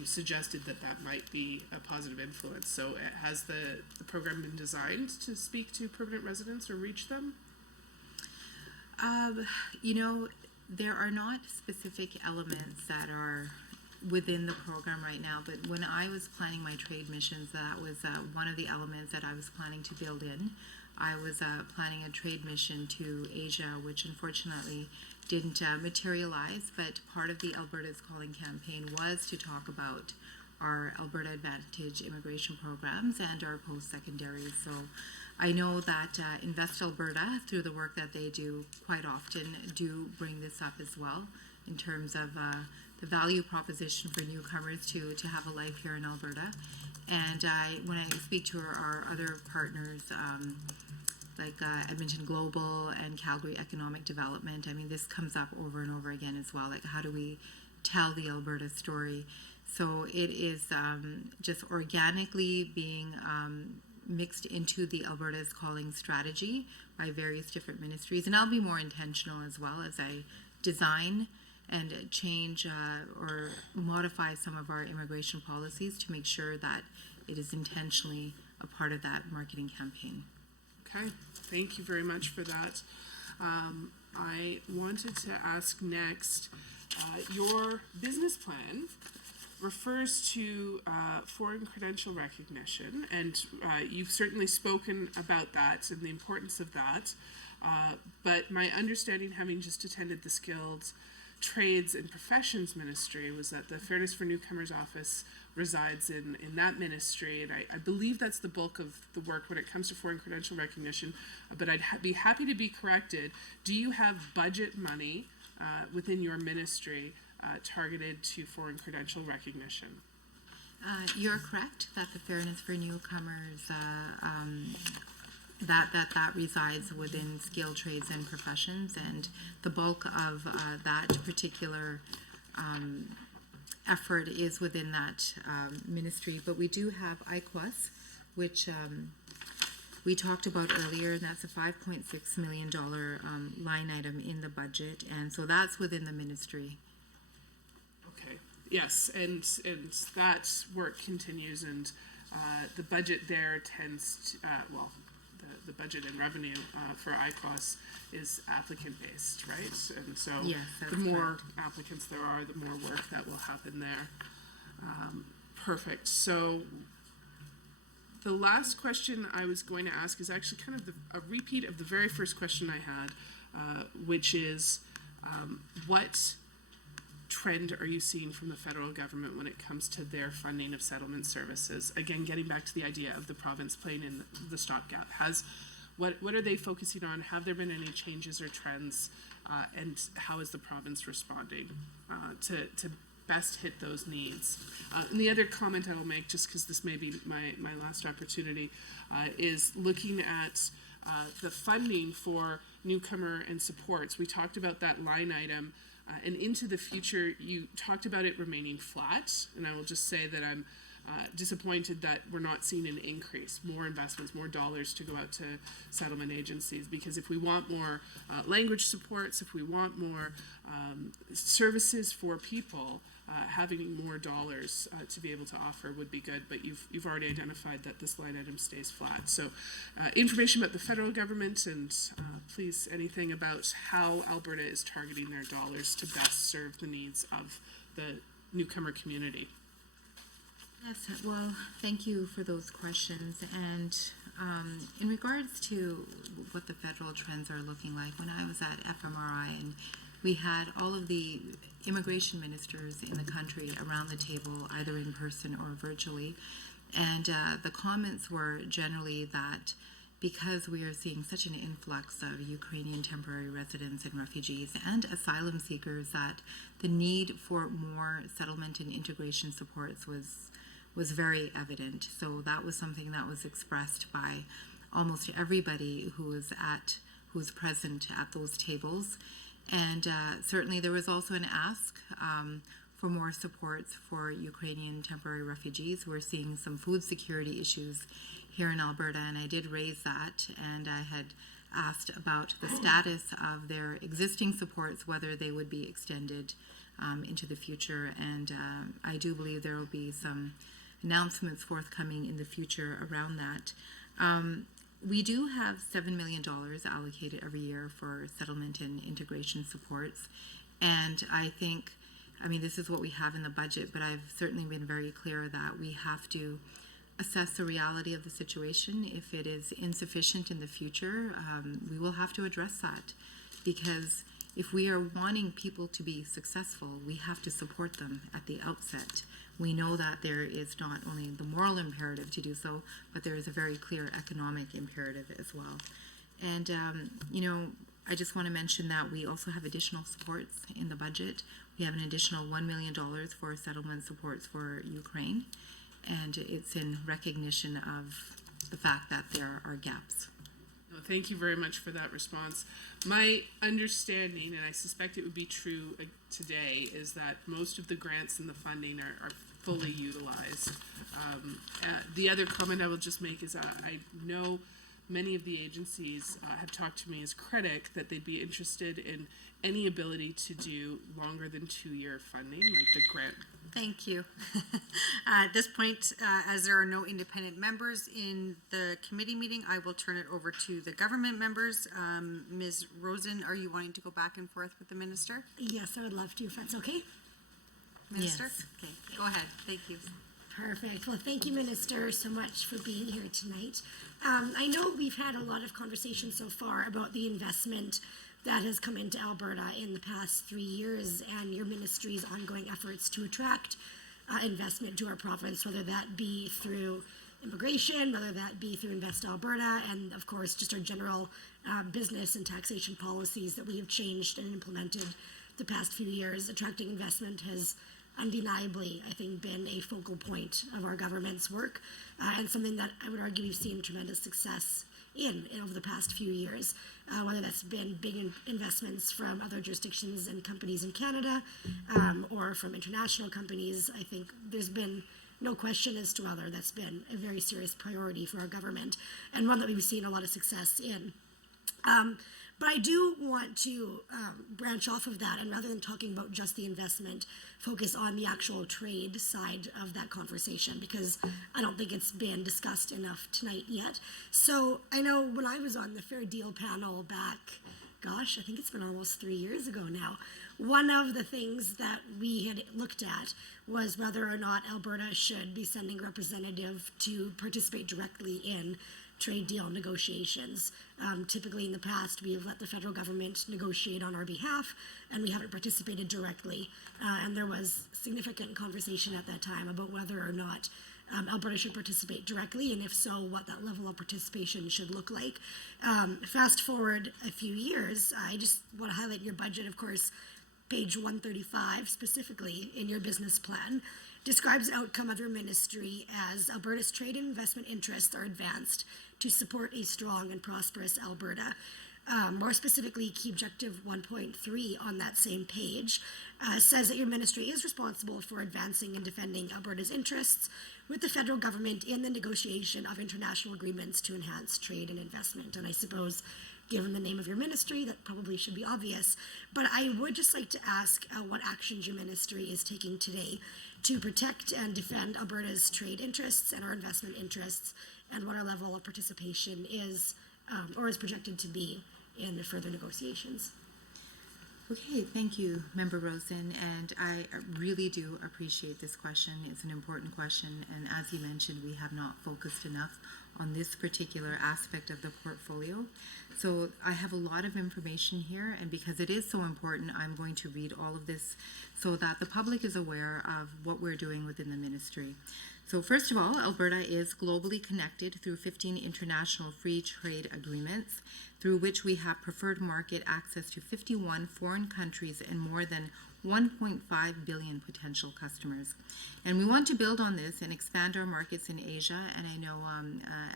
suggested that might be a positive influence. So has the program been designed to speak to permanent residents or reach them? There are not specific elements that are within the program right now, but when I was planning my trade missions, that was one of the elements that I was planning to build in. I was planning a trade mission to Asia, which unfortunately didn't materialize, but part of the Alberta's Calling campaign was to talk about our Alberta Advantage immigration programs and our post-secondary. So I know that Invest Alberta, through the work that they do, quite often do bring this up as well in terms of the value proposition for newcomers to have a life here in Alberta. And when I speak to our other partners, like Edmonton Global and Calgary Economic Development, I mean, this comes up over and over again as well. Like, how do we tell the Alberta story? So it is just organically being mixed into the Alberta's Calling strategy by various different ministries. And I'll be more intentional as well as I design and change or modify some of our immigration policies to make sure that it is intentionally a part of that marketing campaign. Okay, thank you very much for that. I wanted to ask next, your business plan refers to foreign credential recognition, and you've certainly spoken about that and the importance of that. But my understanding, having just attended the Skilled Trades and Professions Ministry, was that the Fairness for Newcomers office resides in that ministry, and I believe that's the bulk of the work when it comes to foreign credential recognition, but I'd be happy to be corrected. Do you have budget money within your ministry targeted to foreign credential recognition? You're correct that the Fairness for Newcomers that resides within Skilled Trades and Professions, and the bulk of that particular effort is within that ministry. But we do have IQUAS, which we talked about earlier, and that's a $5.6 million line item in the budget, and so that's within the ministry. Okay, yes, and that work continues, and the budget there tends to, the budget and revenue for IQUAS is applicant-based, right? And so yes, the more applicants there are, the more work that will happen there. Perfect. So the last question I was going to ask is actually kind of a repeat of the very first question I had, which is what trend are you seeing from the federal government when it comes to their funding of settlement services? Again, getting back to the idea of the province playing in the stopgap. What are they focusing on? Have there been any changes or trends? And how is the province responding to best hit those needs? And the other comment I will make, just because this may be my last opportunity, is looking at the funding for newcomer and supports. We talked about that line item. And into the future, you talked about it remaining flat, and I will just say that I'm disappointed that we're not seeing an increase, more investments, more dollars to go out to settlement agencies, because if we want more language supports, if we want more services for people, having more dollars to be able to offer would be good, but you've already identified that this line item stays flat. So information about the federal government, and please anything about how Alberta is targeting their dollars to best serve the needs of the newcomer community. Yes, well, thank you for those questions. And in regards to what the federal trends are looking like, when I was at FMRI and we had all of the immigration ministers in the country around the table, either in person or virtually, and the comments were generally that because we are seeing such an influx of Ukrainian temporary residents and refugees and asylum seekers, that the need for more settlement and integration supports was very evident. So that was something that was expressed by almost everybody who was present at those tables. And certainly there was also an ask for more supports for Ukrainian temporary refugees. We're seeing some food security issues here in Alberta, and I did raise that, and I had asked about the status of their existing supports, whether they would be extended into the future, and I do believe there will be some announcements forthcoming in the future around that. We do have $7 million allocated every year for settlement and integration supports, and I think, this is what we have in the budget, but I've certainly been very clear that we have to assess the reality of the situation. If it is insufficient in the future, we will have to address that, because if we are wanting people to be successful, we have to support them at the outset. We know that there is not only the moral imperative to do so, but there is a very clear economic imperative as well. And, I just want to mention that we also have additional supports in the budget. We have an additional $1 million for settlement supports for Ukraine, and it's in recognition of the fact that there are gaps. Well, thank you very much for that response. My understanding, and I suspect it would be true today, is that most of the grants and the funding are fully utilized. The other comment I will just make is I know many of the agencies have talked to me as critic that they'd be interested in any ability to do longer than 2-year funding, like the grant. Thank you. At this point, as there are no independent members in the committee meeting, I will turn it over to the government members. Ms. Rosen, are you wanting to go back and forth with the minister? Yes, I would love to, if that's okay. Minister? Yes. Okay, go ahead. Thank you. Perfect. Well, thank you, Minister, so much for being here tonight. I know we've had a lot of conversation so far about the investment that has come into Alberta in the past 3 years and your ministry's ongoing efforts to attract investment to our province, whether that be through immigration, whether that be through Invest Alberta, and of course just our general business and taxation policies that we have changed and implemented the past few years. Attracting investment has undeniably, I think, been a focal point of our government's work, and something that I would argue we've seen tremendous success in over the past few years, whether that's been big investments from other jurisdictions and companies in Canada, or from international companies. I think there's been no question as to whether that's been a very serious priority for our government, and one that we've seen a lot of success in. But I do want to branch off of that, and rather than talking about just the investment, focus on the actual trade side of that conversation, because I don't think it's been discussed enough tonight yet. So I know when I was on the Fair Deal panel back, gosh, I think it's been almost 3 years ago now, one of the things that we had looked at was whether or not Alberta should be sending a representative to participate directly in trade deal negotiations. Typically in the past, we have let the federal government negotiate on our behalf, and we haven't participated directly. And there was significant conversation at that time about whether or not Alberta should participate directly, and if so, what that level of participation should look like. Fast forward a few years, I just want to highlight your budget, of course, page 135 specifically in your business plan describes the outcome of your ministry as Alberta's trade and investment interests are advanced to support a strong and prosperous Alberta. More specifically, key objective 1.3 on that same page says that your ministry is responsible for advancing and defending Alberta's interests with the federal government in the negotiation of international agreements to enhance trade and investment. And I suppose, given the name of your ministry, that probably should be obvious. But I would just like to ask what actions your ministry is taking today to protect and defend Alberta's trade interests and our investment interests, and what our level of participation is or is projected to be in the further negotiations. Okay, thank you, Member Rosen, and I really do appreciate this question. It's an important question, and as you mentioned, we have not focused enough on this particular aspect of the portfolio. So I have a lot of information here, and because it is so important, I'm going to read all of this so that the public is aware of what we're doing within the ministry. So first of all, Alberta is globally connected through 15 international free trade agreements, through which we have preferred market access to 51 foreign countries and more than 1.5 billion potential customers. And we want to build on this and expand our markets in Asia. And I know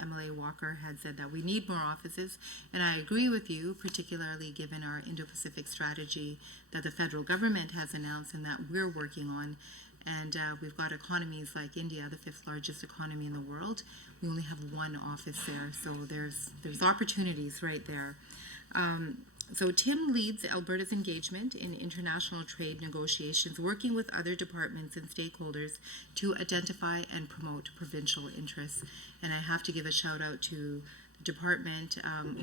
MLA Walker had said that we need more offices. And I agree with you, particularly given our Indo-Pacific strategy that the federal government has announced and that we're working on. And we've got economies like India, the 5th largest economy in the world. We only have one office there, so there's opportunities right there. So Tim leads Alberta's engagement in international trade negotiations, working with other departments and stakeholders to identify and promote provincial interests. And I have to give a shout out to the department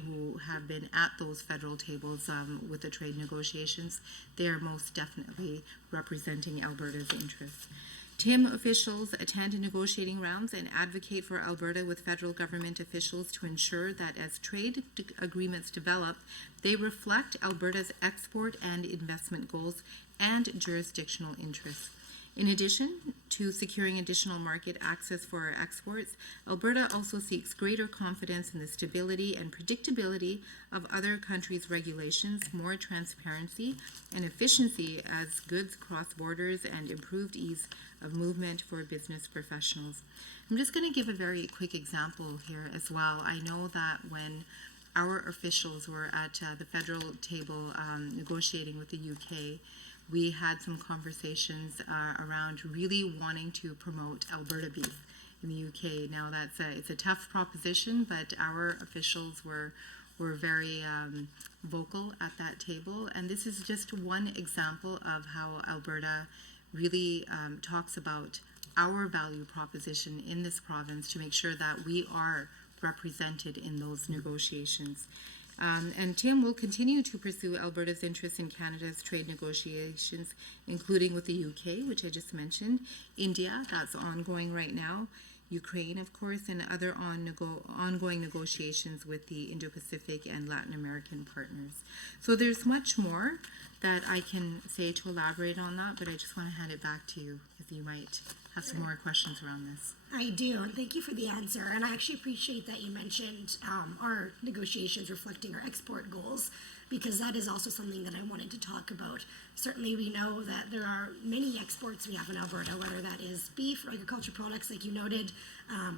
who have been at those federal tables with the trade negotiations. They are most definitely representing Alberta's interests. TIM officials attend negotiating rounds and advocate for Alberta with federal government officials to ensure that as trade agreements develop, they reflect Alberta's export and investment goals and jurisdictional interests. In addition to securing additional market access for our exports, Alberta also seeks greater confidence in the stability and predictability of other countries' regulations, more transparency and efficiency as goods cross borders, and improved ease of movement for business professionals. I'm just going to give a very quick example here as well. I know that when our officials were at the federal table negotiating with the UK, we had some conversations around really wanting to promote Alberta beef in the UK. Now it's a tough proposition, but our officials were very vocal at that table. And this is just one example of how Alberta really talks about our value proposition in this province to make sure that we are represented in those negotiations. And Tim will continue to pursue Alberta's interests in Canada's trade negotiations, including with the UK, which I just mentioned, India, that's ongoing right now, Ukraine, of course, and other ongoing negotiations with the Indo-Pacific and Latin American partners. So there's much more that I can say to elaborate on that, but I just want to hand it back to you if you might have some more questions around this. I do, and thank you for the answer. And I actually appreciate that you mentioned our negotiations reflecting our export goals, because that is also something that I wanted to talk about. Certainly we know that there are many exports we have in Alberta, whether that is beef or agriculture products, like you noted,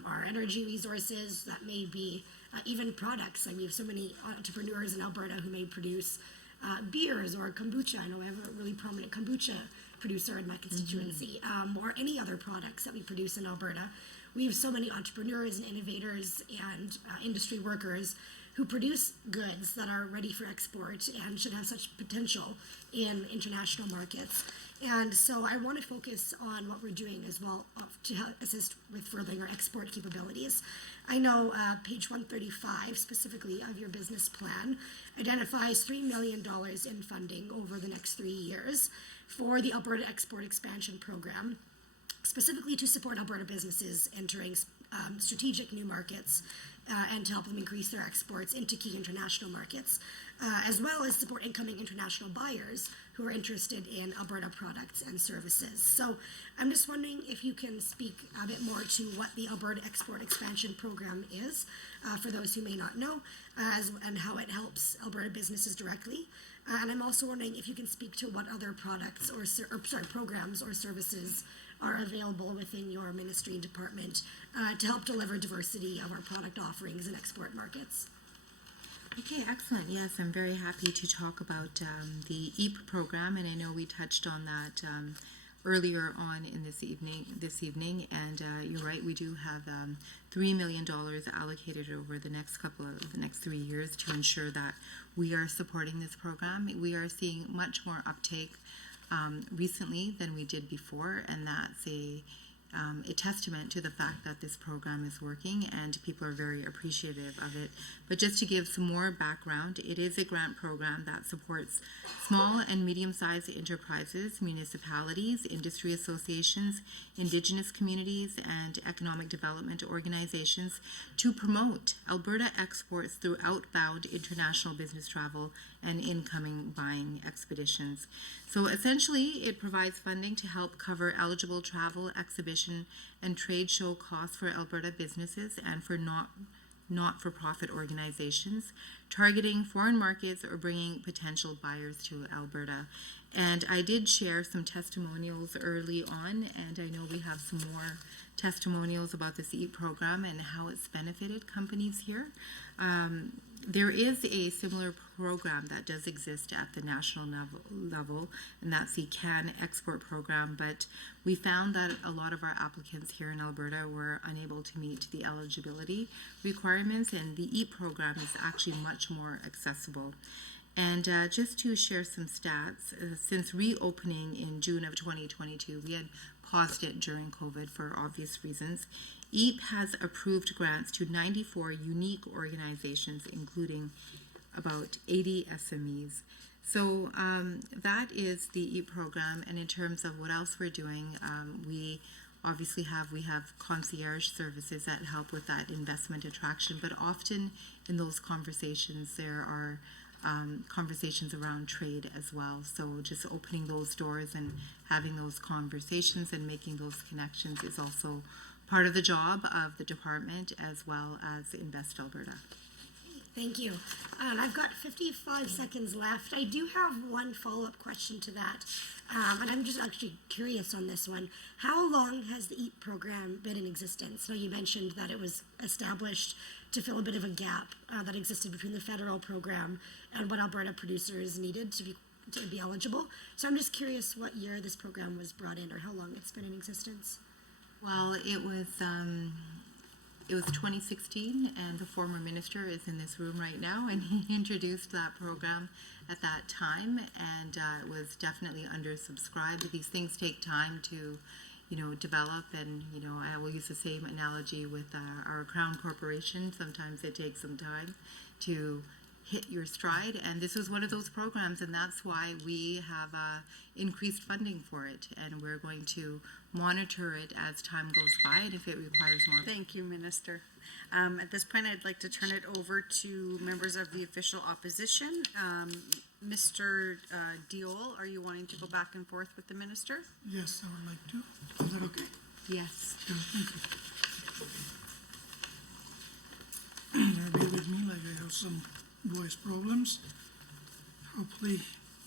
our energy resources, that may be even products. I mean, we have so many entrepreneurs in Alberta who may produce beers or kombucha. I know I have a really prominent kombucha producer in my constituency, or any other products that we produce in Alberta. We have so many entrepreneurs and innovators and industry workers who produce goods that are ready for export and should have such potential in international markets. And so I want to focus on what we're doing as well to help assist with furthering our export capabilities. I know page 135 specifically of your business plan identifies $3 million in funding over the next 3 years for the Alberta Export Expansion Program, specifically to support Alberta businesses entering strategic new markets and to help them increase their exports into key international markets, as well as support incoming international buyers who are interested in Alberta products and services. So I'm just wondering if you can speak a bit more to what the Alberta Export Expansion Program is, for those who may not know, and how it helps Alberta businesses directly. And I'm also wondering if you can speak to what other products or programs or services are available within your ministry and department to help deliver diversity of our product offerings in export markets. Okay, excellent. Yes, I'm very happy to talk about the EAP program, and I know we touched on that earlier on in this evening. And you're right, we do have $3 million allocated over the next 3 years to ensure that we are supporting this program. We are seeing much more uptake recently than we did before, and that's a testament to the fact that this program is working and people are very appreciative of it. But just to give some more background, it is a grant program that supports small and medium-sized enterprises, municipalities, industry associations, Indigenous communities, and economic development organizations to promote Alberta exports through outbound international business travel and incoming buying expeditions. So essentially, it provides funding to help cover eligible travel, exhibition, and trade show costs for Alberta businesses and for not-for-profit organizations, targeting foreign markets or bringing potential buyers to Alberta. And I did share some testimonials early on, and I know we have some more testimonials about this EAT program and how it's benefited companies here. There is a similar program that does exist at the national level, and that's the CAN Export Program, but we found that a lot of our applicants here in Alberta were unable to meet the eligibility requirements, and the EAT program is actually much more accessible. And just to share some stats, since reopening in June of 2022, we had paused it during COVID for obvious reasons. EAP has approved grants to 94 unique organizations, including about 80 SMEs. So that is the EAP program. And in terms of what else we're doing, we obviously have concierge services that help with that investment attraction. But often in those conversations, there are conversations around trade as well. So just opening those doors and having those conversations and making those connections is also part of the job of the department as well as Invest Alberta. Thank you. I've got 55 seconds left. I do have one follow-up question to that, and I'm just actually curious on this one. How long has the EAT program been in existence? So you mentioned that it was established to fill a bit of a gap that existed between the federal program and what Alberta producers needed to be eligible. So I'm just curious what year this program was brought in or how long it's been in existence. Well, it was 2016, and the former minister is in this room right now, and he introduced that program at that time, and it was definitely undersubscribed. These things take time to, develop, and, I will use the same analogy with our Crown Corporation. Sometimes it takes some time to hit your stride, and this is one of those programs, and that's why we have increased funding for it, and we're going to monitor it as time goes by, and if it requires more. Thank you, Minister. At this point, I'd like to turn it over to members of the official opposition. Mr. Diol, are you wanting to go back and forth with the Minister? Yes, I would like to. Is that okay? Yes. Yeah, thank you. Bear with me, like I have some voice problems. Hopefully,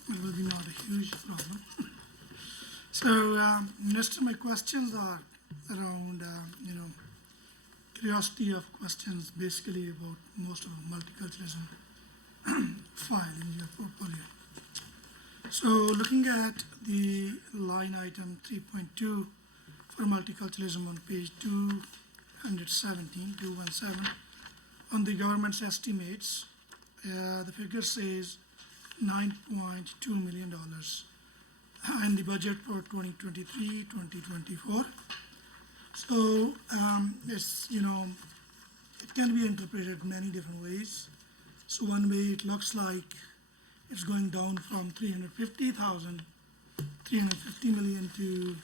it will be not a huge problem. So, Minister, my questions are around, curiosity of questions, basically about most of the multiculturalism file in your portfolio. So, looking at the line item 3.2 for multiculturalism on page 217, on the government's estimates, the figure says $9.2 million in the budget for 2023-2024. So it's, it can be interpreted many different ways. So one way it looks like it's going down from 350 million to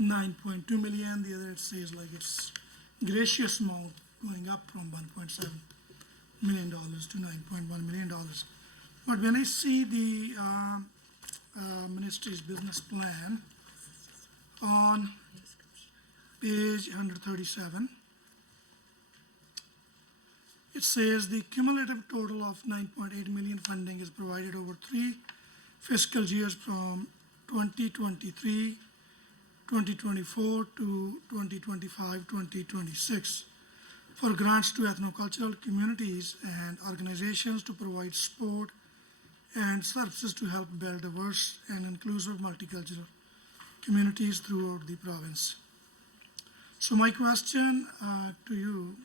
9.2 million. The other it says like it's gracious amount going up from $1.7 million to $9.1 million. But when I see the ministry's business plan on page 137, it says the cumulative total of 9.8 million funding is provided over 3 fiscal years from 2023, 2024 to 2025, 2026 for grants to ethnocultural communities and organizations to provide support and services to help build diverse and inclusive multicultural communities throughout the province. So my question to you,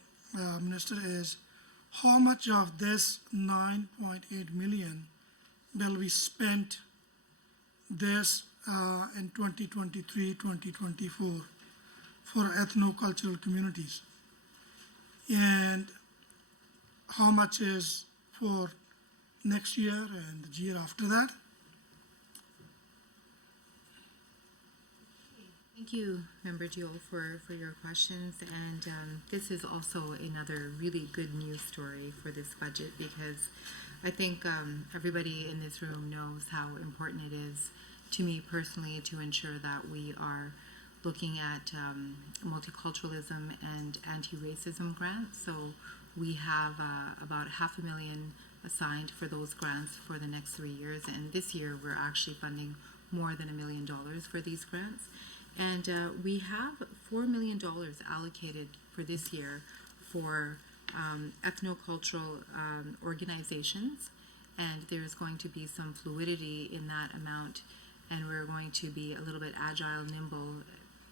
Minister, is how much of this 9.8 million will be spent this in 2023-2024 for ethno-cultural communities? And how much is for next year and the year after that? Thank you, Member Gio, for your questions. And this is also another really good news story for this budget, because I think everybody in this room knows how important it is to me personally to ensure that we are looking at multiculturalism and anti-racism grants. So we have about $500,000 assigned for those grants for the next 3 years. And this year we're actually funding more than $1 million for these grants. And we have $4 million allocated for this year for ethnocultural organizations, and there's going to be some fluidity in that amount, and we're going to be a little bit agile, nimble,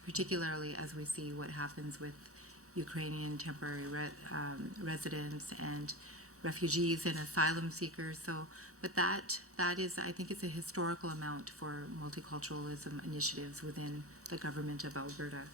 particularly as we see what happens with Ukrainian temporary residents and refugees and asylum seekers. So, but that is, I think it's a historical amount for multiculturalism initiatives within the government of Alberta.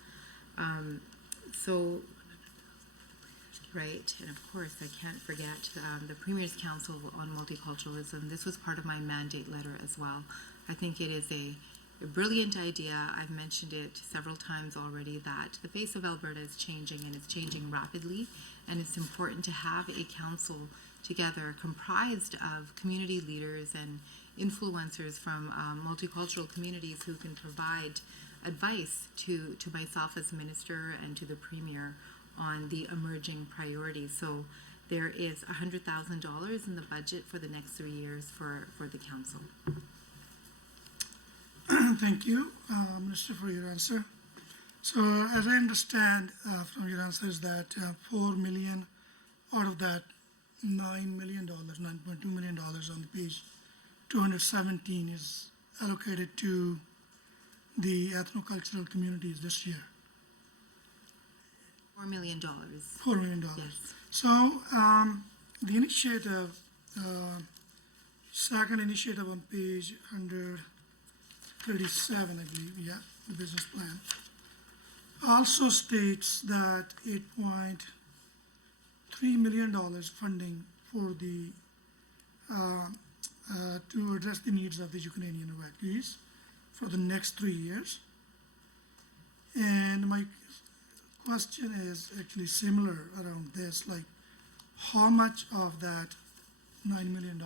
Right, and of course I can't forget the Premier's Council on Multiculturalism. This was part of my mandate letter as well. I think it is a brilliant idea. I've mentioned it several times already that the face of Alberta is changing, and it's changing rapidly, and it's important to have a council together comprised of community leaders and influencers from multicultural communities who can provide advice to myself as minister and to the Premier on the emerging priorities. So there is $100,000 in the budget for the next 3 years for the council. Thank you, Minister, for your answer. So as I understand from your answer is that $4 million out of that $9 million, $9.2 million on the page 217 is allocated to the ethnocultural communities this year. $4 million. $4 million. Yes. So the initiative, second initiative on page 137, I believe, yeah, the business plan, also states that $8.3 million funding for the to address the needs of the Ukrainian evacuees for the next 3 years. And my question is actually similar around this, like how much of that $9 million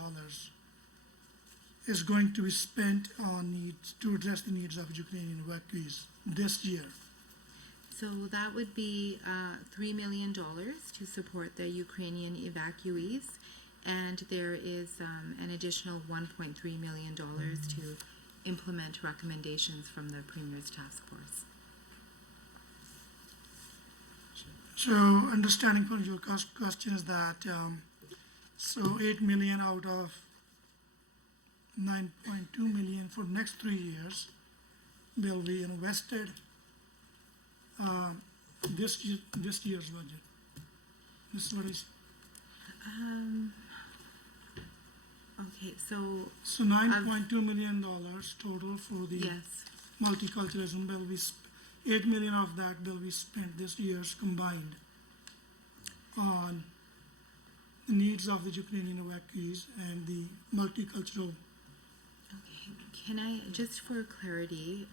is going to be spent on needs to address the needs of Ukrainian evacuees this year? So that would be $3 million to support the Ukrainian evacuees, and there is an additional $1.3 million to implement recommendations from the Premier's task force. So understanding from your question is that so $8 million out of $9.2 million for next 3 years will be invested this year's budget. This is what is. Okay, so $9.2 million total for the yes, multiculturalism will be. 8 million of that will be spent this year's combined on the needs of the Ukrainian evacuees and the multicultural. okay. Can I, just for clarity,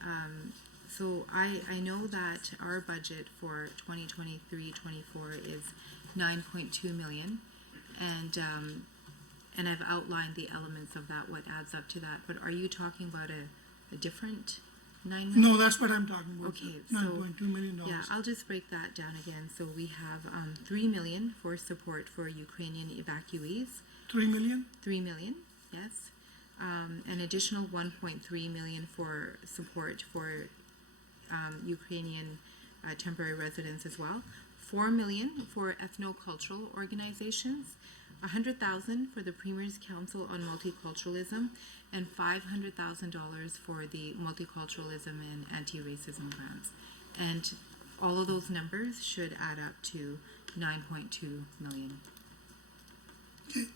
so I know that our budget for 2023-24 is 9.2 million, and I've outlined the elements of that, what adds up to that. But are you talking about a different 9 million? No, that's what I'm talking about. Okay, so $9.2 million. yeah, I'll just break that down again. So we have 3 million for support for Ukrainian evacuees. 3 million? 3 million, yes. An additional 1.3 million for support for Ukrainian temporary residents as well. 4 million for ethnocultural organizations. 100,000 for the Premier's Council on Multiculturalism, and $500,000 for the multiculturalism and anti-racism grants. And all of those numbers should add up to 9.2 million. Okay.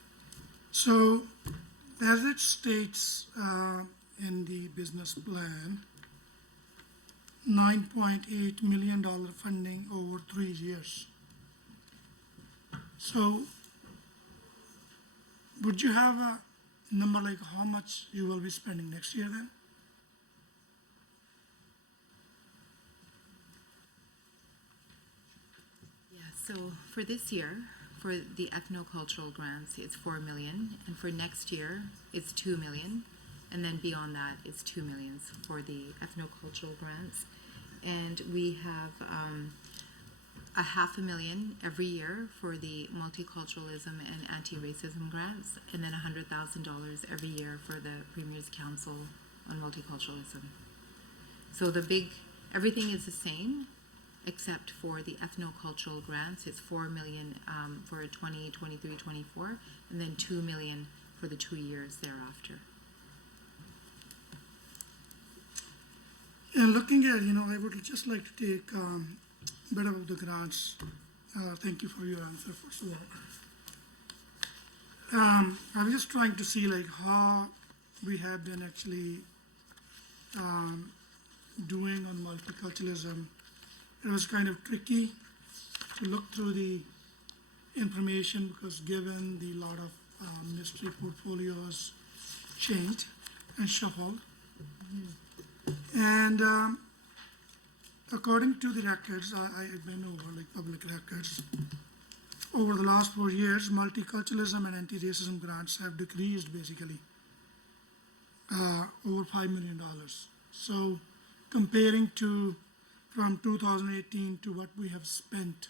So, as it states in the business plan, $9.8 million funding over 3 years. So would you have a number like how much you will be spending next year then? Yeah, so for this year, for the ethnocultural grants, it's 4 million, and for next year, it's 2 million, and then beyond that, it's 2 million for the ethnocultural grants. And we have a $500,000 every year for the multiculturalism and anti-racism grants, and then $100,000 every year for the Premier's Council on Multiculturalism. So everything is the same, except for the ethnocultural grants. It's 4 million for 2023-24, and then 2 million for the 2 years thereafter. And looking at, I would just like to take a bit about the grants. Thank you for your answer, first of all. I was just trying to see like how we have been actually doing on multiculturalism. It was kind of tricky to look through the information because given the lot of ministry portfolios changed and shuffled. And according to the records, I've been over like public records, over the last 4 years, multiculturalism and anti-racism grants have decreased basically over $5 million. So comparing to from 2018 to what we have spent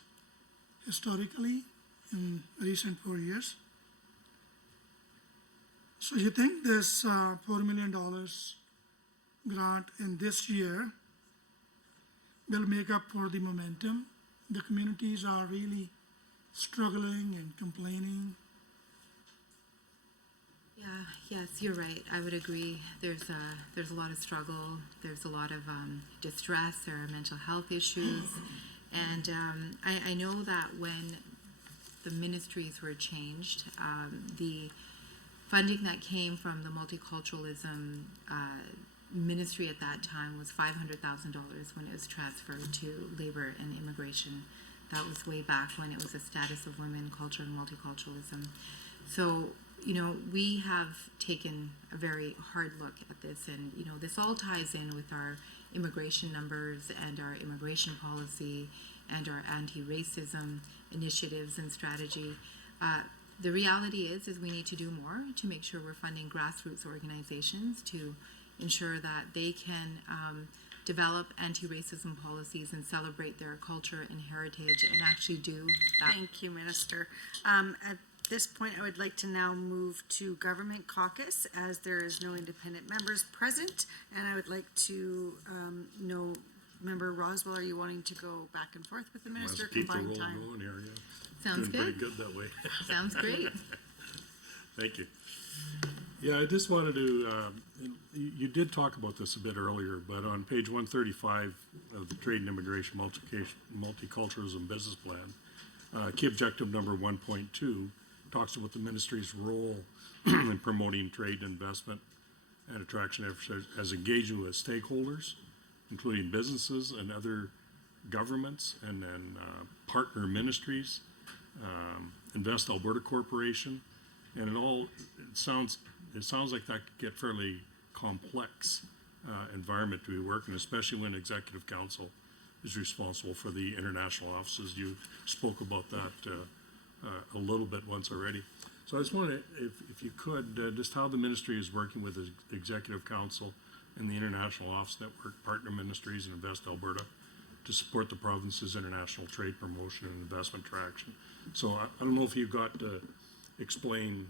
historically in recent 4 years. So you think this $4 million grant in this year will make up for the momentum? The communities are really struggling and complaining. Yeah, yes, you're right. I would agree. There's a lot of struggle. There's a lot of distress. There are mental health issues. And I know that when the ministries were changed, the funding that came from the multiculturalism ministry at that time was $500,000 when it was transferred to labor and immigration. That was way back when it was a status of women, culture, and multiculturalism. So, we have taken a very hard look at this, and, this all ties in with our immigration numbers and our immigration policy and our anti-racism initiatives and strategy. The reality is we need to do more to make sure we're funding grassroots organizations to ensure that they can develop anti-racism policies and celebrate their culture and heritage and actually do that. Thank you, Minister. At this point, I would like to now move to Government Caucus as there is no independent members present. And I would like to know, Member Roswell, are you wanting to go back and forth with the Minister? Let's keep the Combined roll time. going here, yeah. Sounds Doing good. pretty good that way. Sounds great. Thank you. Yeah, I just wanted to, you did talk about this a bit earlier, but on page 135 of the Trade and Immigration Multiculturalism Business Plan, key objective number 1.2 talks about the ministry's role in promoting trade and investment and attraction efforts as engaging with stakeholders, including businesses and other governments, and then partner ministries, Invest Alberta Corporation, and it sounds like that could get fairly complex environment to be working, especially when Executive Council is responsible for the international offices. You spoke about that a little bit once already. So I just wanted, if you could, just how the ministry is working with the Executive Council and the International Office Network, partner ministries, and Invest Alberta to support the province's international trade promotion and investment traction. So I don't know if you got to explain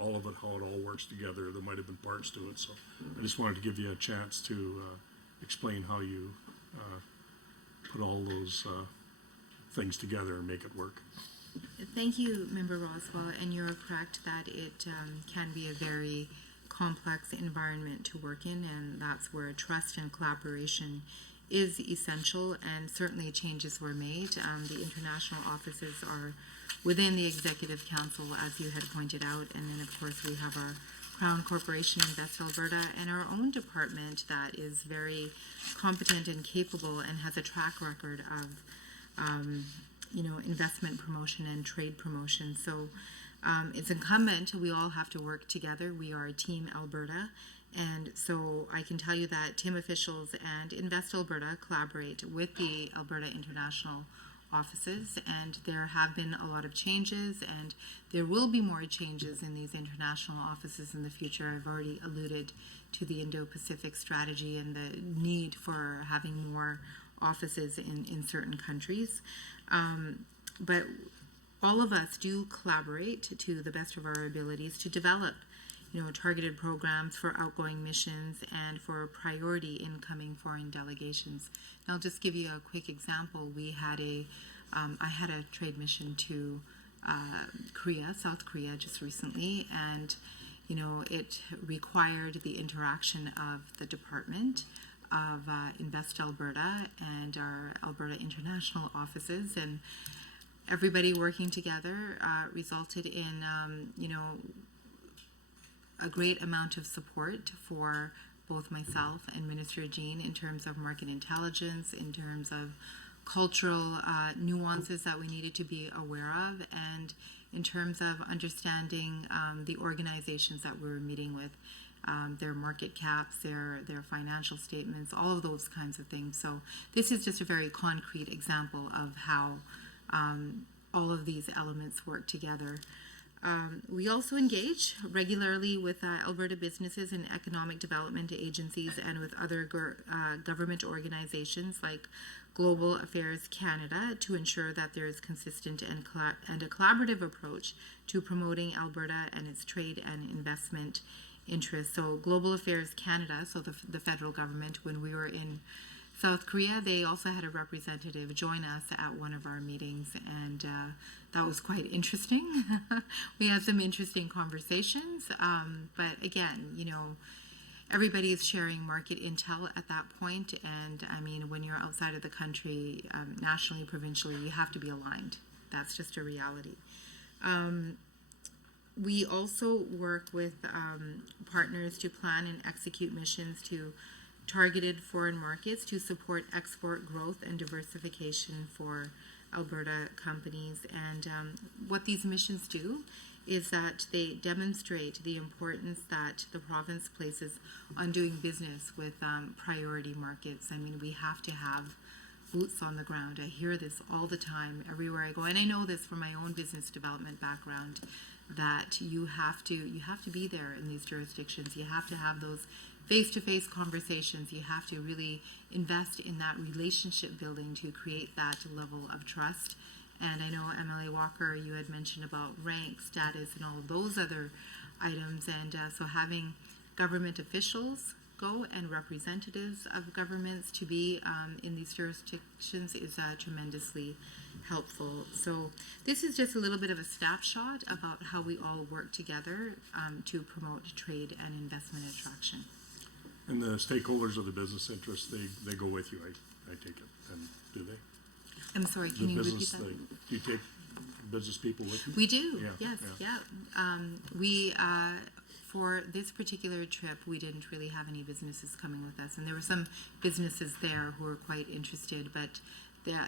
all of it, how it all works together. There might have been parts to it. So I just wanted to give you a chance to explain how you put all those things together and make it work. Thank you, Member Roswell, and you're correct that it can be a very complex environment to work in, and that's where trust and collaboration is essential, and certainly changes were made. The international offices are within the Executive Council, as you had pointed out, and then of course we have our Crown Corporation Invest Alberta, and our own department that is very competent and capable and has a track record of, investment promotion and trade promotion. So it's incumbent, we all have to work together. We are Team Alberta. And so I can tell you that TIM officials and Invest Alberta collaborate with the Alberta International offices, and there have been a lot of changes, and there will be more changes in these international offices in the future. I've already alluded to the Indo-Pacific strategy and the need for having more offices in certain countries. But all of us do collaborate to the best of our abilities to develop targeted programs for outgoing missions and for priority incoming foreign delegations. And I'll just give you a quick example. I had a trade mission to South Korea just recently, and it required the interaction of the Department of Invest Alberta and our Alberta International offices, and everybody working together resulted in a great amount of support for both myself and Minister Jean in terms of market intelligence, in terms of cultural nuances that we needed to be aware of, and in terms of understanding the organizations that we were meeting with, their market caps, their financial statements, all of those kinds of things. So this is just a very concrete example of how all of these elements work together. We also engage regularly with Alberta businesses and economic development agencies and with other government organizations like Global Affairs Canada to ensure that there is consistent and a collaborative approach to promoting Alberta and its trade and investment interests. So Global Affairs Canada, so the federal government, when we were in South Korea, they also had a representative join us at one of our meetings, and that was quite interesting. We had some interesting conversations, but again, everybody is sharing market intel at that point, and I mean, when you're outside of the country, nationally, provincially, you have to be aligned. That's just a reality. We also work with partners to plan and execute missions to targeted foreign markets to support export growth and diversification for Alberta companies. And what these missions do is that they demonstrate the importance that the province places on doing business with priority markets. I mean, we have to have boots on the ground. I hear this all the time everywhere I go, and I know this from my own business development background, that you have to be there in these jurisdictions. You have to have those face-to-face conversations. You have to really invest in that relationship building to create that level of trust. And I know, MLA Walker, you had mentioned about rank, status, and all of those other items. And so having government officials go and representatives of governments to be in these jurisdictions is tremendously helpful. So this is just a little bit of a snapshot about how we all work together to promote trade and investment attraction. And the stakeholders of the business interests, they go with you, I take it, and do they? I'm sorry, can you repeat that? Do you take business people with you? We do, Yeah, yes, yeah. We, for this particular trip, we didn't really have any businesses coming with us, and there were some businesses there who were quite interested, but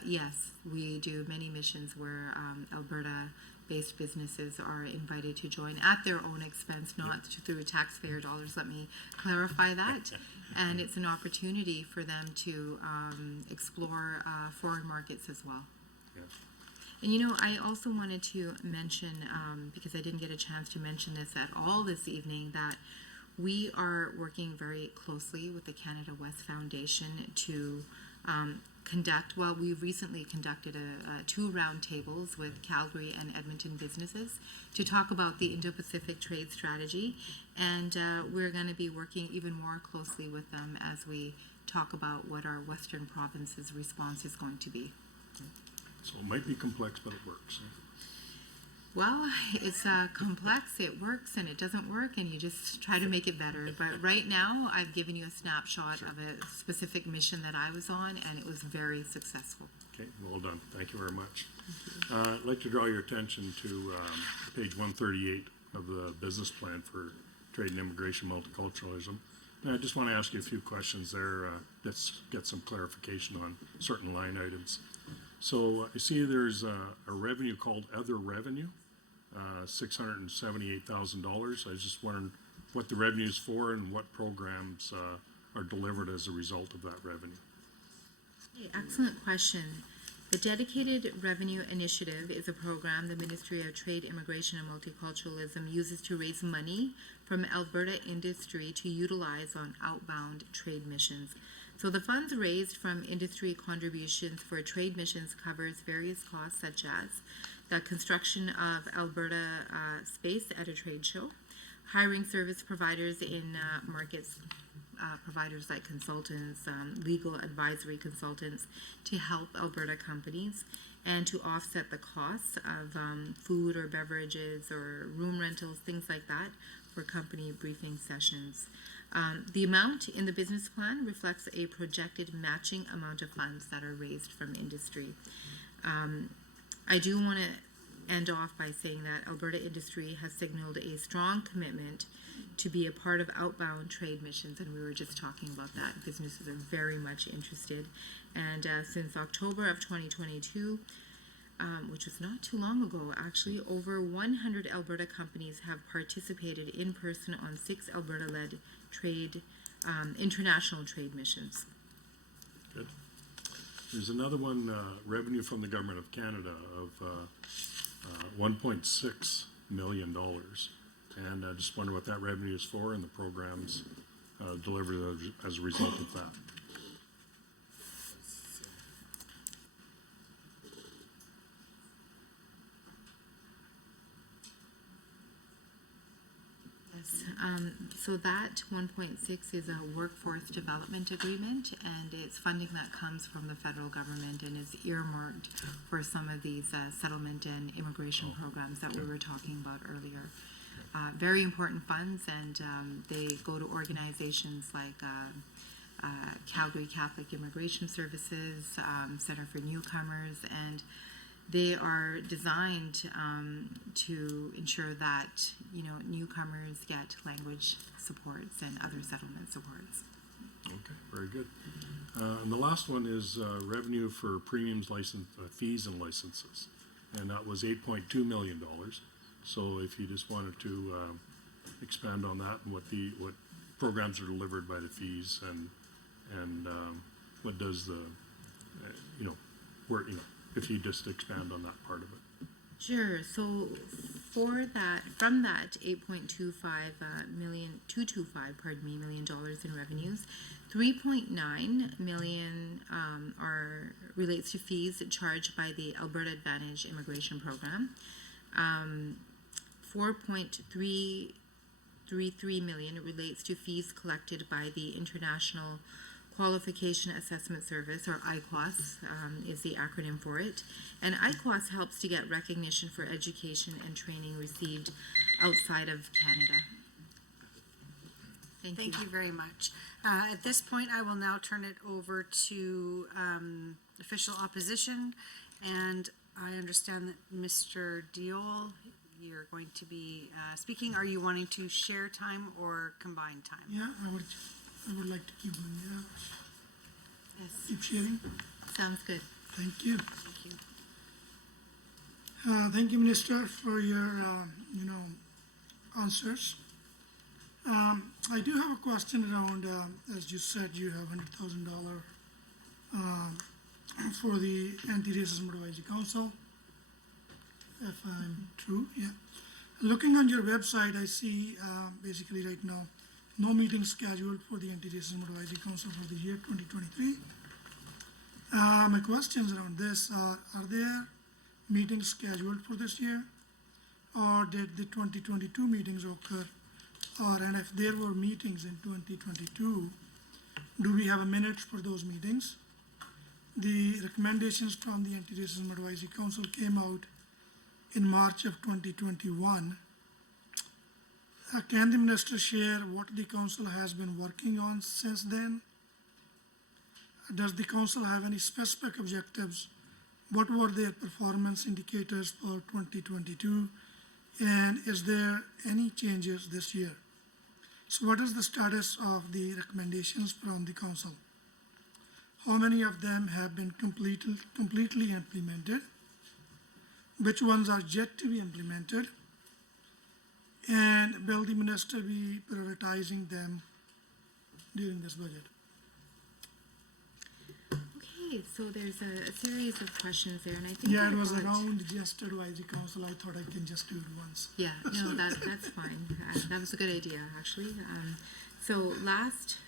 yes, we do many missions where Alberta-based businesses are invited to join at their own expense, not through taxpayer dollars, let me clarify that. And it's an opportunity for them to explore foreign markets as well. Yeah. And I also wanted to mention, because I didn't get a chance to mention this at all this evening, that we are working very closely with the Canada West Foundation to we've recently conducted two roundtables with Calgary and Edmonton businesses to talk about the Indo-Pacific trade strategy, and we're going to be working even more closely with them as we talk about what our Western province's response is going to be. So it might be complex, but it works. Well, it's complex, it works, and it doesn't work, and you just try to make it better. But right now, I've given you a snapshot of a specific mission that I was on, and it was very successful. Okay, well done. Thank you very much. I'd like to draw your attention to page 138 of the business plan for Trade and Immigration Multiculturalism. And I just want to ask you a few questions there, let's get some clarification on certain line items. So I see there's a revenue called Other Revenue, $678,000. I was just wondering what the revenue is for and what programs are delivered as a result of that revenue. Okay, excellent question. The Dedicated Revenue Initiative is a program the Ministry of Trade, Immigration and Multiculturalism uses to raise money from Alberta industry to utilize on outbound trade missions. So the funds raised from industry contributions for trade missions covers various costs such as the construction of Alberta space at a trade show, hiring service providers in markets, providers like consultants, legal advisory consultants to help Alberta companies and to offset the costs of food or beverages or room rentals, things like that, for company briefing sessions. The amount in the business plan reflects a projected matching amount of funds that are raised from industry. I do want to end off by saying that Alberta industry has signaled a strong commitment to be a part of outbound trade missions, and we were just talking about that. Businesses are very much interested, and since October of 2022, which was not too long ago, actually, over 100 Alberta companies have participated in person on 6 Alberta-led trade, international trade missions. Good. There's another one, revenue from the Government of Canada of $1.6 million. And I just wonder what that revenue is for and the programs delivered as a result of that. So that 1.6 is a workforce development agreement, and it's funding that comes from the federal government and is earmarked for some of these settlement and immigration programs that we were talking about earlier. Very important funds, and they go to organizations like Calgary Catholic Immigration Services, Center for Newcomers, and they are designed to ensure that, you know, newcomers get language supports and other settlement supports. Okay, very good. And the last one is revenue for premiums, license fees, and licenses, and that was $8.2 million. So if you just wanted to expand on that and what programs are delivered by the fees and what does the if you just expand on that part of it. Sure. So for that, from that 8.25 million dollars in revenues, 3.9 million relates to fees charged by the Alberta Advantage Immigration Program. 4.333 million relates to fees collected by the International Qualification Assessment Service, or IQAS is the acronym for it. And IQAS helps to get recognition for education and training received outside of Canada. Thank you very much. At this point, I will now turn it over to official opposition. And I understand that Mr. Diol, you're going to be speaking. Are you wanting to share time or combine time? Yeah, I would like to keep on, yeah. Yes. Keep sharing. Sounds good. Thank you. Thank you. Thank you, Minister, for your, answers. I do have a question around, as you said, you have $100,000 for the Anti-Racism Advisory Council, if I'm true, yeah. Looking on your website, I see basically right now, no meeting scheduled for the Anti-Racism Advisory Council for the year 2023. My questions around this are there meetings scheduled for this year? Or did the 2022 meetings occur? And if there were meetings in 2022, do we have a minute for those meetings? The recommendations from the Anti-Racism Advisory Council came out in March of 2021. Can the Minister share what the Council has been working on since then? Does the Council have any specific objectives? What were their performance indicators for 2022? And is there any changes this year? So what is the status of the recommendations from the council? How many of them have been completely implemented? Which ones are yet to be implemented? And will the minister be prioritizing them during this budget? Okay, so there's a series of questions there, and I think Yeah, I it was brought- around just advisory council. I thought I can just do it once. Yeah, no, that's fine. That was a good idea, actually. So last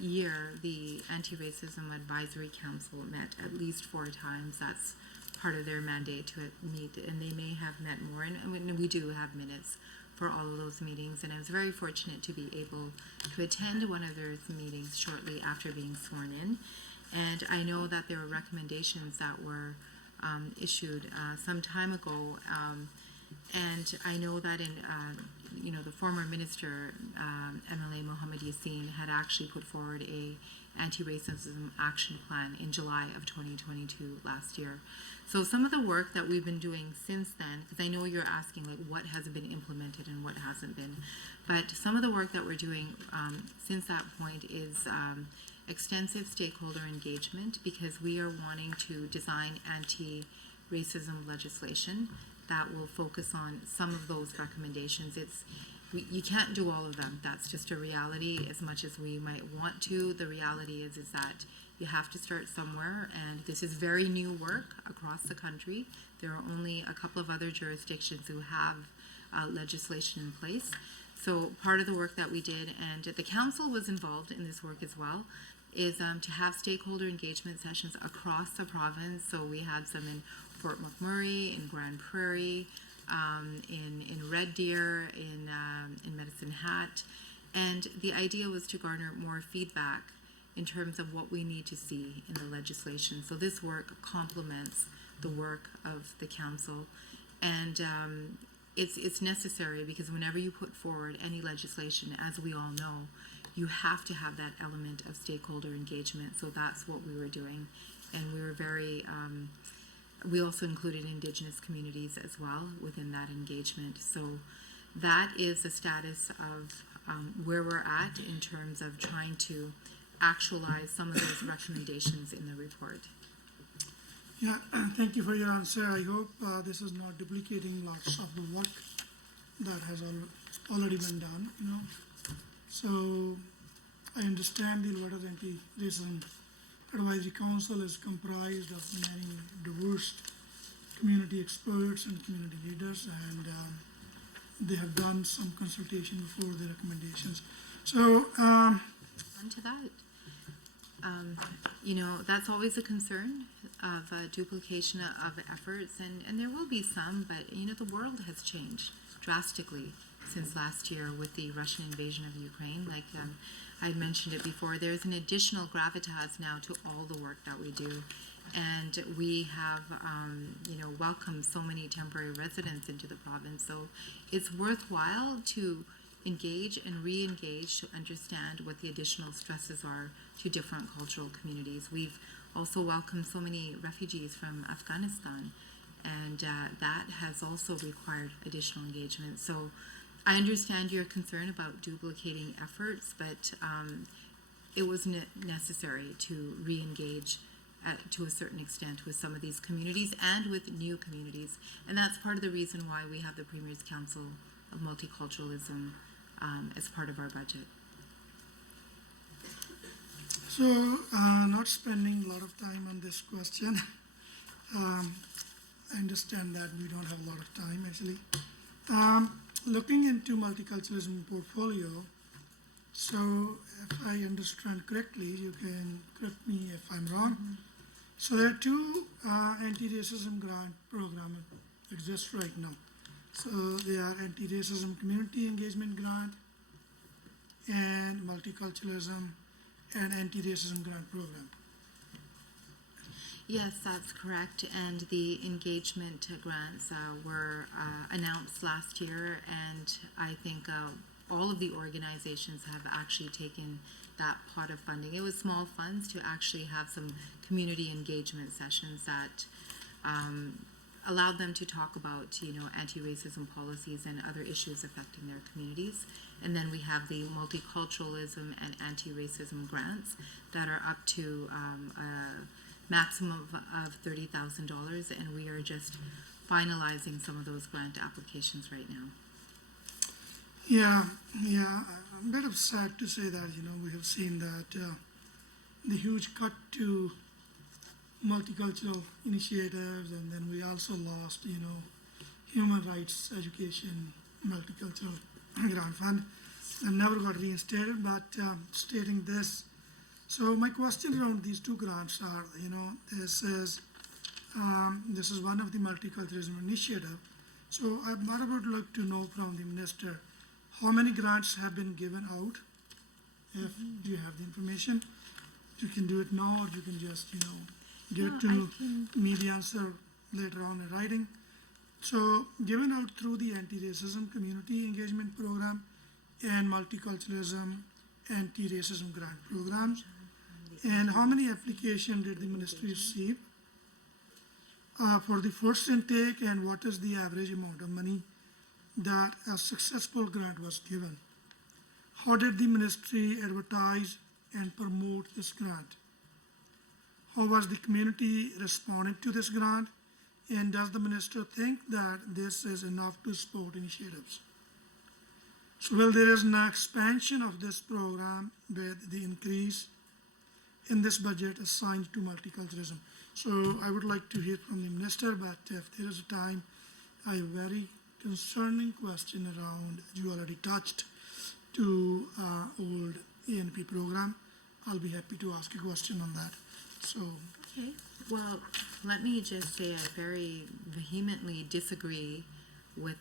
year, the Anti-Racism Advisory Council met at least 4 times. That's part of their mandate to meet, and they may have met more. And we do have minutes for all of those meetings. And I was very fortunate to be able to attend one of those meetings shortly after being sworn in. And I know that there were recommendations that were issued some time ago. And I know that the former minister, MLA Mohammed Yassin, had actually put forward a anti-racism action plan in July of 2022 last year. So some of the work that we've been doing since then, because I know you're asking like what has been implemented and what hasn't been, but some of the work that we're doing since that point is extensive stakeholder engagement, because we are wanting to design anti-racism legislation that will focus on some of those recommendations. You can't do all of them. That's just a reality. As much as we might want to, the reality is that you have to start somewhere, and this is very new work across the country. There are only a couple of other jurisdictions who have legislation in place. So part of the work that we did, and the council was involved in this work as well, is to have stakeholder engagement sessions across the province. So we had some in Fort McMurray, in Grand Prairie, in Red Deer, in Medicine Hat, and the idea was to garner more feedback in terms of what we need to see in the legislation. So this work complements the work of the council, and it's necessary, because whenever you put forward any legislation, as we all know, you have to have that element of stakeholder engagement. So that's what we were doing, and we were very we also included Indigenous communities as well within that engagement. So that is the status of where we're at in terms of trying to actualize some of those recommendations in the report. Yeah, thank you for your answer. I hope this is not duplicating lots of the work that has already been done, So I understand the Alberta Anti-Racism Advisory Council is comprised of many diverse community experts and community leaders, and they have done some consultation before the recommendations. So, On to that. That's always a concern of duplication of efforts, and there will be some, but the world has changed drastically since last year with the Russian invasion of Ukraine. Like I mentioned it before, there's an additional gravitas now to all the work that we do, and we have welcomed so many temporary residents into the province. So it's worthwhile to engage and re-engage to understand what the additional stresses are to different cultural communities. We've also welcomed so many refugees from Afghanistan, and that has also required additional engagement. So I understand your concern about duplicating efforts, but it was necessary to re-engage to a certain extent with some of these communities and with new communities. And that's part of the reason why we have the Premier's Council of Multiculturalism as part of our budget. So, not spending a lot of time on this question. I understand that we don't have a lot of time, actually. Looking into multiculturalism portfolio, so if I understand correctly, you can correct me if I'm wrong. Mm-hmm. So there are 2 anti-racism grant programs exist right now. So they are anti-racism community engagement grant and multiculturalism and anti-racism grant program. Yes, that's correct. And the engagement grants were announced last year, and I think all of the organizations have actually taken that pot of funding. It was small funds to actually have some community engagement sessions that allowed them to talk about, anti-racism policies and other issues affecting their communities. And then we have the multiculturalism and anti-racism grants that are up to a maximum of $30,000, and we are just finalizing some of those grant applications right now. Yeah, I'm a bit sad to say that, we have seen that the huge cut to multicultural initiatives, and then we also lost, human rights education, multicultural grant fund, and never got reinstated, but stating this. So my question around these two grants are, this is one of the multiculturalism initiative. So what I would like to know from the minister, how many grants have been given out? If you have the information, you can do it now, or you can just, give it to me, the answer later on in writing. So given out through the anti-racism community engagement program and multiculturalism anti-racism grant programs. And how many applications did the ministry receive for the first intake, and what is the average amount of money that a successful grant was given? How did the ministry advertise and promote this grant? How was the community responding to this grant? And does the minister think that this is enough to support initiatives? So will there is an expansion of this program with the increase in this budget assigned to multiculturalism? So I would like to hear from the minister, but if there is a time, I have a very concerning question around, you already touched, to old ANP program. I'll be happy to ask a question on that. So. Okay, well, let me just say I very vehemently disagree with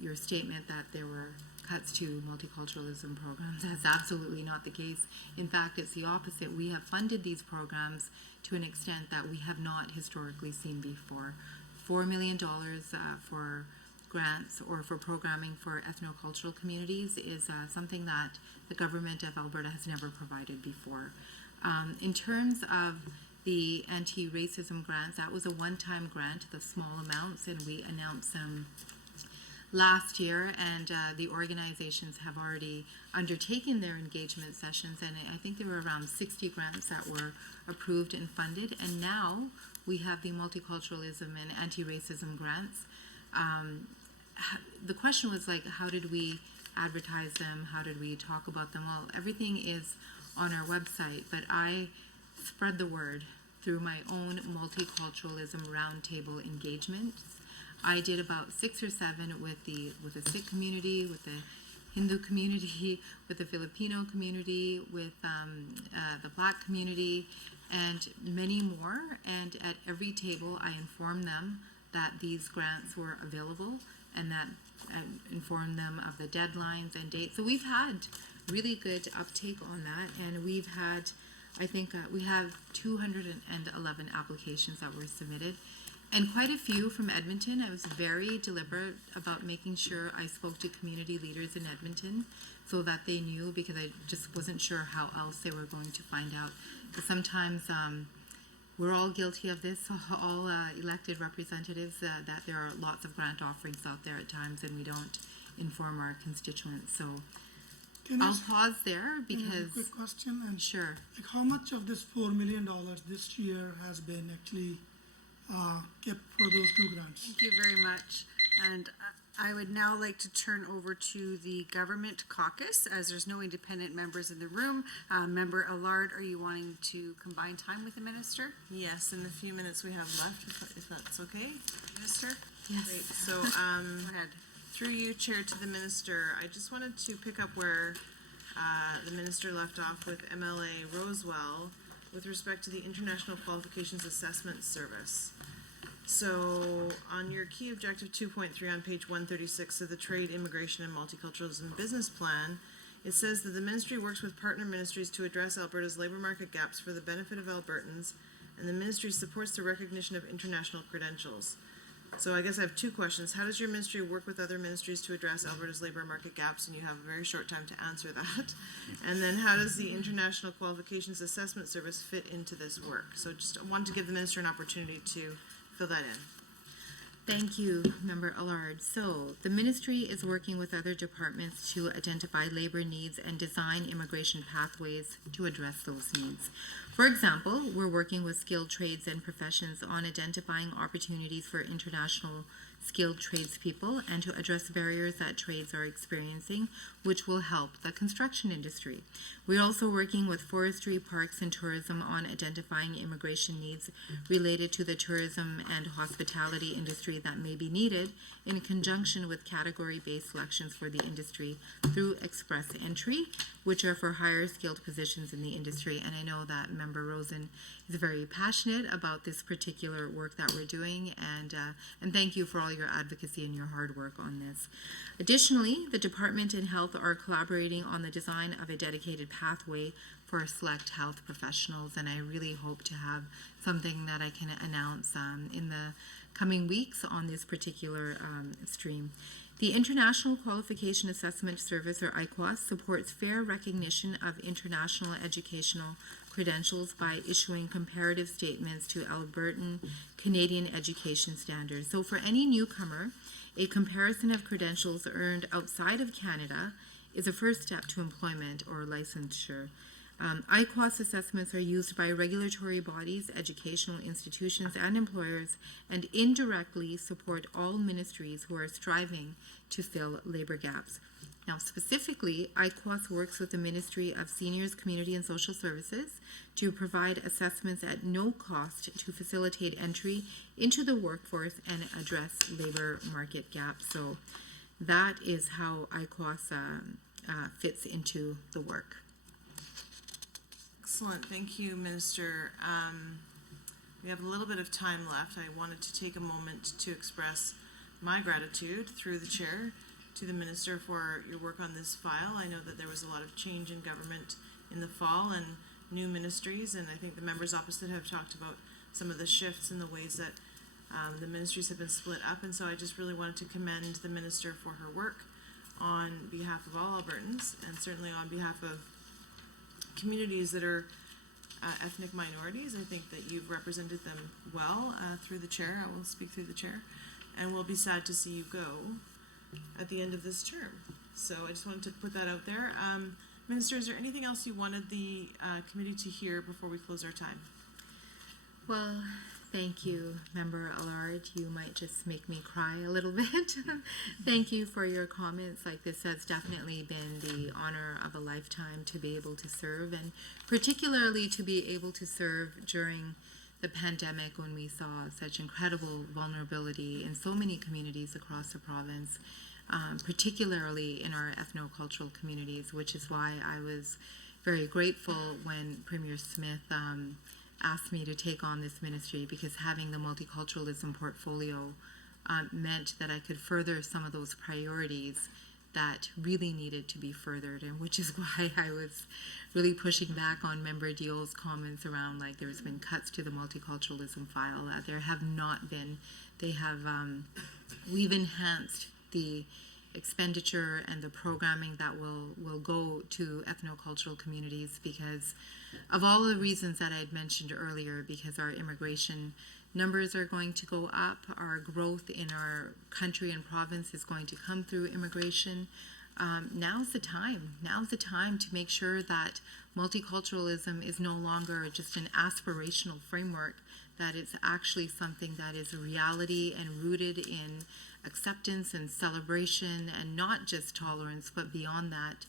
your statement that there were cuts to multiculturalism programs. That's absolutely not the case. In fact, it's the opposite. We have funded these programs to an extent that we have not historically seen before. $4 million for grants or for programming for ethnocultural communities is something that the government of Alberta has never provided before. In terms of the anti-racism grants, that was a one-time grant, the small amounts, and we announced them last year, and the organizations have already undertaken their engagement sessions, and I think there were around 60 grants that were approved and funded, and now we have the multiculturalism and anti-racism grants. The question was like, how did we advertise them? How did we talk about them? Well, everything is on our website, but I spread the word through my own multiculturalism roundtable engagements. I did about 6 or 7 with the Sikh community, with the Hindu community, with the Filipino community, with the Black community, and many more. And at every table, I informed them that these grants were available, and that I informed them of the deadlines and dates. So we've had really good uptake on that, and we've had, I think we have 211 applications that were submitted, and quite a few from Edmonton. I was very deliberate about making sure I spoke to community leaders in Edmonton so that they knew, because I just wasn't sure how else they were going to find out. Because sometimes we're all guilty of this, all elected representatives, that there are lots of grant offerings out there at times and we don't inform our constituents. So I'll pause there because. Quick question, and sure. Like, how much of this $4 million this year has been actually kept for those two grants? Thank you very much. And I would now like to turn over to the government caucus, as there's no independent members in the room. Member Allard, are you wanting to combine time with the minister? Yes, in the few minutes we have left, if that's okay, Minister? Yes. Great. So, Go ahead. through you, Chair, to the Minister, I just wanted to pick up where the Minister left off with MLA Rosewell with respect to the International Qualifications Assessment Service. So on your key objective 2.3 on page 136 of the Trade, Immigration and Multiculturalism Business Plan, it says that the ministry works with partner ministries to address Alberta's labour market gaps for the benefit of Albertans, and the ministry supports the recognition of international credentials. So I guess I have 2 questions. How does your ministry work with other ministries to address Alberta's labour market gaps? And you have a very short time to answer that. And then how does the International Qualifications Assessment Service fit into this work? So just I wanted to give the minister an opportunity to fill that in. Thank you, Member Allard. So, the ministry is working with other departments to identify labor needs and design immigration pathways to address those needs. For example, we're working with skilled trades and professions on identifying opportunities for international skilled tradespeople and to address barriers that trades are experiencing, which will help the construction industry. We're also working with forestry, parks, and tourism on identifying immigration needs related to the tourism and hospitality industry that may be needed in conjunction with category-based selections for the industry through express entry, which are for higher skilled positions in the industry. And I know that Member Rosen is very passionate about this particular work that we're doing, and thank you for all your advocacy and your hard work on this. Additionally, the Department and Health are collaborating on the design of a dedicated pathway for select health professionals, and I really hope to have something that I can announce in the coming weeks on this particular stream. The International Qualification Assessment Service, or IQAS, supports fair recognition of international educational credentials by issuing comparative statements to Albertan Canadian education standards. So for any newcomer, a comparison of credentials earned outside of Canada is a first step to employment or licensure. IQAS assessments are used by regulatory bodies, educational institutions, and employers, and indirectly support all ministries who are striving to fill labor gaps. Now, specifically, IQAS works with the Ministry of Seniors, Community and Social Services to provide assessments at no cost to facilitate entry into the workforce and address labor market gaps. So that is how IQAS fits into the work. Excellent, thank you, Minister. We have a little bit of time left. I wanted to take a moment to express my gratitude through the chair to the Minister for your work on this file. I know that there was a lot of change in government in the fall and new ministries, and I think the members opposite have talked about some of the shifts in the ways that the ministries have been split up, and so I just really wanted to commend the Minister for her work on behalf of all Albertans, and certainly on behalf of communities that are ethnic minorities. I think that you've represented them well through the chair. I will speak through the chair, and we'll be sad to see you go at the end of this term. So I just wanted to put that out there. Minister, is there anything else you wanted the committee to hear before we close our time? Well, thank you, Member Allard. You might just make me cry a little bit. Thank you for your comments. Like, this has definitely been the honor of a lifetime to be able to serve, and particularly to be able to serve during the pandemic when we saw such incredible vulnerability in so many communities across the province, particularly in our ethno-cultural communities, which is why I was very grateful when Premier Smith asked me to take on this ministry, because having the multiculturalism portfolio meant that I could further some of those priorities that really needed to be furthered, and which is why I was really pushing back on Member Dio's comments around, like, there's been cuts to the multiculturalism file. There have not been. They have, we've enhanced the expenditure and the programming that will go to ethno-cultural communities because of all the reasons that I had mentioned earlier, because our immigration numbers are going to go up, our growth in our country and province is going to come through immigration. Now's the time. Now's the time to make sure that multiculturalism is no longer just an aspirational framework, that it's actually something that is a reality and rooted in acceptance and celebration, and not just tolerance, but beyond that.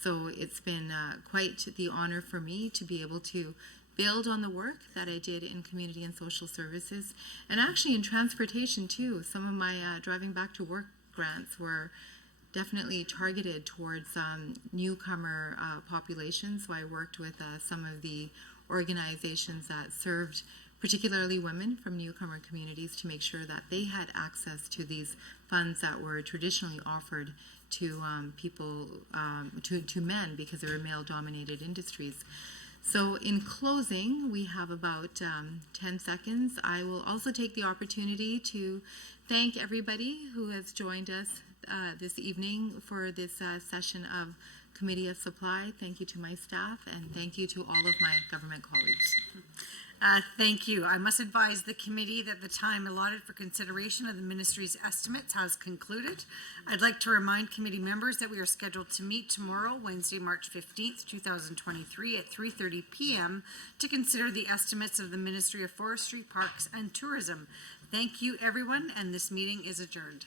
So it's been quite the honor for me to be able to build on the work that I did in community and social services, and actually in transportation too. Some of my driving back to work grants were definitely targeted towards newcomer populations. So I worked with some of the organizations that served particularly women from newcomer communities to make sure that they had access to these funds that were traditionally offered to people, to men, because they were male-dominated industries. So in closing, we have about 10 seconds. I will also take the opportunity to thank everybody who has joined us this evening for this session of Committee of Supply. Thank you to my staff, and thank you to all of my government colleagues. Thank you. I must advise the committee that the time allotted for consideration of the ministry's estimates has concluded. I'd like to remind committee members that we are scheduled to meet tomorrow, Wednesday, March 15th, 2023 at 3:30 p.m. to consider the estimates of the Ministry of Forestry, Parks and Tourism. Thank you, everyone, and this meeting is adjourned.